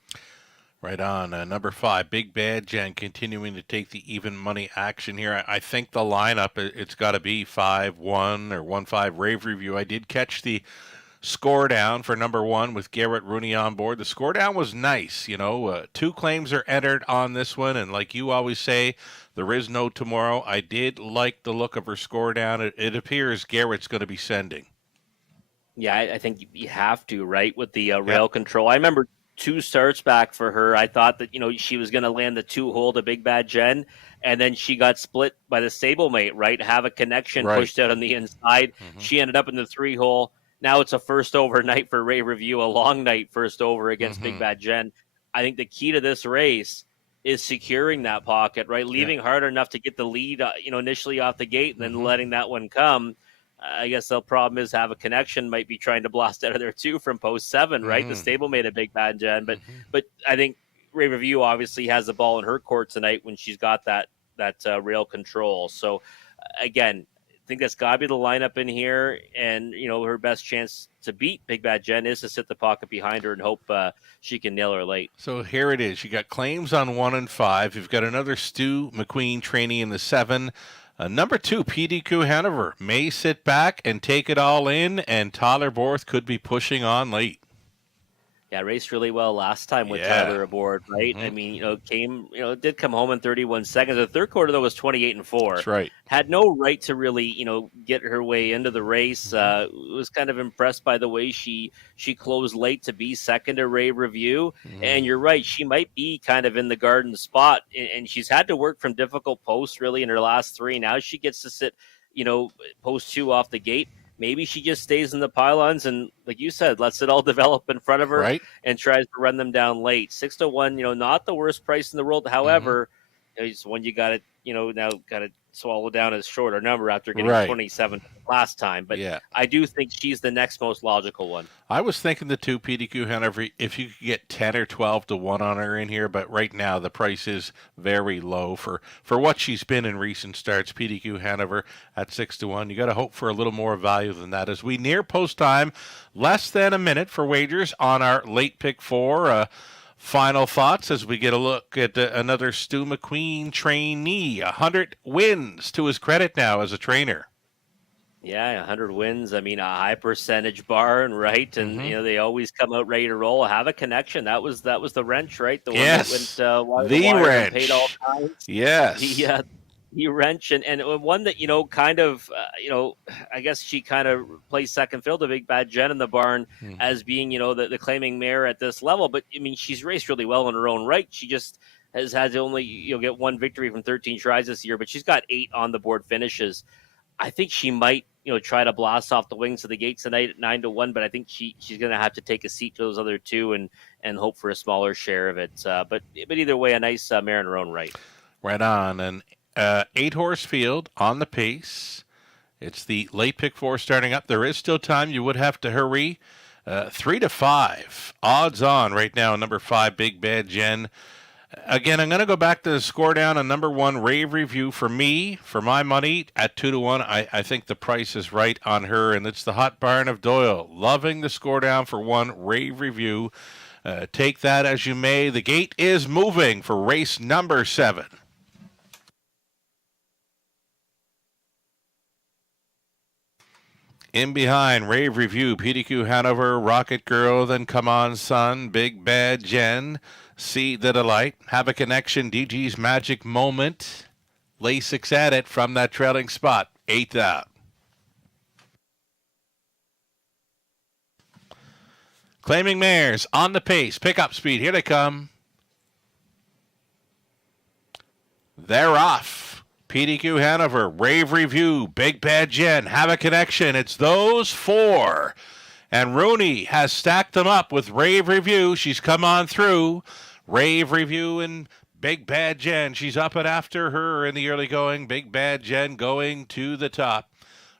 Right on. Number 5, Big Bad Jen, continuing to take the even money action here. I think the lineup, it's got to be 5-1 or 1-5 Rave Review. I did catch the score down for number 1 with Garrett Rooney on board. The score down was nice. 2 claims are entered on this one, and like you always say, there is no tomorrow. I did like the look of her score down. It appears Garrett's going to be sending. Yeah, I think you have to, right, with the rail control. I remember 2 starts back for her. I thought that, she was going to land the 2-hole to Big Bad Jen, and then she got split by the stablemate, right? Have a Connection pushed out on the inside. She ended up in the 3-hole. Now it's a first over night for Ray Review, a long night first over against Big Bad Jen. I think the key to this race is securing that pocket, right? Leaving hard enough to get the lead, initially off the gate and then letting that one come. I guess the problem is Have a Connection might be trying to blast out of there too from post 7, right? The stablemate of Big Bad Jen, but I think Ray Review obviously has the ball in her court tonight when she's got that rail control. So again, I think that's got to be the lineup in here, and her best chance to beat Big Bad Jen is to sit the pocket behind her and hope she can nail her late. So here it is. You got claims on 1 and 5. You've got another Stu McQueen trainee in the 7. Number 2, PDQ Hanover may sit back and take it all in, and Tyler Borth could be pushing on late. Yeah, raced really well last time with Tyler aboard, right? I mean, did come home in 31 seconds. The third quarter, though, was 28-4. That's right. Had no right to really, get her way into the race. Was kind of impressed by the way she closed late to be second to Ray Review. And you're right, she might be kind of in the garden spot, and she's had to work from difficult posts really in her last 3. Now she gets to sit, post 2 off the gate. Maybe she just stays in the pylons and, like you said, lets it all develop in front of her and tries to run them down late. 6-1, not the worst price in the world. However, it's one you got to now kind of swallow down a shorter number after getting Right. 27 last time. But Yeah. I do think she's the next most logical one. I was thinking the two PDQ Hanover, if you could get 10 or 12 to 1 on her in here, but right now the price is very low for what she's been in recent starts. PDQ Hanover at 6 to 1. You got to hope for a little more value than that. As we near post time, less than a minute for wagers on our late pick 4. Final thoughts as we get a look at another Stu McQueen trainee. 100 wins to his credit now as a trainer. Yeah, 100 wins. I mean, a high percentage barn, right? And they always come out ready to roll. Have a connection. That was the wrench, right? The one Yes, that went the wire and wrench. paid all kinds. Yes. The wrench and one that kind of I guess she kind of plays second fiddle to Big Bad Jen in the barn as being the claiming mare at this level. But I mean, she's raced really well in her own right. She just has had to only get one victory from 13 tries this year, but she's got 8 on the board finishes. I think she might try to blast off the wings of the gates tonight at 9 to 1, but I think she's going to have to take a seat to those other two and hope for a smaller share of it. But either way, a nice mare in her own right. Right on. And 8-horse field on the pace. It's the late pick 4 starting up. There is still time. You would have to hurry. 3 to 5. Odds on right now. Number 5, Big Bad Jen. Again, I'm going to go back to the score down on number 1, Rave Review. For me, for my money, at 2 to 1, I think the price is right on her, and it's the Hot Barn of Doyle. Loving the score down for 1, Rave Review. Take that as you may. The gate is moving for race number 7. In behind, Rave Review, PDQ Hanover, Rocket Girl, then Come On Son, Big Bad Jen, See the Delight, Have a Connection, DG's Magic Moment, lay 6 at it from that trailing spot, 8th out. Claiming mares on the pace, pickup speed, here they come. They're off. PDQ Hanover, Rave Review, Big Bad Jen, Have a Connection. It's those 4. And Rooney has stacked them up with Rave Review. She's come on through. Rave Review and Big Bad Jen. She's up and after her in the early going. Big Bad Jen going to the top.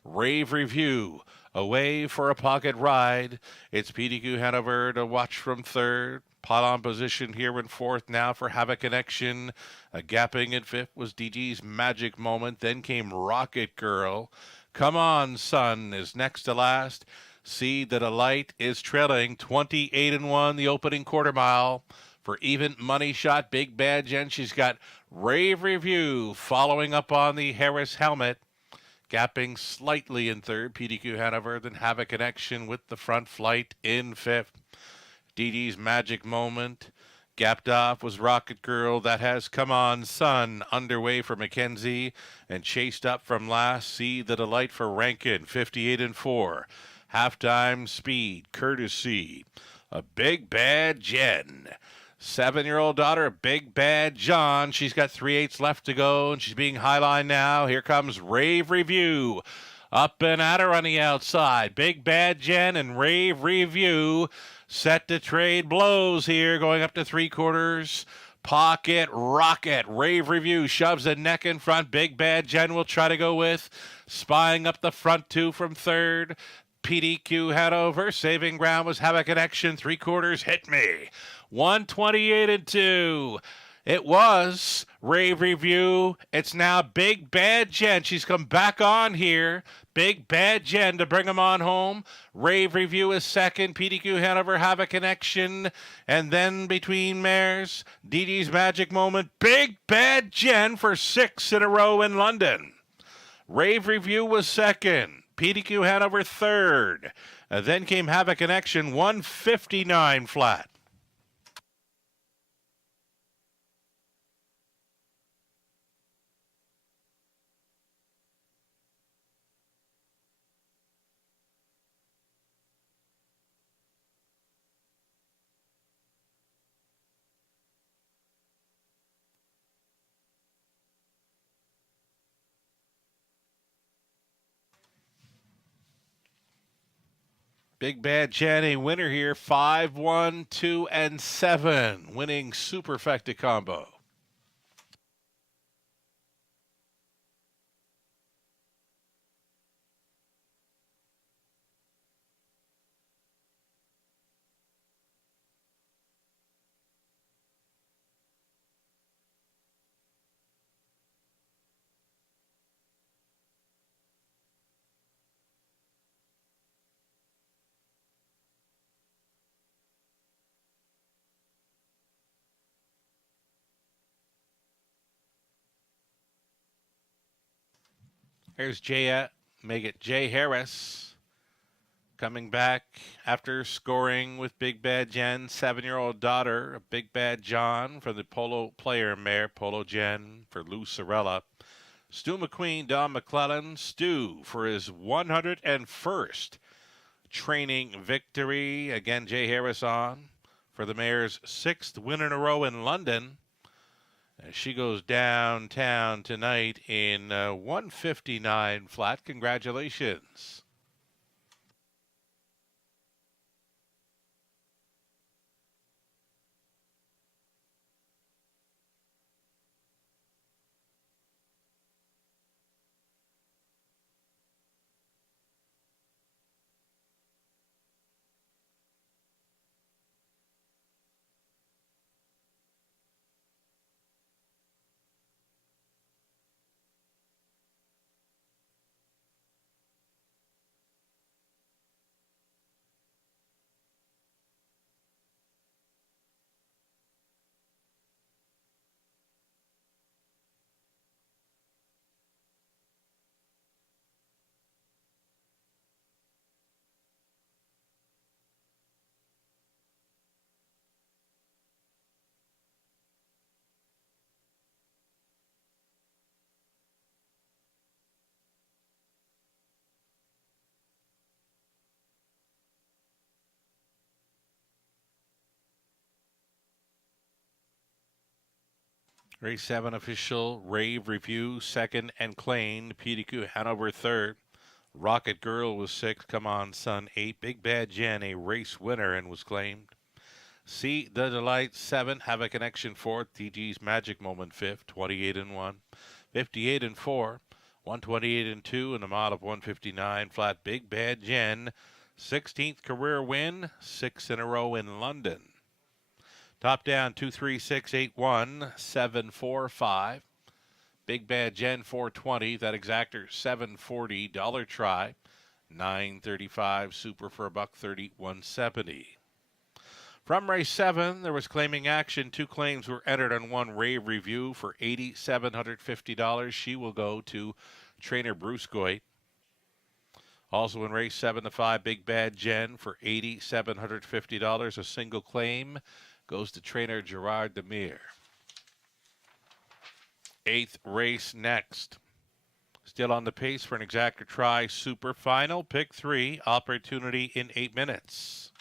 Rave Review away for a pocket ride. It's PDQ Hanover to watch from 3rd. Pylon position here in 4th now for Have a Connection. Gapping in 5th was DG's Magic Moment. Then came Rocket Girl. Come On Son is next to last. See the Delight is trailing 28-1 the opening quarter mile. For even money shot, Big Bad Jen. She's got Rave Review following up on the Harris helmet. Gapping slightly in 3rd. PDQ Hanover. Then Have a Connection with the front flight in 5th. DD's Magic Moment. Gapped off was Rocket Girl. That has Come On Son underway for Mackenzie. And chased up from last. See the Delight for Rankin. 58-4. Halftime speed. Courtesy. A Big Bad Jen. 7-year-old daughter of Big Bad John. She's got 3/8 left to go. And she's being highline now. Here comes Rave Review. Up and at her on the outside. Big Bad Jen and Rave Review. Set to trade blows here, going up to 3/4. Pocket Rocket. Rave Review shoves the neck in front. Big Bad Jen will try to go with. Spying up the front 2 from 3rd. PDQ Hanover. Saving ground was Have a Connection. 3/4 hit me. 128-2. It was Rave Review. It's now Big Bad Jen. She's come back on here. Big Bad Jen to bring him on home. Rave Review is 2nd. PDQ Hanover Have a Connection. And then between mares, DD's Magic Moment. Big Bad Jen for 6 in a row in London. Rave Review was 2nd. PDQ Hanover 3rd. Then came Have a Connection. 159 flat. Big Bad Jen, a winner here, 5-1, 2, and 7, winning Superfecta combo. Here's Jay Harris coming back after scoring with Big Bad Jen, 7-year-old daughter of Big Bad John from the Polo Player mare, Polo Jen for Lou Sorella. Stu McQueen, Don McClellan, Stu for his 101st training victory. Again, Jay Harris on for the mare's 6th win in a row in London. As she goes downtown tonight in 159 flat. Congratulations. Race 7 official rave review, 2nd and claimed. Pedicu Hanover 3rd. Rocket Girl was 6th. Come On Son 8. Big Bad Jen a race winner and was claimed. See the Delight 7. Have a Connection 4th. TG's Magic Moment 5th. 28-1. 58-4. 128-2 and a mod of 159 flat. Big Bad Jen 16th career win, 6 in a row in London. Top down 23681 745. Big Bad Jen 420. That exactor $740. Dollar try $935. Super for $130 $170. From race 7, there was claiming action. 2 claims were entered on 1 rave review for $8,750. She will go to trainer Bruce Goit. Also in race 7 to 5, Big Bad Jen for $8,750. A single claim goes to trainer Gerard Demir. 8th race next. Still on the pace for an exactor try. Super final. Pick 3. Opportunity in 8 minutes.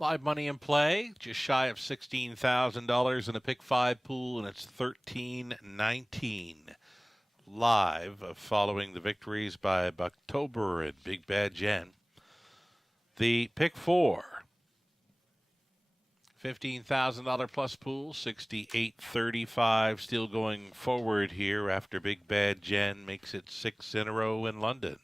Live money in play, just shy of $16,000 in a pick five pool, and it's 13-19. Live following the victories by Bucktober and Big Bad Jen. The pick four, $15,000 plus pool, 68.35. Still going forward here after Big Bad Jen makes it 6 in a row in London.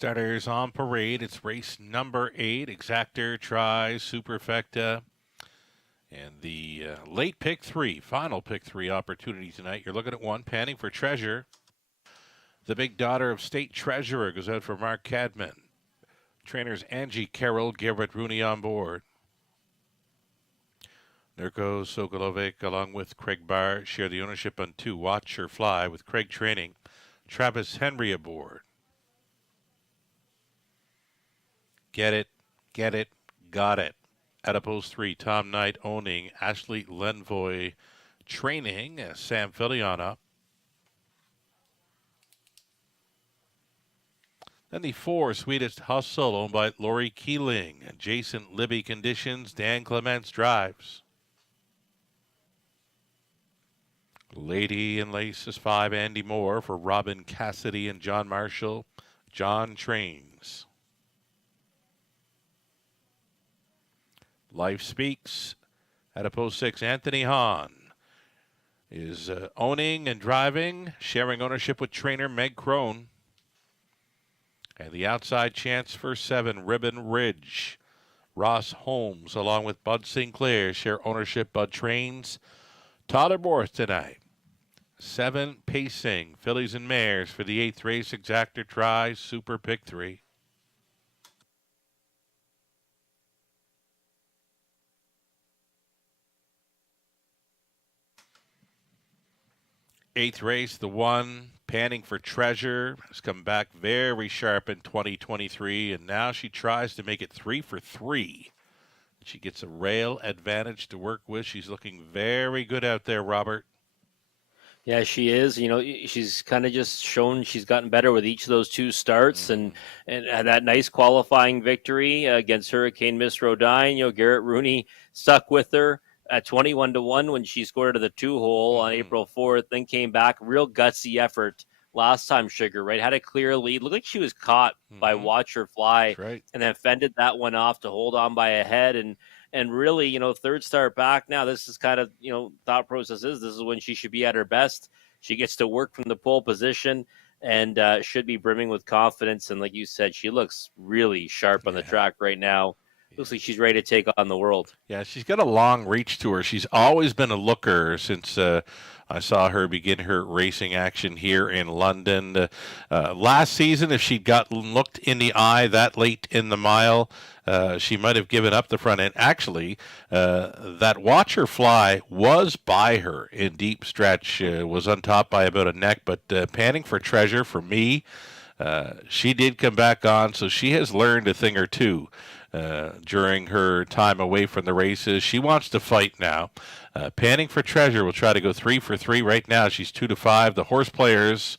Starters on parade. It's race number 8. Exactor, Try, Superfecta. And the late pick 3, final pick 3 opportunity tonight. You're looking at one, Panning for Treasure. The big daughter of State Treasurer goes out for Mark Cadman. Trainers Angie Carroll, Garrett Rooney on board. Nurko Sokolovic along with Craig Barr share the ownership on 2, Watch Her Fly, with Craig training. Travis Henry aboard. Get it, got it. Adipose 3, Tom Knight owning. Ashley Lenvoy training. Sam Fillion up. Then the 4, Sweetest Hustle, owned by Lori Keeling. Jason Libby conditions. Dan Clements drives. Lady and Laces 5, Andy Moore for Robin Cassidy and John Marshall. John trains. Life Speaks. Adipose 6, Anthony Hahn is owning and driving, sharing ownership with trainer Meg Crone. And the outside chance for 7, Ribbon Ridge. Ross Holmes along with Bud Sinclair share ownership. Bud trains. Tyler Borth tonight. 7, Pacing, Fillies and Mares for the 8th race. Exactor, Try, Super pick 3. Eighth race, the 1, Panning for Treasure, has come back very sharp in 2023, and now she tries to make it 3 for 3. She gets a rail advantage to work with. She's looking very good out there, Robert. Yeah, she is. You know, she's kind of just shown she's gotten better with each of those 2 starts, and had that nice qualifying victory against Hurricane Miss Rodine. You know, Garrett Rooney stuck with her at 21-1 when she scored to the 2-hole on April 4th, then came back. Real gutsy effort last time, Sugar, right? Had a clear lead. Looked like she was caught by Watch Her Fly, right, and then fended that one off to hold on by a head. And really, you know, 3rd start back now, this is kind of, you know, thought process is this is when she should be at her best. She gets to work from the pole position and should be brimming with confidence. And like you said, she looks really sharp on the track right now. Looks like she's ready to take on the world. Yeah, she's got a long reach to her. She's always been a looker since I saw her begin her racing action here in London. Last season, if she'd gotten looked in the eye that late in the mile, she might have given up the front end. Actually, that Watch Her Fly was by her in deep stretch, was on top by about a neck, but Panning for Treasure, for me, she did come back on, so she has learned a thing or two during her time away from the races. She wants to fight now. Panning for Treasure will try to go 3 for 3 right now. She's 2-5. The horse players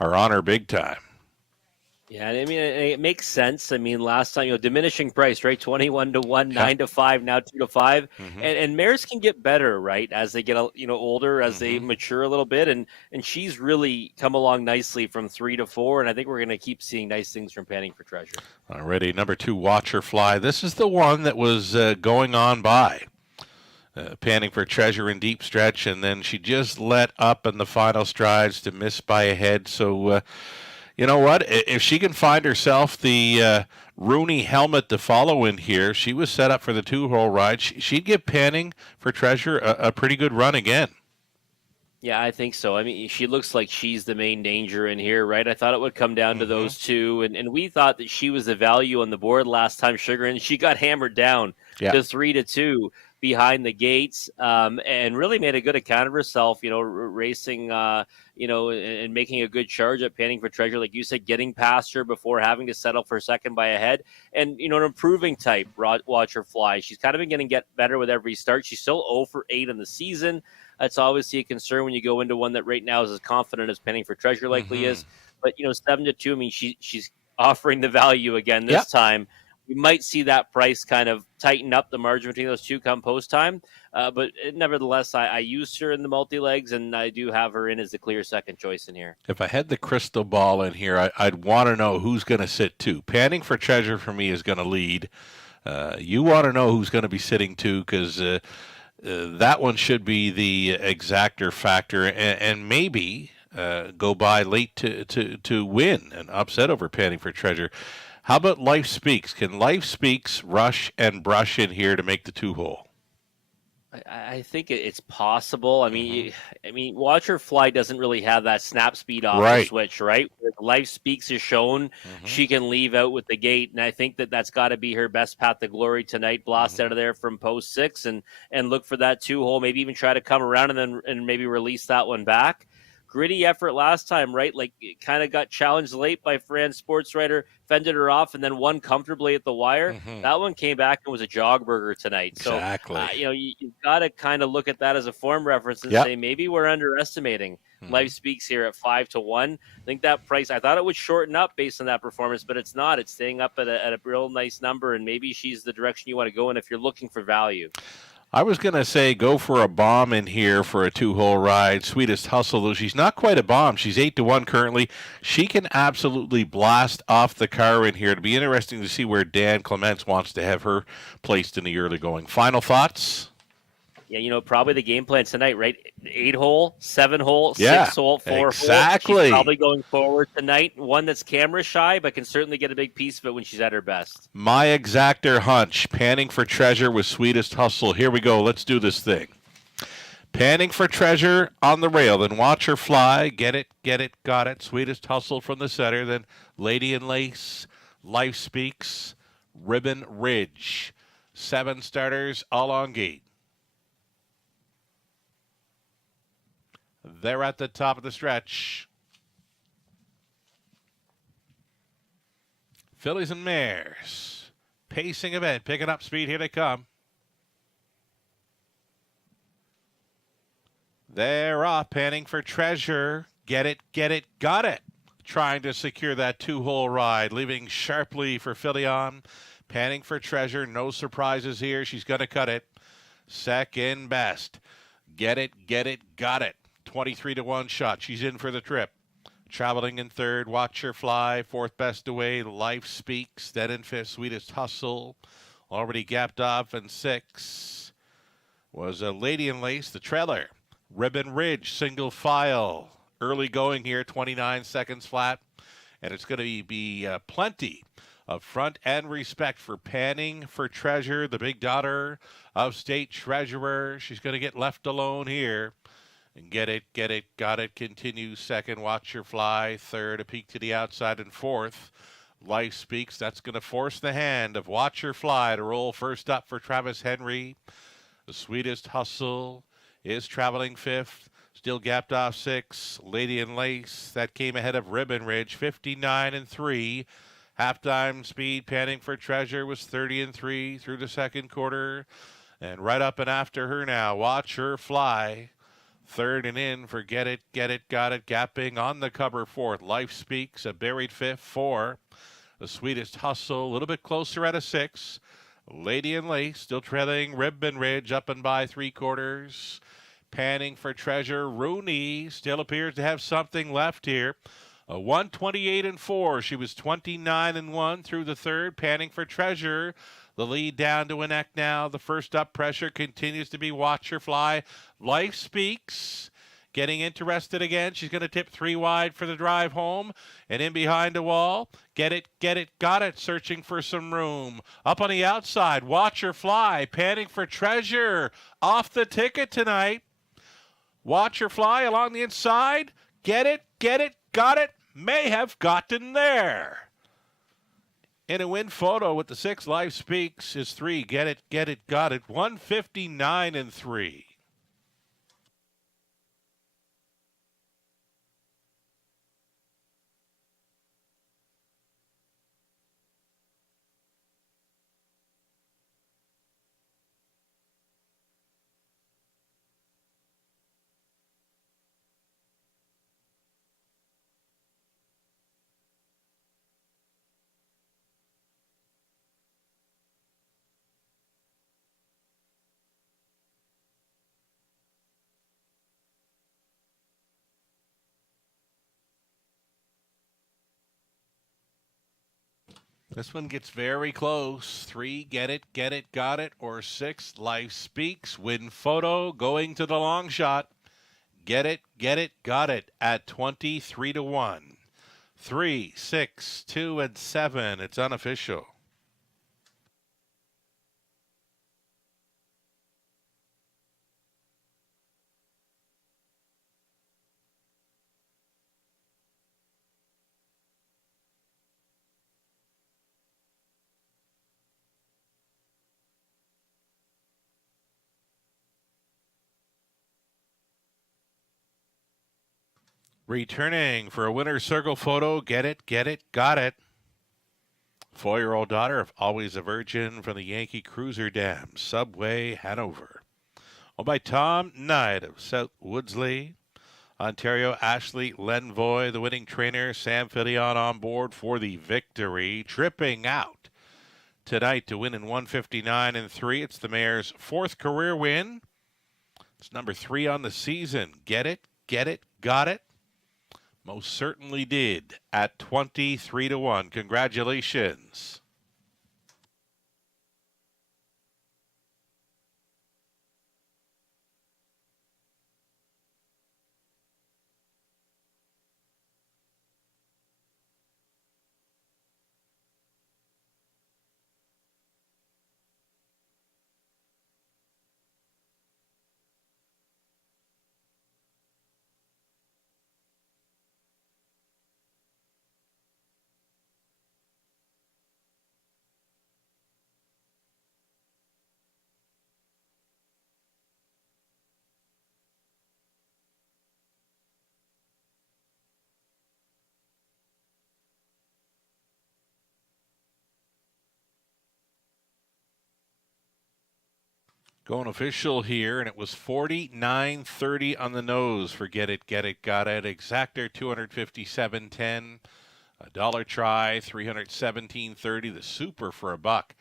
are on her big time. Yeah, I mean, it makes sense. I mean, last time, you know, diminishing price, right? 21-1, 9-5, now 2-5, and mares can get better, right, as they get, you know, older, as they mature a little bit, and she's really come along nicely from 3 to 4, and I think we're going to keep seeing nice things from Panning for Treasure. Already, number 2, Watch Her Fly. This is the one that was going on by. Panning for Treasure in deep stretch, and then she just let up in the final strides to miss by a head. So, you know what? If she can find herself the Rooney helmet to follow in here, she was set up for the 2-hole ride. She'd give Panning for Treasure a pretty good run again. Yeah, I think so. I mean, she looks like she's the main danger in here, right? I thought it would come down to those 2, and we thought that she was the value on the board last time, Sugar, and she got hammered down to 3-2 behind the gates, and really made a good account of herself, you know, racing, you know, and making a good charge at Panning for Treasure. Like you said, getting past her before having to settle for second by a head. And, you know, an improving type, Watch Her Fly. She's kind of been getting better with every start. She's still 0 for 8 in the season. That's obviously a concern when you go into one that right now is as confident as Panning for Treasure likely is. But, you know, 7-2, I mean, she's offering the value again this time. We might see that price kind of tighten up the margin between those 2 come post time. But nevertheless, I used her in the multi-legs, and I do have her in as the clear second choice in here. If I had the crystal ball in here, I'd want to know who's going to sit 2. Panning for Treasure for me is going to lead. You want to know who's going to be sitting 2, because that one should be the exactor factor, and maybe go by late to win an upset over Panning for Treasure. How about Life Speaks? Can Life Speaks rush and brush in here to make the 2-hole? I think it's possible. I mean, Watch Her Fly doesn't really have that snap speed off the switch, right? Where Life Speaks is shown, she can leave out with the gate, and I think that's got to be her best path to glory tonight. Blast out of there from post 6 and look for that 2-hole. Maybe even try to come around and maybe release that one back. Gritty effort last time, right? Like, it kind of got challenged late by Fran Sportswriter, fended her off, and then won comfortably at the wire. That one came back and was a jog burger tonight. Exactly. So, you've got to kind of look at that as a form reference and say maybe we're underestimating Life Speaks here at 5-1. I think that price, I thought it would shorten up based on that performance, but it's not. It's staying up at a real nice number, and maybe she's the direction you want to go in if you're looking for value. I was going to say go for a bomb in here for a 2-hole ride. Sweetest Hustle, though she's not quite a bomb. She's 8-1 currently. She can absolutely blast off the car in here. It'll be interesting to see where Dan Clements wants to have her placed in the early going. Final thoughts? Yeah, probably the game plan tonight, right? 8-hole, 7-hole, 6-hole, 4-hole. Exactly. She's probably going forward tonight. One that's camera shy, but can certainly get a big piece of it when she's at her best. My exactor hunch, Panning for Treasure with Sweetest Hustle. Here we go. Let's do this thing. Panning for Treasure on the rail. Then Watch Her Fly. Get it, got it. Sweetest Hustle from the center. Then Lady in Lace, Life Speaks, Ribbon Ridge. 7 starters, all on gate. They're at the top of the stretch. Fillies and Mares. Pacing event. Picking up speed. Here they come. They're off. Panning for Treasure. Get it, got it. Trying to secure that 2-hole ride. Leaving sharply for Fillion. Panning for Treasure. No surprises here. She's going to cut it. Second best. Get it, got it. 23-1 shot. She's in for the trip. Traveling in third, Watch Her Fly. Fourth best away, Life Speaks. Then in fifth, Sweetest Hustle. Already gapped off in 6 was a Lady in Lace, the trailer. Ribbon Ridge, single file. Early going here, 29 seconds flat. And it's going to be plenty of front end respect for Panning for Treasure, the big daughter of State Treasurer. She's going to get left alone here. And get it, got it, continues second, Watch Her Fly, third, a peek to the outside, and fourth, Life Speaks. That's going to force the hand of Watch Her Fly to roll first up for Travis Henry. The Sweetest Hustle is traveling fifth, still gapped off 6, Lady in Lace, that came ahead of Ribbon Ridge, 59-3. Halftime speed, Panning for Treasure was 30-3 through the second quarter. And right up and after her now, Watch Her Fly. Third and in for Get It, got it. Gapping on the cover fourth. Life Speaks, a buried fifth. 4. The Sweetest Hustle, a little bit closer at a 6. Lady in Lace, still trailing Ribbon Ridge, up and by 3/4. Panning for Treasure. Rooney still appears to have something left here. A 128-4. She was 29-1 through the third. Panning for Treasure. The lead down to a neck now. The first up pressure continues to be Watch Her Fly. Life Speaks. Getting interested again. She's going to tip 3 wide for the drive home. And in behind the wall. Get it, got it. Searching for some room. Up on the outside. Watch Her Fly. Panning for Treasure. Off the ticket tonight. Watch Her Fly along the inside. Get it, got it. May have gotten there. In a win photo with the 6, Life Speaks is 3. Get it, got it. 159-3. This one gets very close. 3, get it, got it. Or 6, Life Speaks. Win photo going to the long shot. got it at 23 to 1. 3, 6, 2, and 7. It's unofficial. Returning for a winner's circle photo. Get it, got it. 4-year-old daughter of Always a Virgin from the Yankee Cruiser Dam, Subway, Hanover. Owned by Tom Knight of South Woodsley, Ontario. Ashley Lenvoy, the winning trainer. Sam Fillion on board for the victory. Tripping out tonight to win in 159 and 3. It's the mare's 4th career win. It's number 3 on the season. Get it, got it. Most certainly did at 23 to 1. Congratulations. Going official here, and it was 49.30 on the nose for Get It, got it. Exactor 257.10. A dollar try 317.30. The super for a buck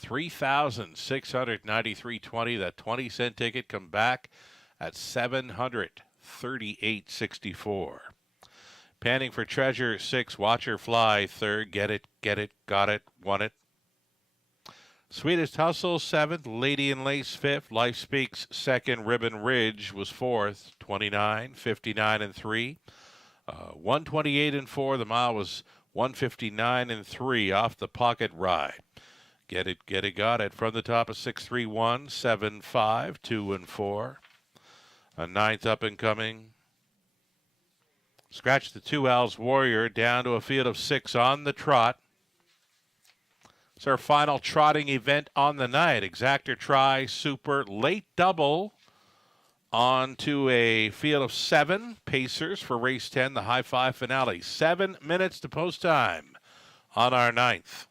3,693.20. That 20-cent ticket come back at 738.64. Panning for Treasure 6. Watcher Fly 3rd. Get it, got it, won it. Sweetest Hustle 7th, Lady in Lace 5th, Life Speaks 2nd, Ribbon Ridge was 4th, 29, 59 and 3, 128 and 4. The mile was 159 and 3 off the pocket ride. Get it, got it from the top of 631, 7, 5, 2 and 4. A 9th up and coming. Scratch the 2 L's Warrior down to a field of 6 on the trot. It's our final trotting event on the night. Exactor try, super, late double on to a field of 7. Pacers for race 10, the high 5 finale. 7 minutes to post time on our 9th.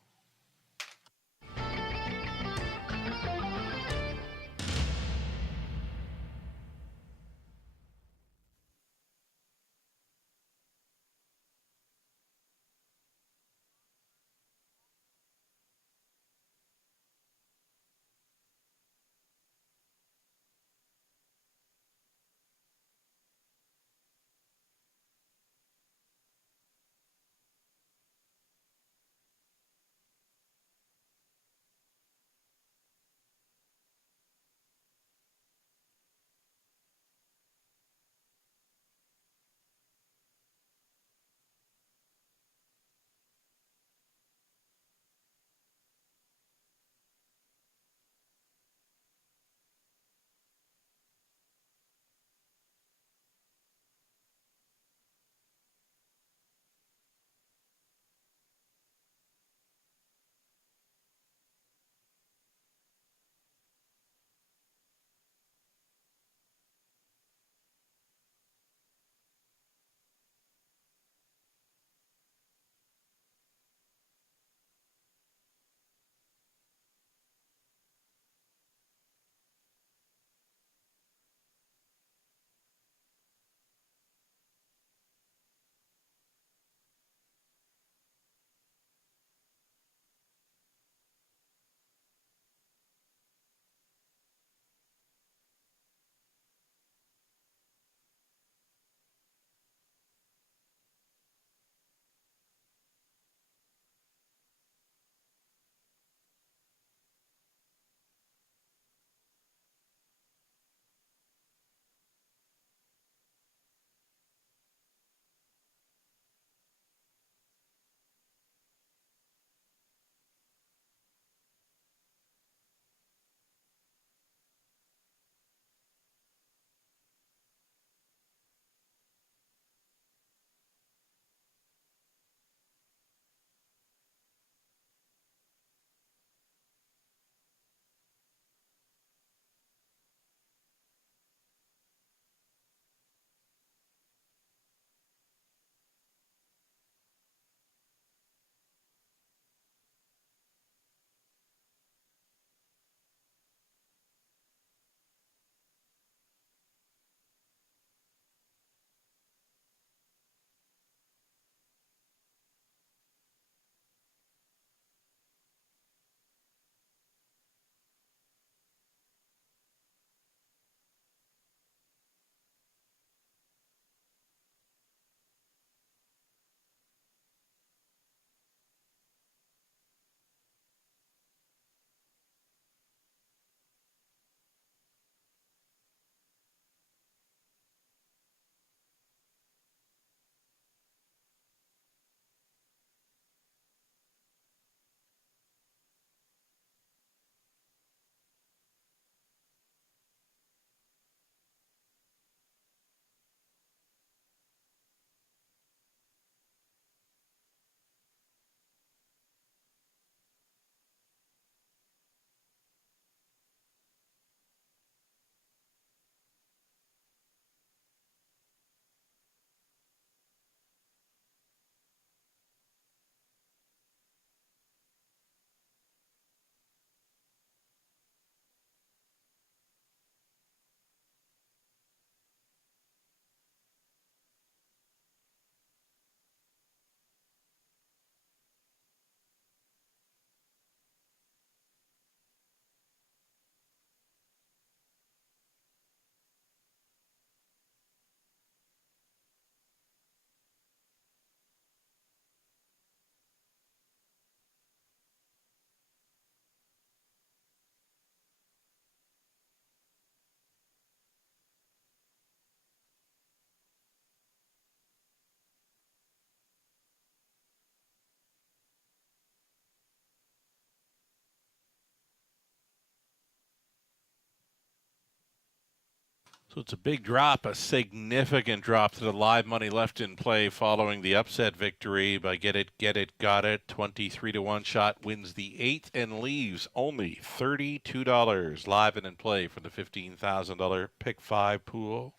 So it's a big drop, a significant drop to the live money left in play following the upset victory by Get It, Got It. 23 to 1 shot wins the 8 and leaves only $32 live and in play for the $15,000 pick 5 pool.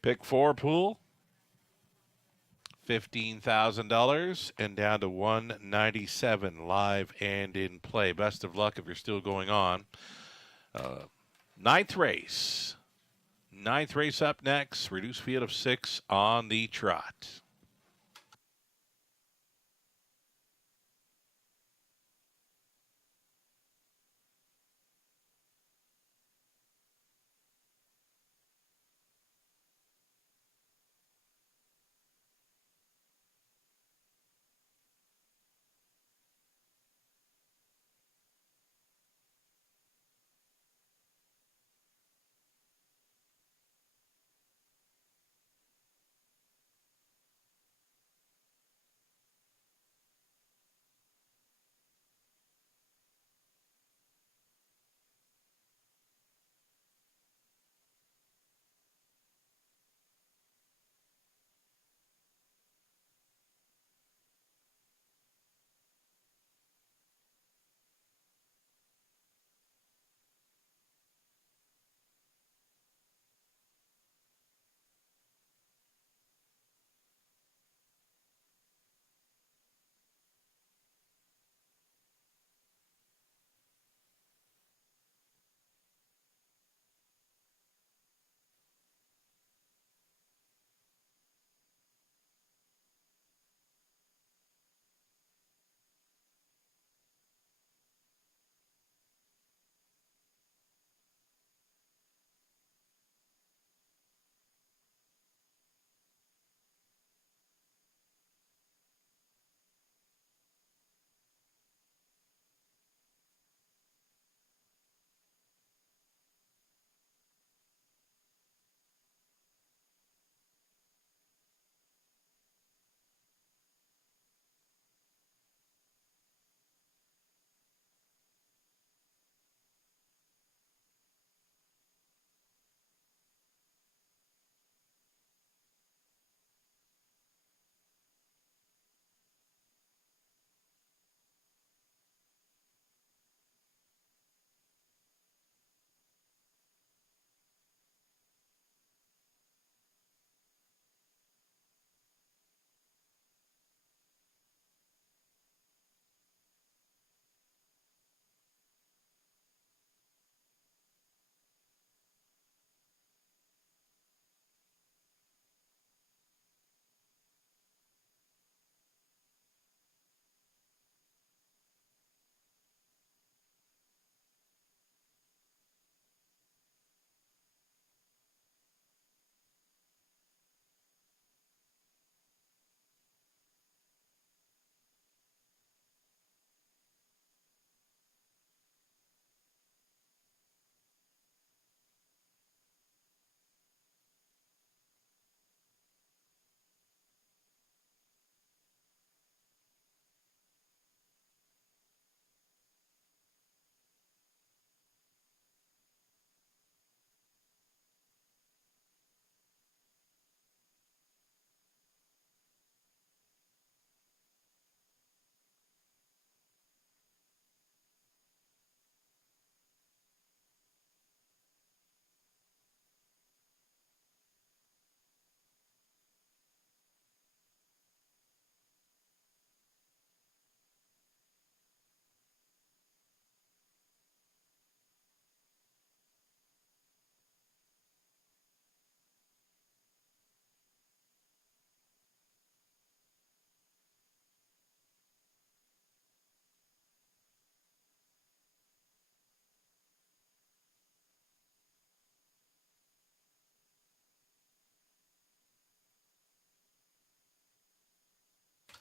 Pick 4 pool, $15,000 and down to $197 live and in play. Best of luck if you're still going on. Ninth race up next. Reduced field of 6 on the trot.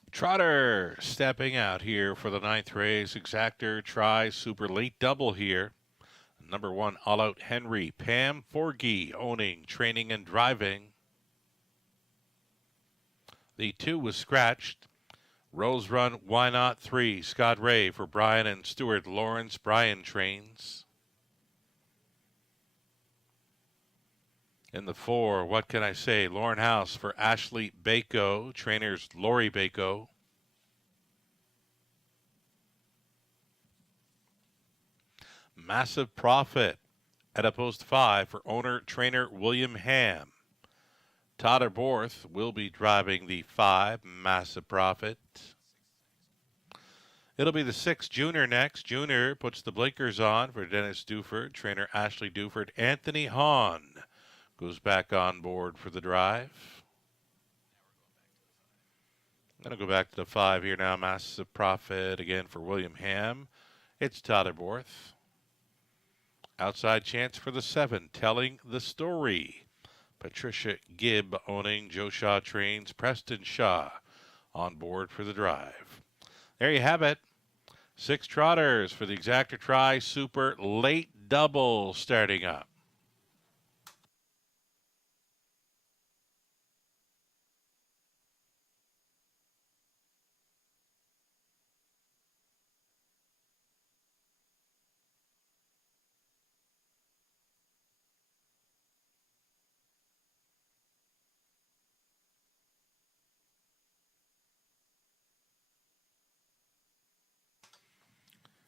Trotter stepping out here for the 9th race. Exactor tries super late double here. Number 1, All Out Henry. Pam Forgy owning training and driving. The 2 was scratched. Rose Run, Why Not 3. Scott Ray for Brian and Stuart Lawrence. Brian trains. In the 4, what can I say? Lauren House for Ashley Bako. Trainers Lori Bako. Massive Profit at a post 5 for owner-trainer William Ham. Todd Borth will be driving the 5, Massive Profit. It'll be the 6, Junior next. Junior puts the blinkers on for Dennis Duford. Trainer Ashley Duford. Anthony Hahn goes back on board for the drive. I'm going to go back to the 5 here now. Massive Profit again for William Ham. It's Todd Borth. Outside chance for the 7, Telling the Story. Patricia Gibb owning Joe Shaw Trains. Preston Shaw on board for the drive. There you have it. 6 trotters for the Exacta Tri Super Late Double starting up.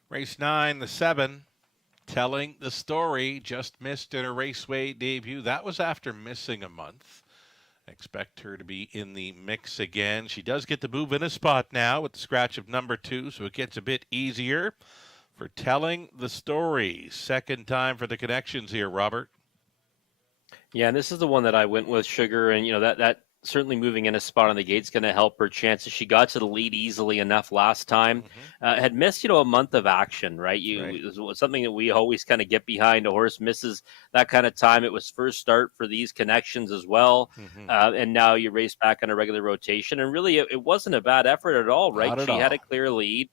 Race 9, the 7, Telling the Story, just missed in a Raceway debut. That was after missing a month. Expect her to be in the mix again. She does get to move in a spot now with the scratch of number 2, so it gets a bit easier for Telling the Story. Second time for the connections here, Robert. Yeah, and this is the one that I went with, Sugar, and that certainly moving in a spot on the gate's going to help her chances. She got to the lead easily enough last time. Had missed, a month of action, right? It was something that we always kind of get behind. A horse misses that kind of time. It was first start for these connections as well. And now you race back on a regular rotation. And really, it wasn't a bad effort at all, right? Not at She all. had a clear lead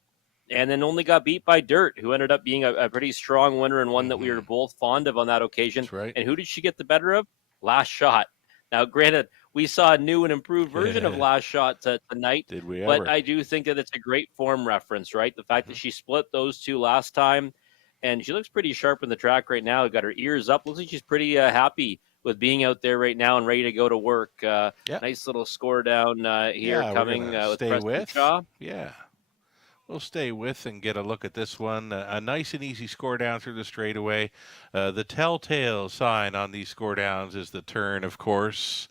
and then only got beat by Dirt, who ended up being a pretty strong winner and one that we were both fond of on that occasion. That's right. And who did she get the better of? Last Shot. Now, granted, we saw a new and improved version of Last Shot tonight. Did we But ever? I do think that it's a great form reference, right? The fact that she split those two last time, and she looks pretty sharp in the track right now. Got her ears up. Looks like she's pretty happy with being out there right now and ready to go to work. Nice little score down here Yeah, we're coming gonna with stay Preston with. Shaw. Yeah. We'll stay with and get a look at this one. A nice and easy score down through the straightaway. The telltale sign on these score downs is the turn, of course.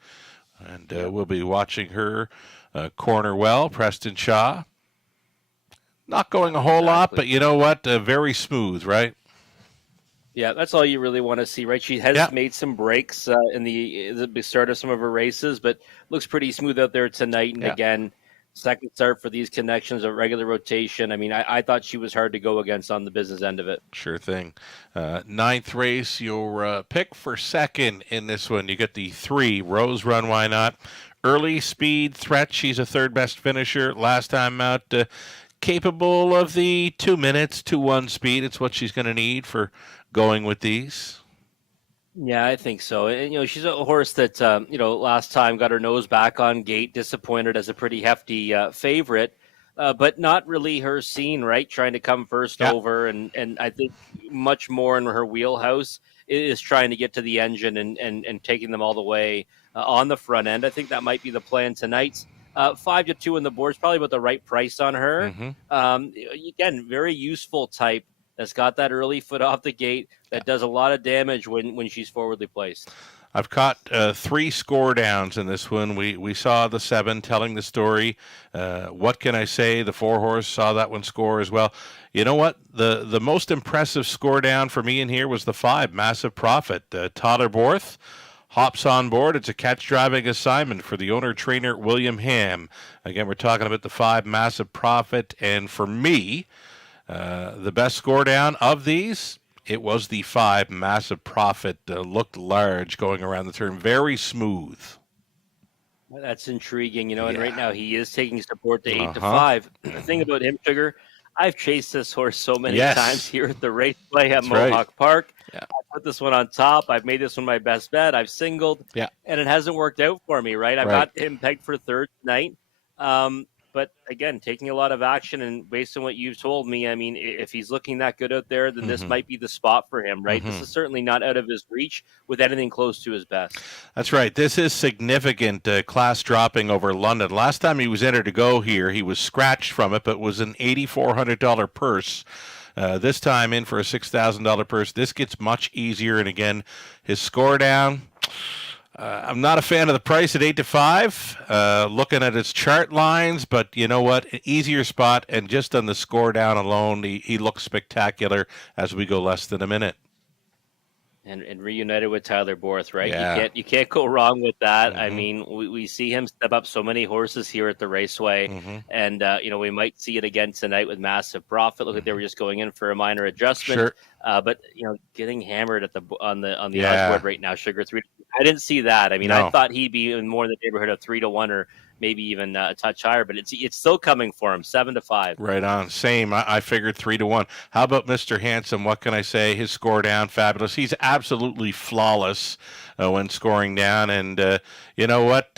And we'll be watching her corner well. Preston Shaw. Not going a whole lot, but you know what? Very smooth, right? Yeah, that's all you really want to see, right? She has made some breaks in the start of some of her races, but looks pretty smooth out there tonight. And again, second start for these connections, a regular rotation. I mean, I thought she was hard to go against on the business end of it. Sure thing. 9th race, your pick for second in this one. You get the 3, Rose Run, Why Not? Early Speed Threat. She's a third best finisher. Last time out, capable of the 2 minutes, 2-1 speed. It's what she's going to need for going with these. Yeah, I think so. And, she's a horse that, last time got her nose back on gate, disappointed as a pretty hefty favorite, but not really her scene, right? Trying to come first over. And I think much more in her wheelhouse is trying to get to the engine and taking them all the way on the front end. I think that might be the plan tonight. 5-2 on the board is probably about the right price on her. Again, very useful type. That's got that early foot off the gate that does a lot of damage when she's forwardly placed. I've caught 3 score downs in this one. We saw the 7, Telling the Story. What can I say? The 4 horse saw that one score as well. You know what? The most impressive score down for me in here was the 5, Massive Profit. Todd Borth hops on board. It's a catch driving assignment for the owner-trainer William Ham. Again, we're talking about the 5, Massive Profit. And for me, the best score down of these, it was the 5, Massive Profit. Looked large going around the turn. Very smooth. That's intriguing, and right now he is taking support to 8-5. The thing about him, Sugar, I've chased this horse so many times here at the Raceway at Mohawk Park. I put this one on top. I've made this one my best bet. I've singled, and it hasn't worked out for me, right? I've got him pegged for third tonight. but again, taking a lot of action. And based on what you've told me, I mean, if he's looking that good out there, then this might be the spot for him, right? This is certainly not out of his reach with anything close to his best. That's right. This is significant class dropping over London. Last time he was entered to go here, he was scratched from it, but was an $8,400 purse. This time in for a $6,000 purse. This gets much easier. And again, his score down. I'm not a fan of the price at 8-5. Looking at his chart lines, but you know what? An easier spot, and just on the score down alone, he looks spectacular as we go less than a minute. And reunited with Tyler Borth, right? Yeah. You can't go wrong with that. I mean, we see him step up so many horses here at the Raceway, and we might see it again tonight with Massive Profit. Look like they were just going in for a minor adjustment, Sure. But getting hammered at on the odds Yeah. board right now. Sugar 3. I didn't see that. I mean, No. I thought he'd be in more in the neighborhood of 3-1 or maybe even a touch higher, but it's still coming for him 7-5. Right on. Same. I figured 3-1. How about Mr. Handsome? What can I say? His score down, fabulous. He's absolutely flawless when scoring down. And you know what?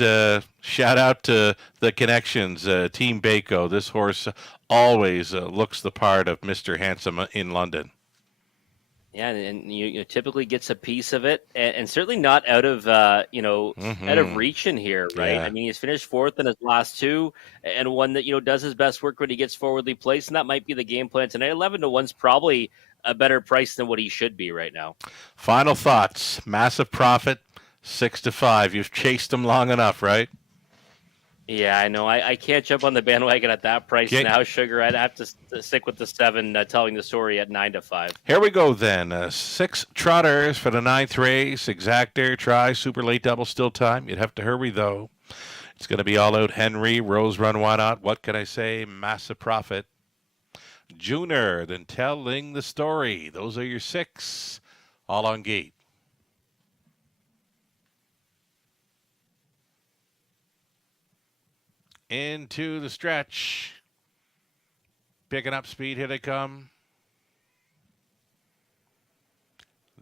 Shout out to the connections, Team Baco. This horse always looks the part of Mr. Handsome in London. Yeah, and you typically gets a piece of it, and certainly not out of out of reach in here, right? Yeah. I mean, he's finished fourth in his last two, and one that does his best work when he gets forwardly placed, and that might be the game plan tonight. 11-1's probably a better price than what he should be right now. Final thoughts. Massive Profit, 6-5. You've chased him long enough, right? Yeah, I know. I can't jump on the bandwagon at that price now, Sugar. I'd have to stick with the 7, telling the story at 9-5. Here we go then. 6 trotters for the 9th race. Exactor, try, super late double, still time. You'd have to hurry, though. It's going to be All Out Henry, Rose Run, Why Not? What can I say? Massive Profit. Junior, then Telling the Story. Those are your 6. All on gate. Into the stretch. Picking up speed. Here they come.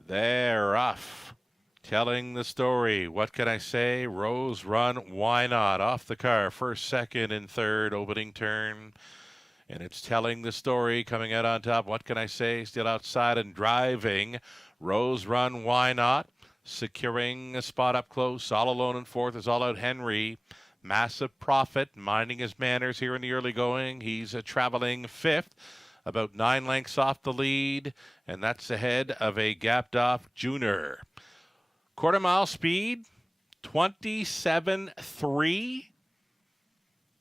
They're off. Telling the Story. What can I say? Rose Run, Why Not? Off the car. First, second, and third. Opening turn. And it's Telling the Story coming out on top. What can I say? Still outside and driving. Rose Run, Why Not? Securing a spot up close. All alone in fourth is All Out Henry. Massive Profit, minding his manners here in the early going. He's traveling 5th, about 9 lengths off the lead, and that's ahead of a gapped off Junior. Quarter mile speed, 27.3.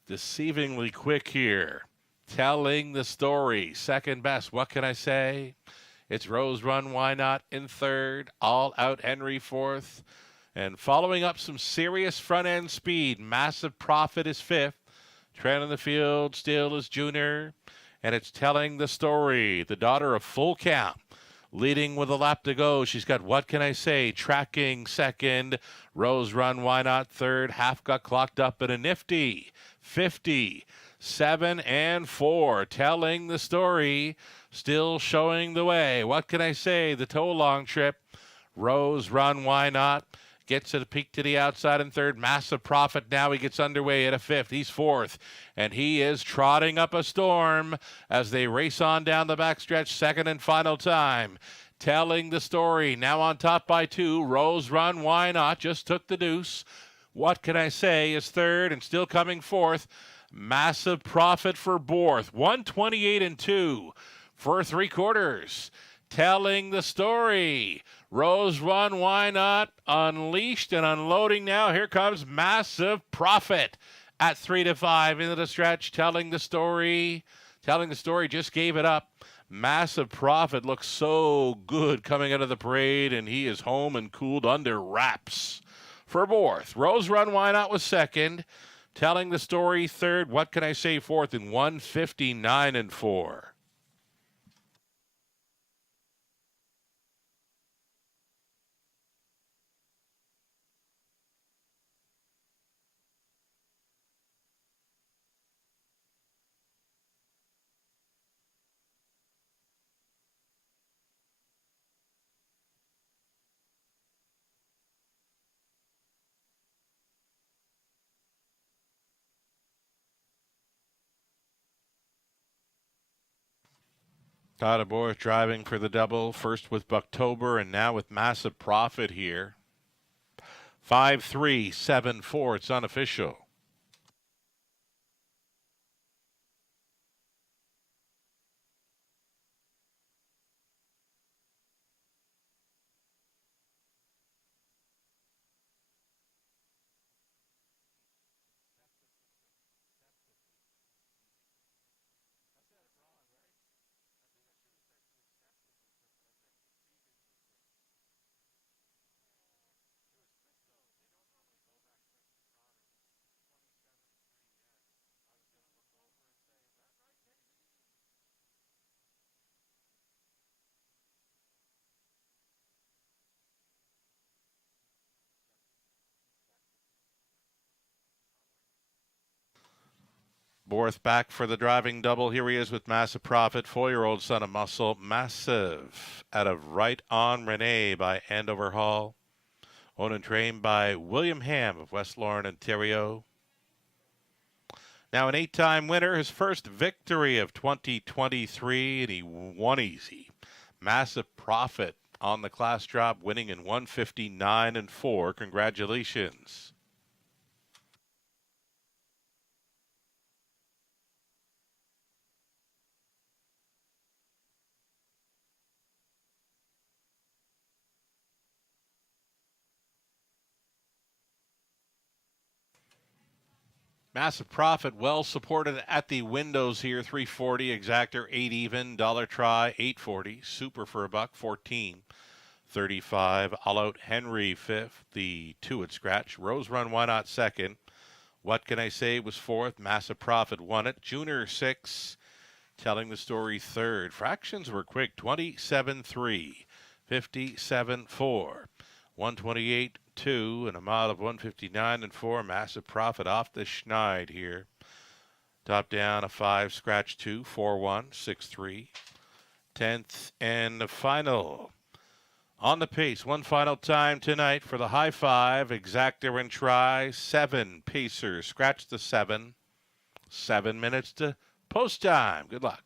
Deceivingly quick here. Telling the Story, second best. What can I say? It's Rose Run, Why Not in third. All Out Henry fourth. And following up some serious front-end speed, Massive Profit is 5th. Trent in the field still is Junior. And it's Telling the Story, the daughter of Full Count, leading with a lap to go. She's got What Can I Say? Tracking second. Rose Run, Why Not third. Half got clocked up at a nifty 50. 7 and 4. Telling the Story, still showing the way. What can I say? The toe long trip. Rose Run, Why Not? Gets a peek to the outside in third. Massive Profit. Now he gets underway at a 5th. He's 4th. And he is trotting up a storm as they race on down the backstretch. Second and final time. Telling the Story. Now on top by 2. Rose Run, Why Not? Just took the deuce. What Can I Say? Is 3rd and still coming 4th. Massive Profit for Borth. 128-2 for 3/4. Telling the Story. Rose Run, Why Not? Unleashed and unloading now. Here comes Massive Profit at 3-5 into the stretch. Telling the Story. Telling the Story just gave it up. Massive Profit looks so good coming out of the parade, and he is home and cooled under wraps for Borth. Rose Run, Why Not was 2nd. Telling the Story 3rd. What Can I Say? 4th in 159-4. Tyler Boris driving for the double, first with Bucktober and now with Massive Profit here. 5-3-7-4, it's unofficial. Borth back for the driving double. Here he is with Massive Profit, 4-year-old son of Muscle. Massive out of Right On Renee by Andover Hall. Owned and trained by William Ham of West Lorne, Ontario. Now an 8-time winner, his first victory of 2023, and he won easy. Massive Profit on the class drop, winning in 159-4. Congratulations. Massive Profit, well supported at the windows here. 340 exactor, 8 even, dollar try, 840. Super for a buck, 14.35. All out Henry fifth, the 2 at scratch. Rose Run, why not second? What Can I Say was fourth. Massive Profit won it. Junior 6, Telling the Story third. Fractions were quick, 27-3, 57-4. 128.2 and a mile of 159-4. Massive Profit off the schneid here. Top down a 5, scratch 2, 4-1, 6-3. 10th and the final. On the pace, one final time tonight for the high 5. Exactor and try. 7 pacers. Scratch the 7. 7 minutes to post time. Good luck.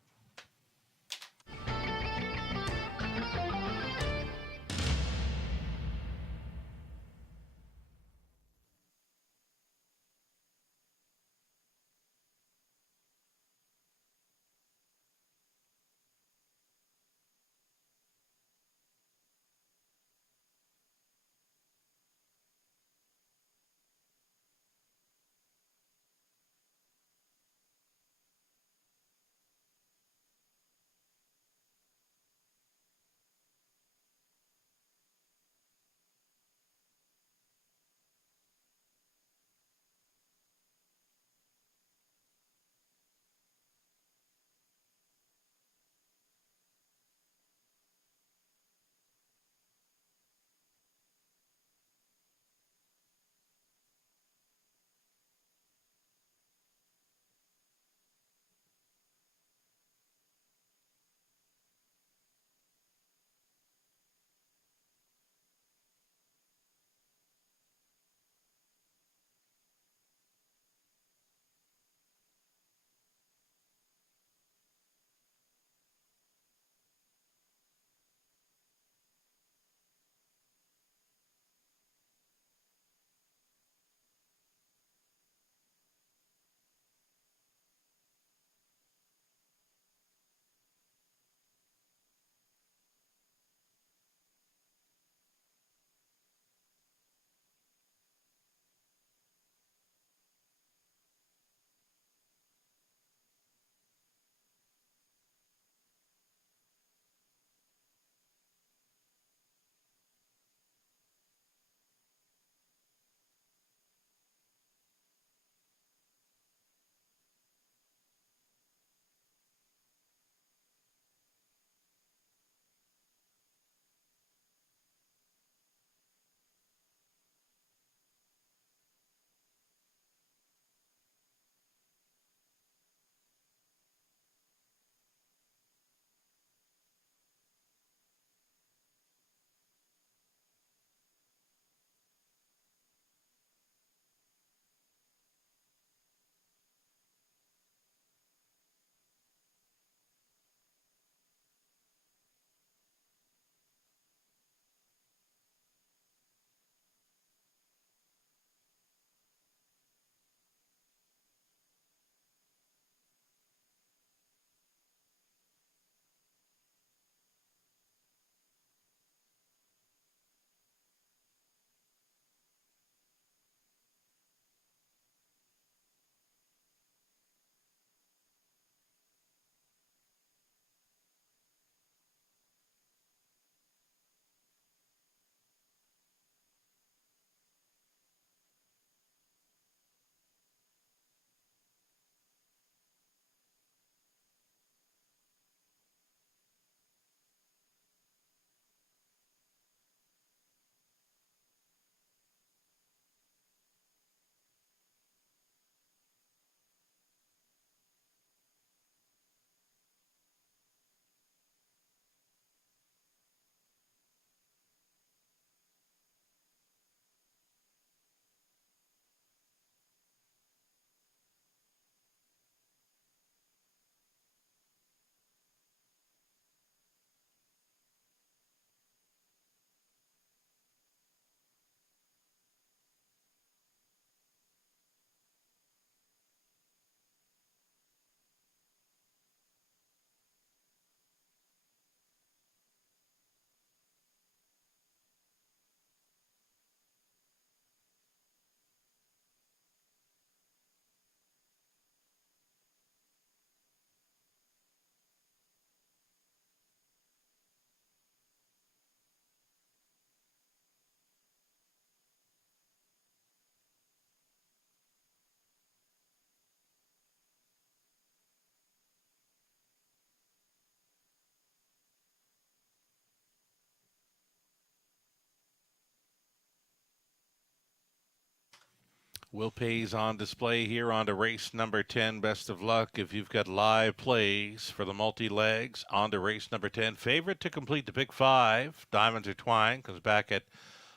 Will Pays on display here on to race number 10. Best of luck if you've got live plays for the multi-legs. On to race number 10. Favorite to complete the Big Five. Diamonds Are Twine comes back at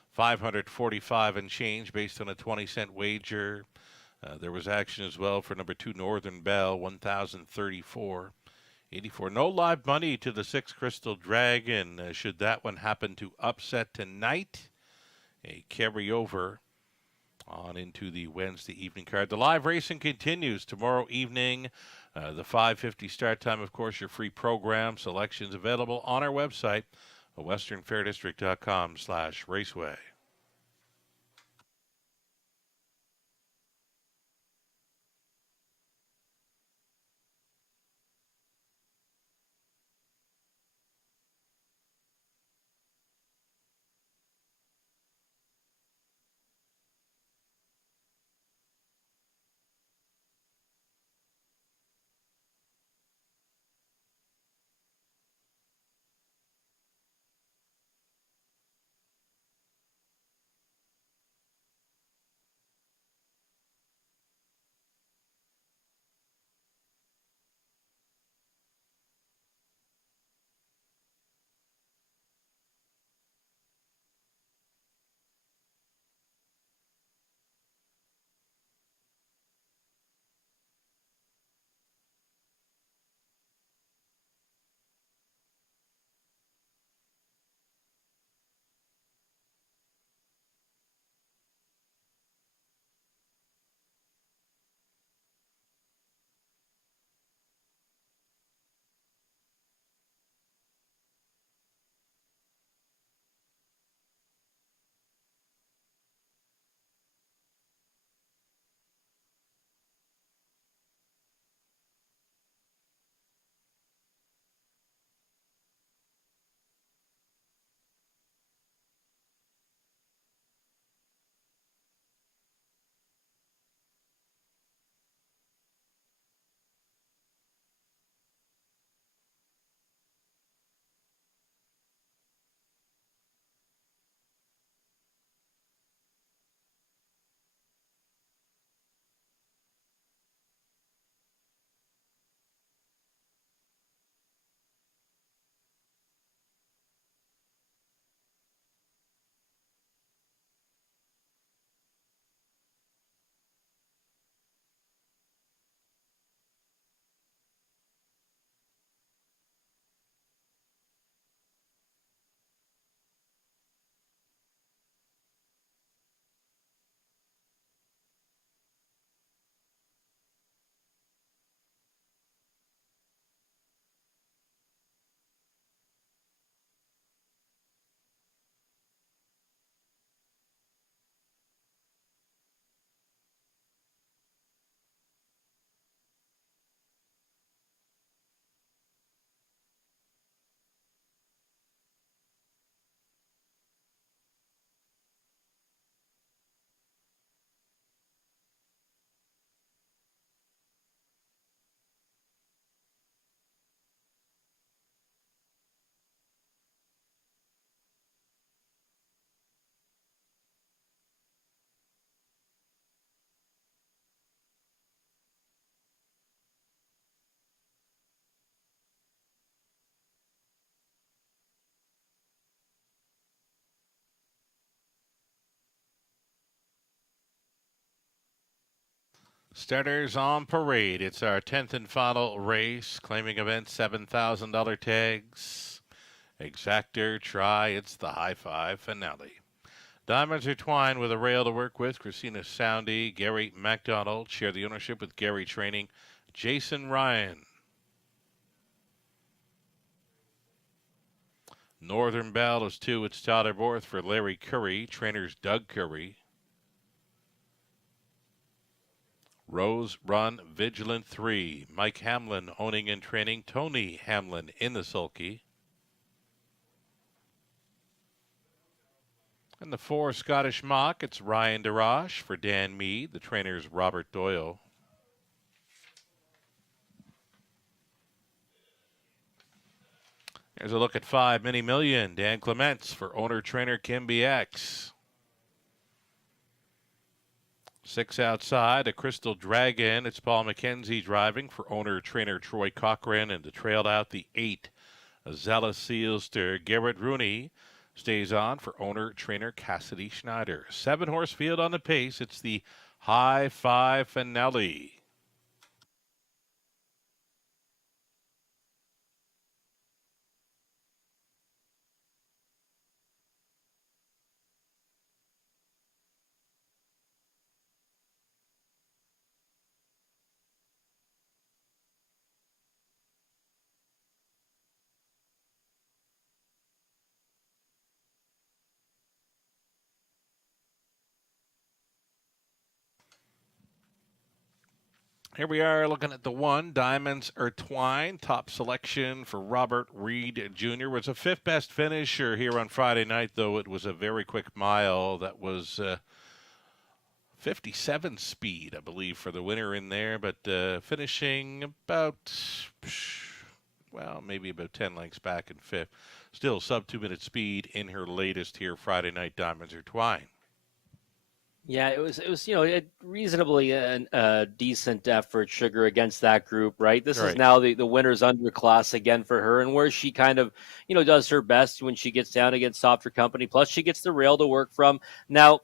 545 and change based on a 20-cent wager. There was action as well for number 2, Northern Bell, 1,034.84. No live money to the 6 Crystal Dragon. Should that one happen to upset tonight, a carryover on into the Wednesday evening card. The live racing continues tomorrow evening. The 5:50 start time, of course, your free program selections available on our website, westernfairdistrict.com/raceway. Starters on parade. It's our 10th and final race. Claiming event, $7,000 tags. Exactor, try. It's the high five finale. Diamonds Are Twine with a rail to work with. Christina Soundy, Gary MacDonald share the ownership with Gary Training. Jason Ryan. Northern Bell is 2. It's Tyler Borth for Larry Curry. Trainers Doug Curry. Rose Run Vigilant 3. Mike Hamlin owning and training. Tony Hamlin in the sulky. And the 4 Scottish Mock. It's Ryan DeRoche for Dan Mead. The trainers Robert Doyle. Here's a look at 5 Mini Million. Dan Clements for owner trainer Kim BX. 6 outside, a Crystal Dragon. It's Paul McKenzie driving for owner-trainer Troy Cochran, and to trail out the 8, a Zealous Sealster. Garrett Rooney stays on for owner-trainer Cassidy Schneider. 7-horse field on the pace. It's the High Five Finale. Here we are looking at the 1. Diamonds Are Twine. Top selection for Robert Reed Jr. Was a 5th best finisher here on Friday night, though it was a very quick mile. That was 57 speed, I believe, for the winner in there, but finishing about, maybe about 10 lengths back in 5th. Still sub 2-minute speed in her latest here Friday night. Diamonds Are Twine. Yeah, it was a reasonably decent effort, Sugar, against that group, right? This is now the winner's underclass again for her, and where she kind of, does her best when she gets down against softer company. Plus, she gets the rail to work from. Now,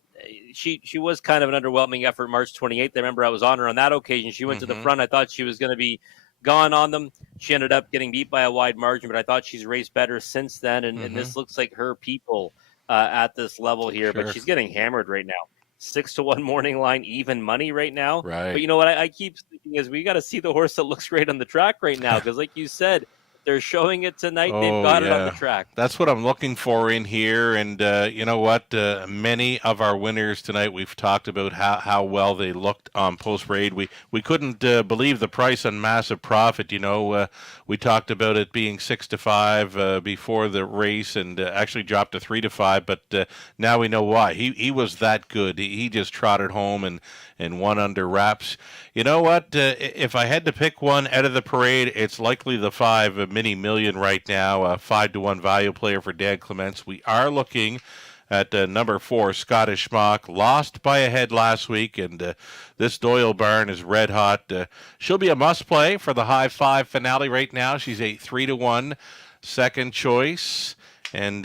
she was kind of an underwhelming effort March 28th. I remember I was on her on that occasion. She went to the front. I thought she was going to be gone on them. She ended up getting beat by a wide margin, but I thought she's raced better since then, and this looks like her people at this level here, but she's getting hammered right now. 6-1 morning line, even money right now. Right. But you know what I keep thinking is we got to see the horse that looks great on the track right now, because like you said, they're showing it tonight. They've got it on the track. That's what I'm looking for in here. And you know what? Many of our winners tonight, we've talked about how well they looked on post-raid. We couldn't believe the price on Massive Profit. We talked about it being 6-5 before the race, and actually dropped to 3-5. But now we know why. He was that good. He just trotted home and won under wraps. You know what? If I had to pick one out of the parade, it's likely the 5 Mini Million right now. 5-1 value player for Dan Clements. We are looking at number 4, Scottish Mock. Lost by a head last week, and this Doyle Barn is red hot. She'll be a must play for the High Five Finale right now. She's a 3-1 second choice, and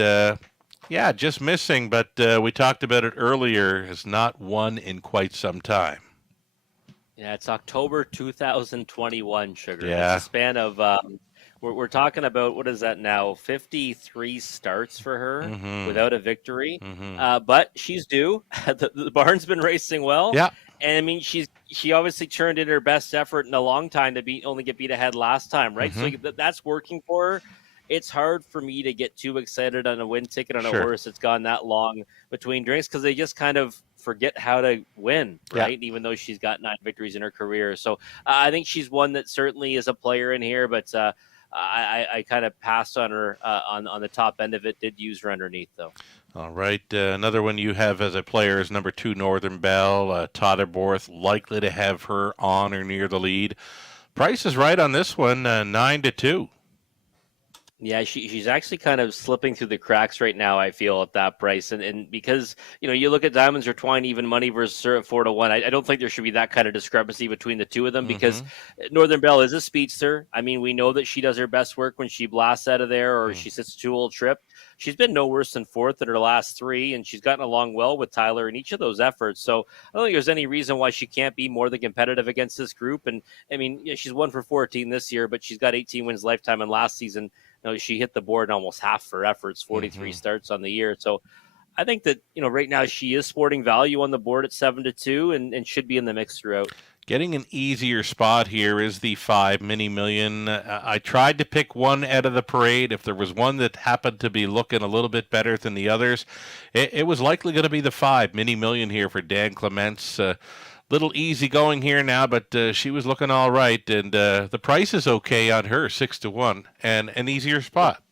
just missing, but we talked about it earlier, has not won in quite some time. Yeah, it's October 2021, Sugar. Yeah. It's a span of, we're talking about, what is that now, 53 starts for her without a victory. But she's due. The barn's been racing well. Yeah. And I mean, she obviously turned in her best effort in a long time to only get beat ahead last time, right? So that's working for her. It's hard for me to get too excited on a win ticket on a horse that's gone that long between drinks, because they just kind of forget how to win, right? Even though she's got 9 victories in her career. So I think she's one that certainly is a player in here, but I kind of passed on her on the top end of it. Did use her underneath, though. All right. Another one you have as a player is number 2, Northern Belle. Todderborth, likely to have her on or near the lead. Price is right on this one, 9-2. Yeah, she's actually kind of slipping through the cracks right now, I feel, at that price. And because, you look at Diamonds Are Twine, even money versus her at 4-1. I don't think there should be that kind of discrepancy between the two of them, because Northern Belle is a speedster. I mean, we know that she does her best work when she blasts out of there or she sits a 2-hole trip. She's been no worse than 4th in her last 3, and she's gotten along well with Tyler in each of those efforts. So I don't think there's any reason why she can't be more than competitive against this group. And I mean, she's 1 for 14 this year, but she's got 18 wins lifetime, and last season, she hit the board in almost half her efforts, 43 starts on the year. So I think that, right now she is sporting value on the board at 7-2 and should be in the mix throughout. Getting an easier spot here is the 5 Mini Million. I tried to pick one out of the parade. If there was one that happened to be looking a little bit better than the others, it was likely going to be the 5 Mini Million here for Dan Clements. Little easy going here now, but she was looking all right, and the price is okay on her, 6-1, and an easier spot.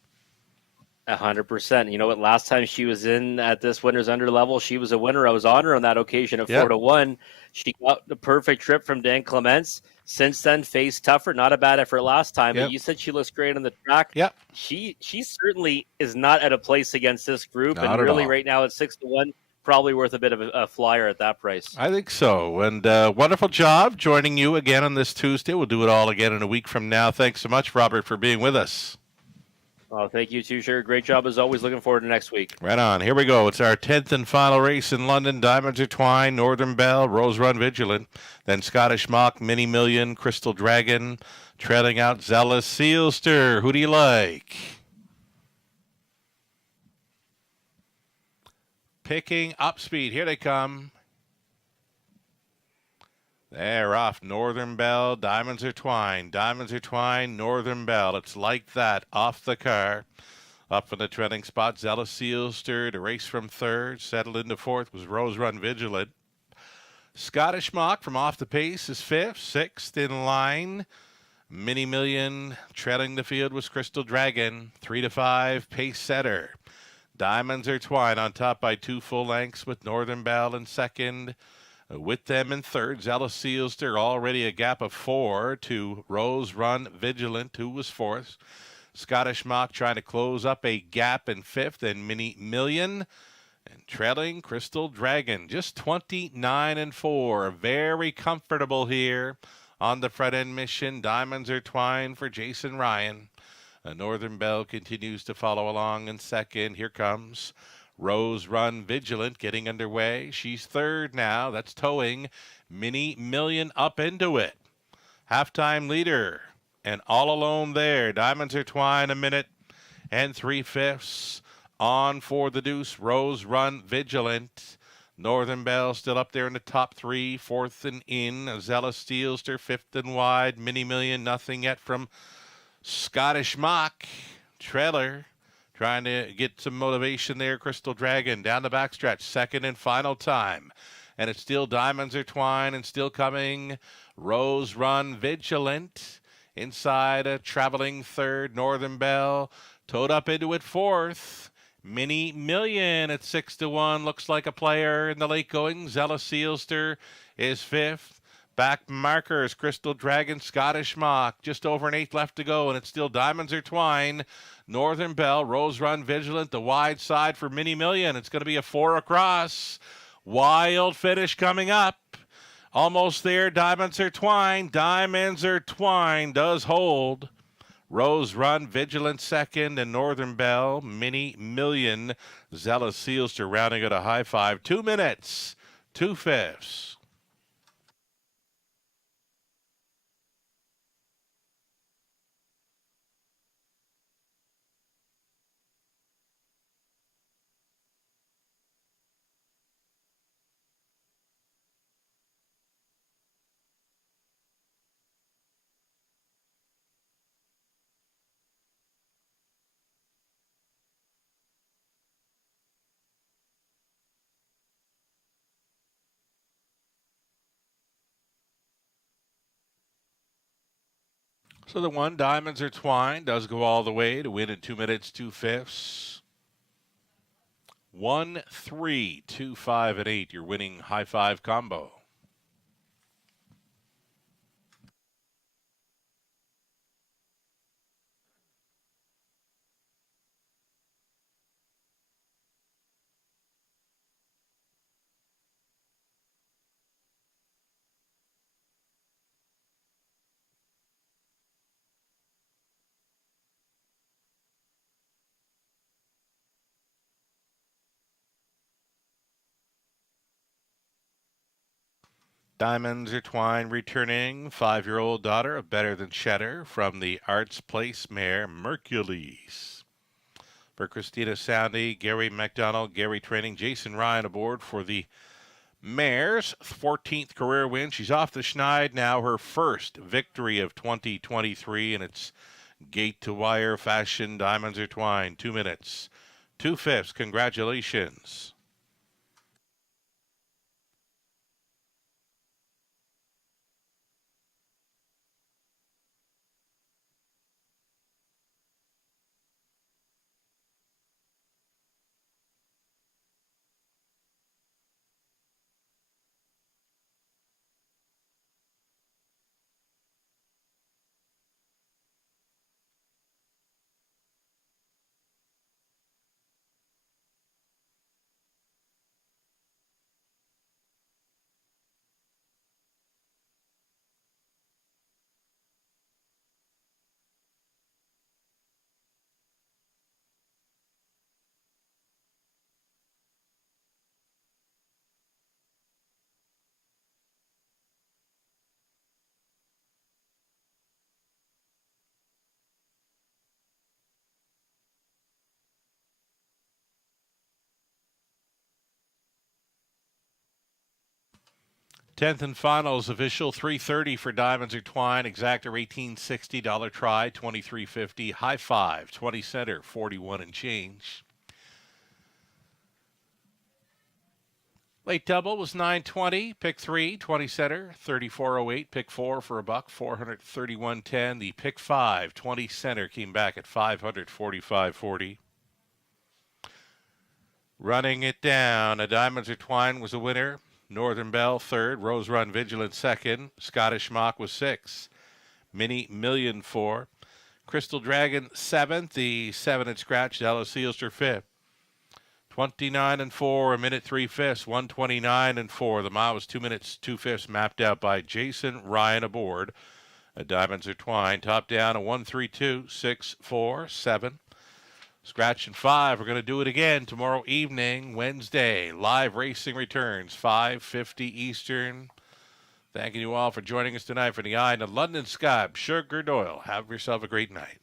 100%. You know what? Last time she was in at this winner's under level, she was a winner. I was on her on that occasion at 4-1. She got the perfect trip from Dan Clements. Since then, faced tougher. Not a bad effort last time. But you said she looks great on the track. She certainly is not at a place against this group. Not and at really, all. right now at 6-1. probably worth a bit of a flyer at that price. I think so. And wonderful job joining you again on this Tuesday. We'll do it all again in a week from now. Thanks so much, Robert, for being with us. Oh, thank you too, sure. Great job as always. Looking forward to next week. Right on. Here we go. It's our 10th and final race in London. Diamonds Are Twine, Northern Belle, Rose Run Vigilant. Then Scottish Mock, Mini Million, Crystal Dragon. Trailing out Zealous Sealster. Who do you like? Picking up speed. Here they come. They're off. Northern Belle, Diamonds Are Twine. Diamonds Are Twine, Northern Belle. It's like that. Off the car. Up in the trending spot, Zealous Sealster to race from third. Settled into fourth was Rose Run Vigilant. Scottish Mock from off the pace is fifth. Sixth in line. Mini Million trailing the field was Crystal Dragon. 3 to 5, Pace Setter. Diamonds Are Twine on top by 2 full lengths with Northern Belle in second. With them in third, Zealous Sealster already a gap of 4 to Rose Run Vigilant, who was fourth. Scottish Mock trying to close up a gap in fifth, and Mini Million and trailing Crystal Dragon, just 29 and 4. Very comfortable here on the front end mission. Diamonds Are Twine for Jason Ryan. Northern Belle continues to follow along in second. Here comes Rose Run Vigilant getting underway. She's third now. That's towing Mini Million up into it. Halftime leader. And all alone there, Diamonds Are Twine, a minute and 3/5. On for the deuce, Rose Run Vigilant. Northern Belle still up there in the top 3, fourth and in. Zealous Sealster, fifth and wide. Mini Million, nothing yet from Scottish Mock. Trailer trying to get some motivation there. Crystal Dragon down the backstretch, second and final time. And it's still Diamonds Are Twine and still coming Rose Run Vigilant. Inside a traveling third, Northern Belle. Towed up into it fourth. Mini Million at 6 to 1. Looks like a player in the late going. Zealous Sealster is fifth. Back markers, Crystal Dragon, Scottish Mock. Just over an eighth left to go, and it's still Diamonds Are Twine. Northern Belle, Rose Run Vigilant, the wide side for Mini Million. It's going to be a 4 across. Wild finish coming up. Almost there, Diamonds Are Twine. Diamonds Are Twine does hold. Rose Run Vigilant second, and Northern Belle, Mini Million. Zealous Sealster rounding it a high 5. 2 minutes, 2/5. So the one, Diamonds Are Twine, does go all the way to win in 2 minutes, 2/5. 1, 3, 2, 5, and 8. Your winning high 5 combo. Diamonds Are Twine returning 5-year-old daughter of Better Than Cheddar from the Arts Place mare Mercules. For Christina Soundy, Gary McDonald, Gary Training, Jason Ryan aboard for the mare's 14th career win. She's off the schneid now, her first victory of 2023, and it's gate to wire fashion. Diamonds Are Twine, 2 minutes, 2/5. Congratulations. 10th and finals official, $330 for Diamonds or Twine. Exactor $1860. Dollar try $23.50. High five 20 center 41 and change. Late double was $9.20. Pick 3 20 center $34.08. Pick 4 for a buck $431.10. The pick 5 20 center came back at $545.40. Running it down, a Diamonds or Twine was a winner. Northern Belle third, Rose Run Vigilant second, Scottish Mock was 6, Mini Million 4, Crystal Dragon 7th, the 7 and scratch, Dallas Sealster 5th. 29 and 4, a minute 3/5, 129 and 4. The mile was 2 minutes 2/5, mapped out by Jason Ryan aboard. A Diamonds or Twine, top down a 1-3-2, 6, 4, 7. Scratch and 5. We're going to do it again tomorrow evening, Wednesday. Live racing returns, 5:50 Eastern. Thanking you all for joining us tonight for the Eye in the London Sky. Sugar Doyle. Have yourself a great night.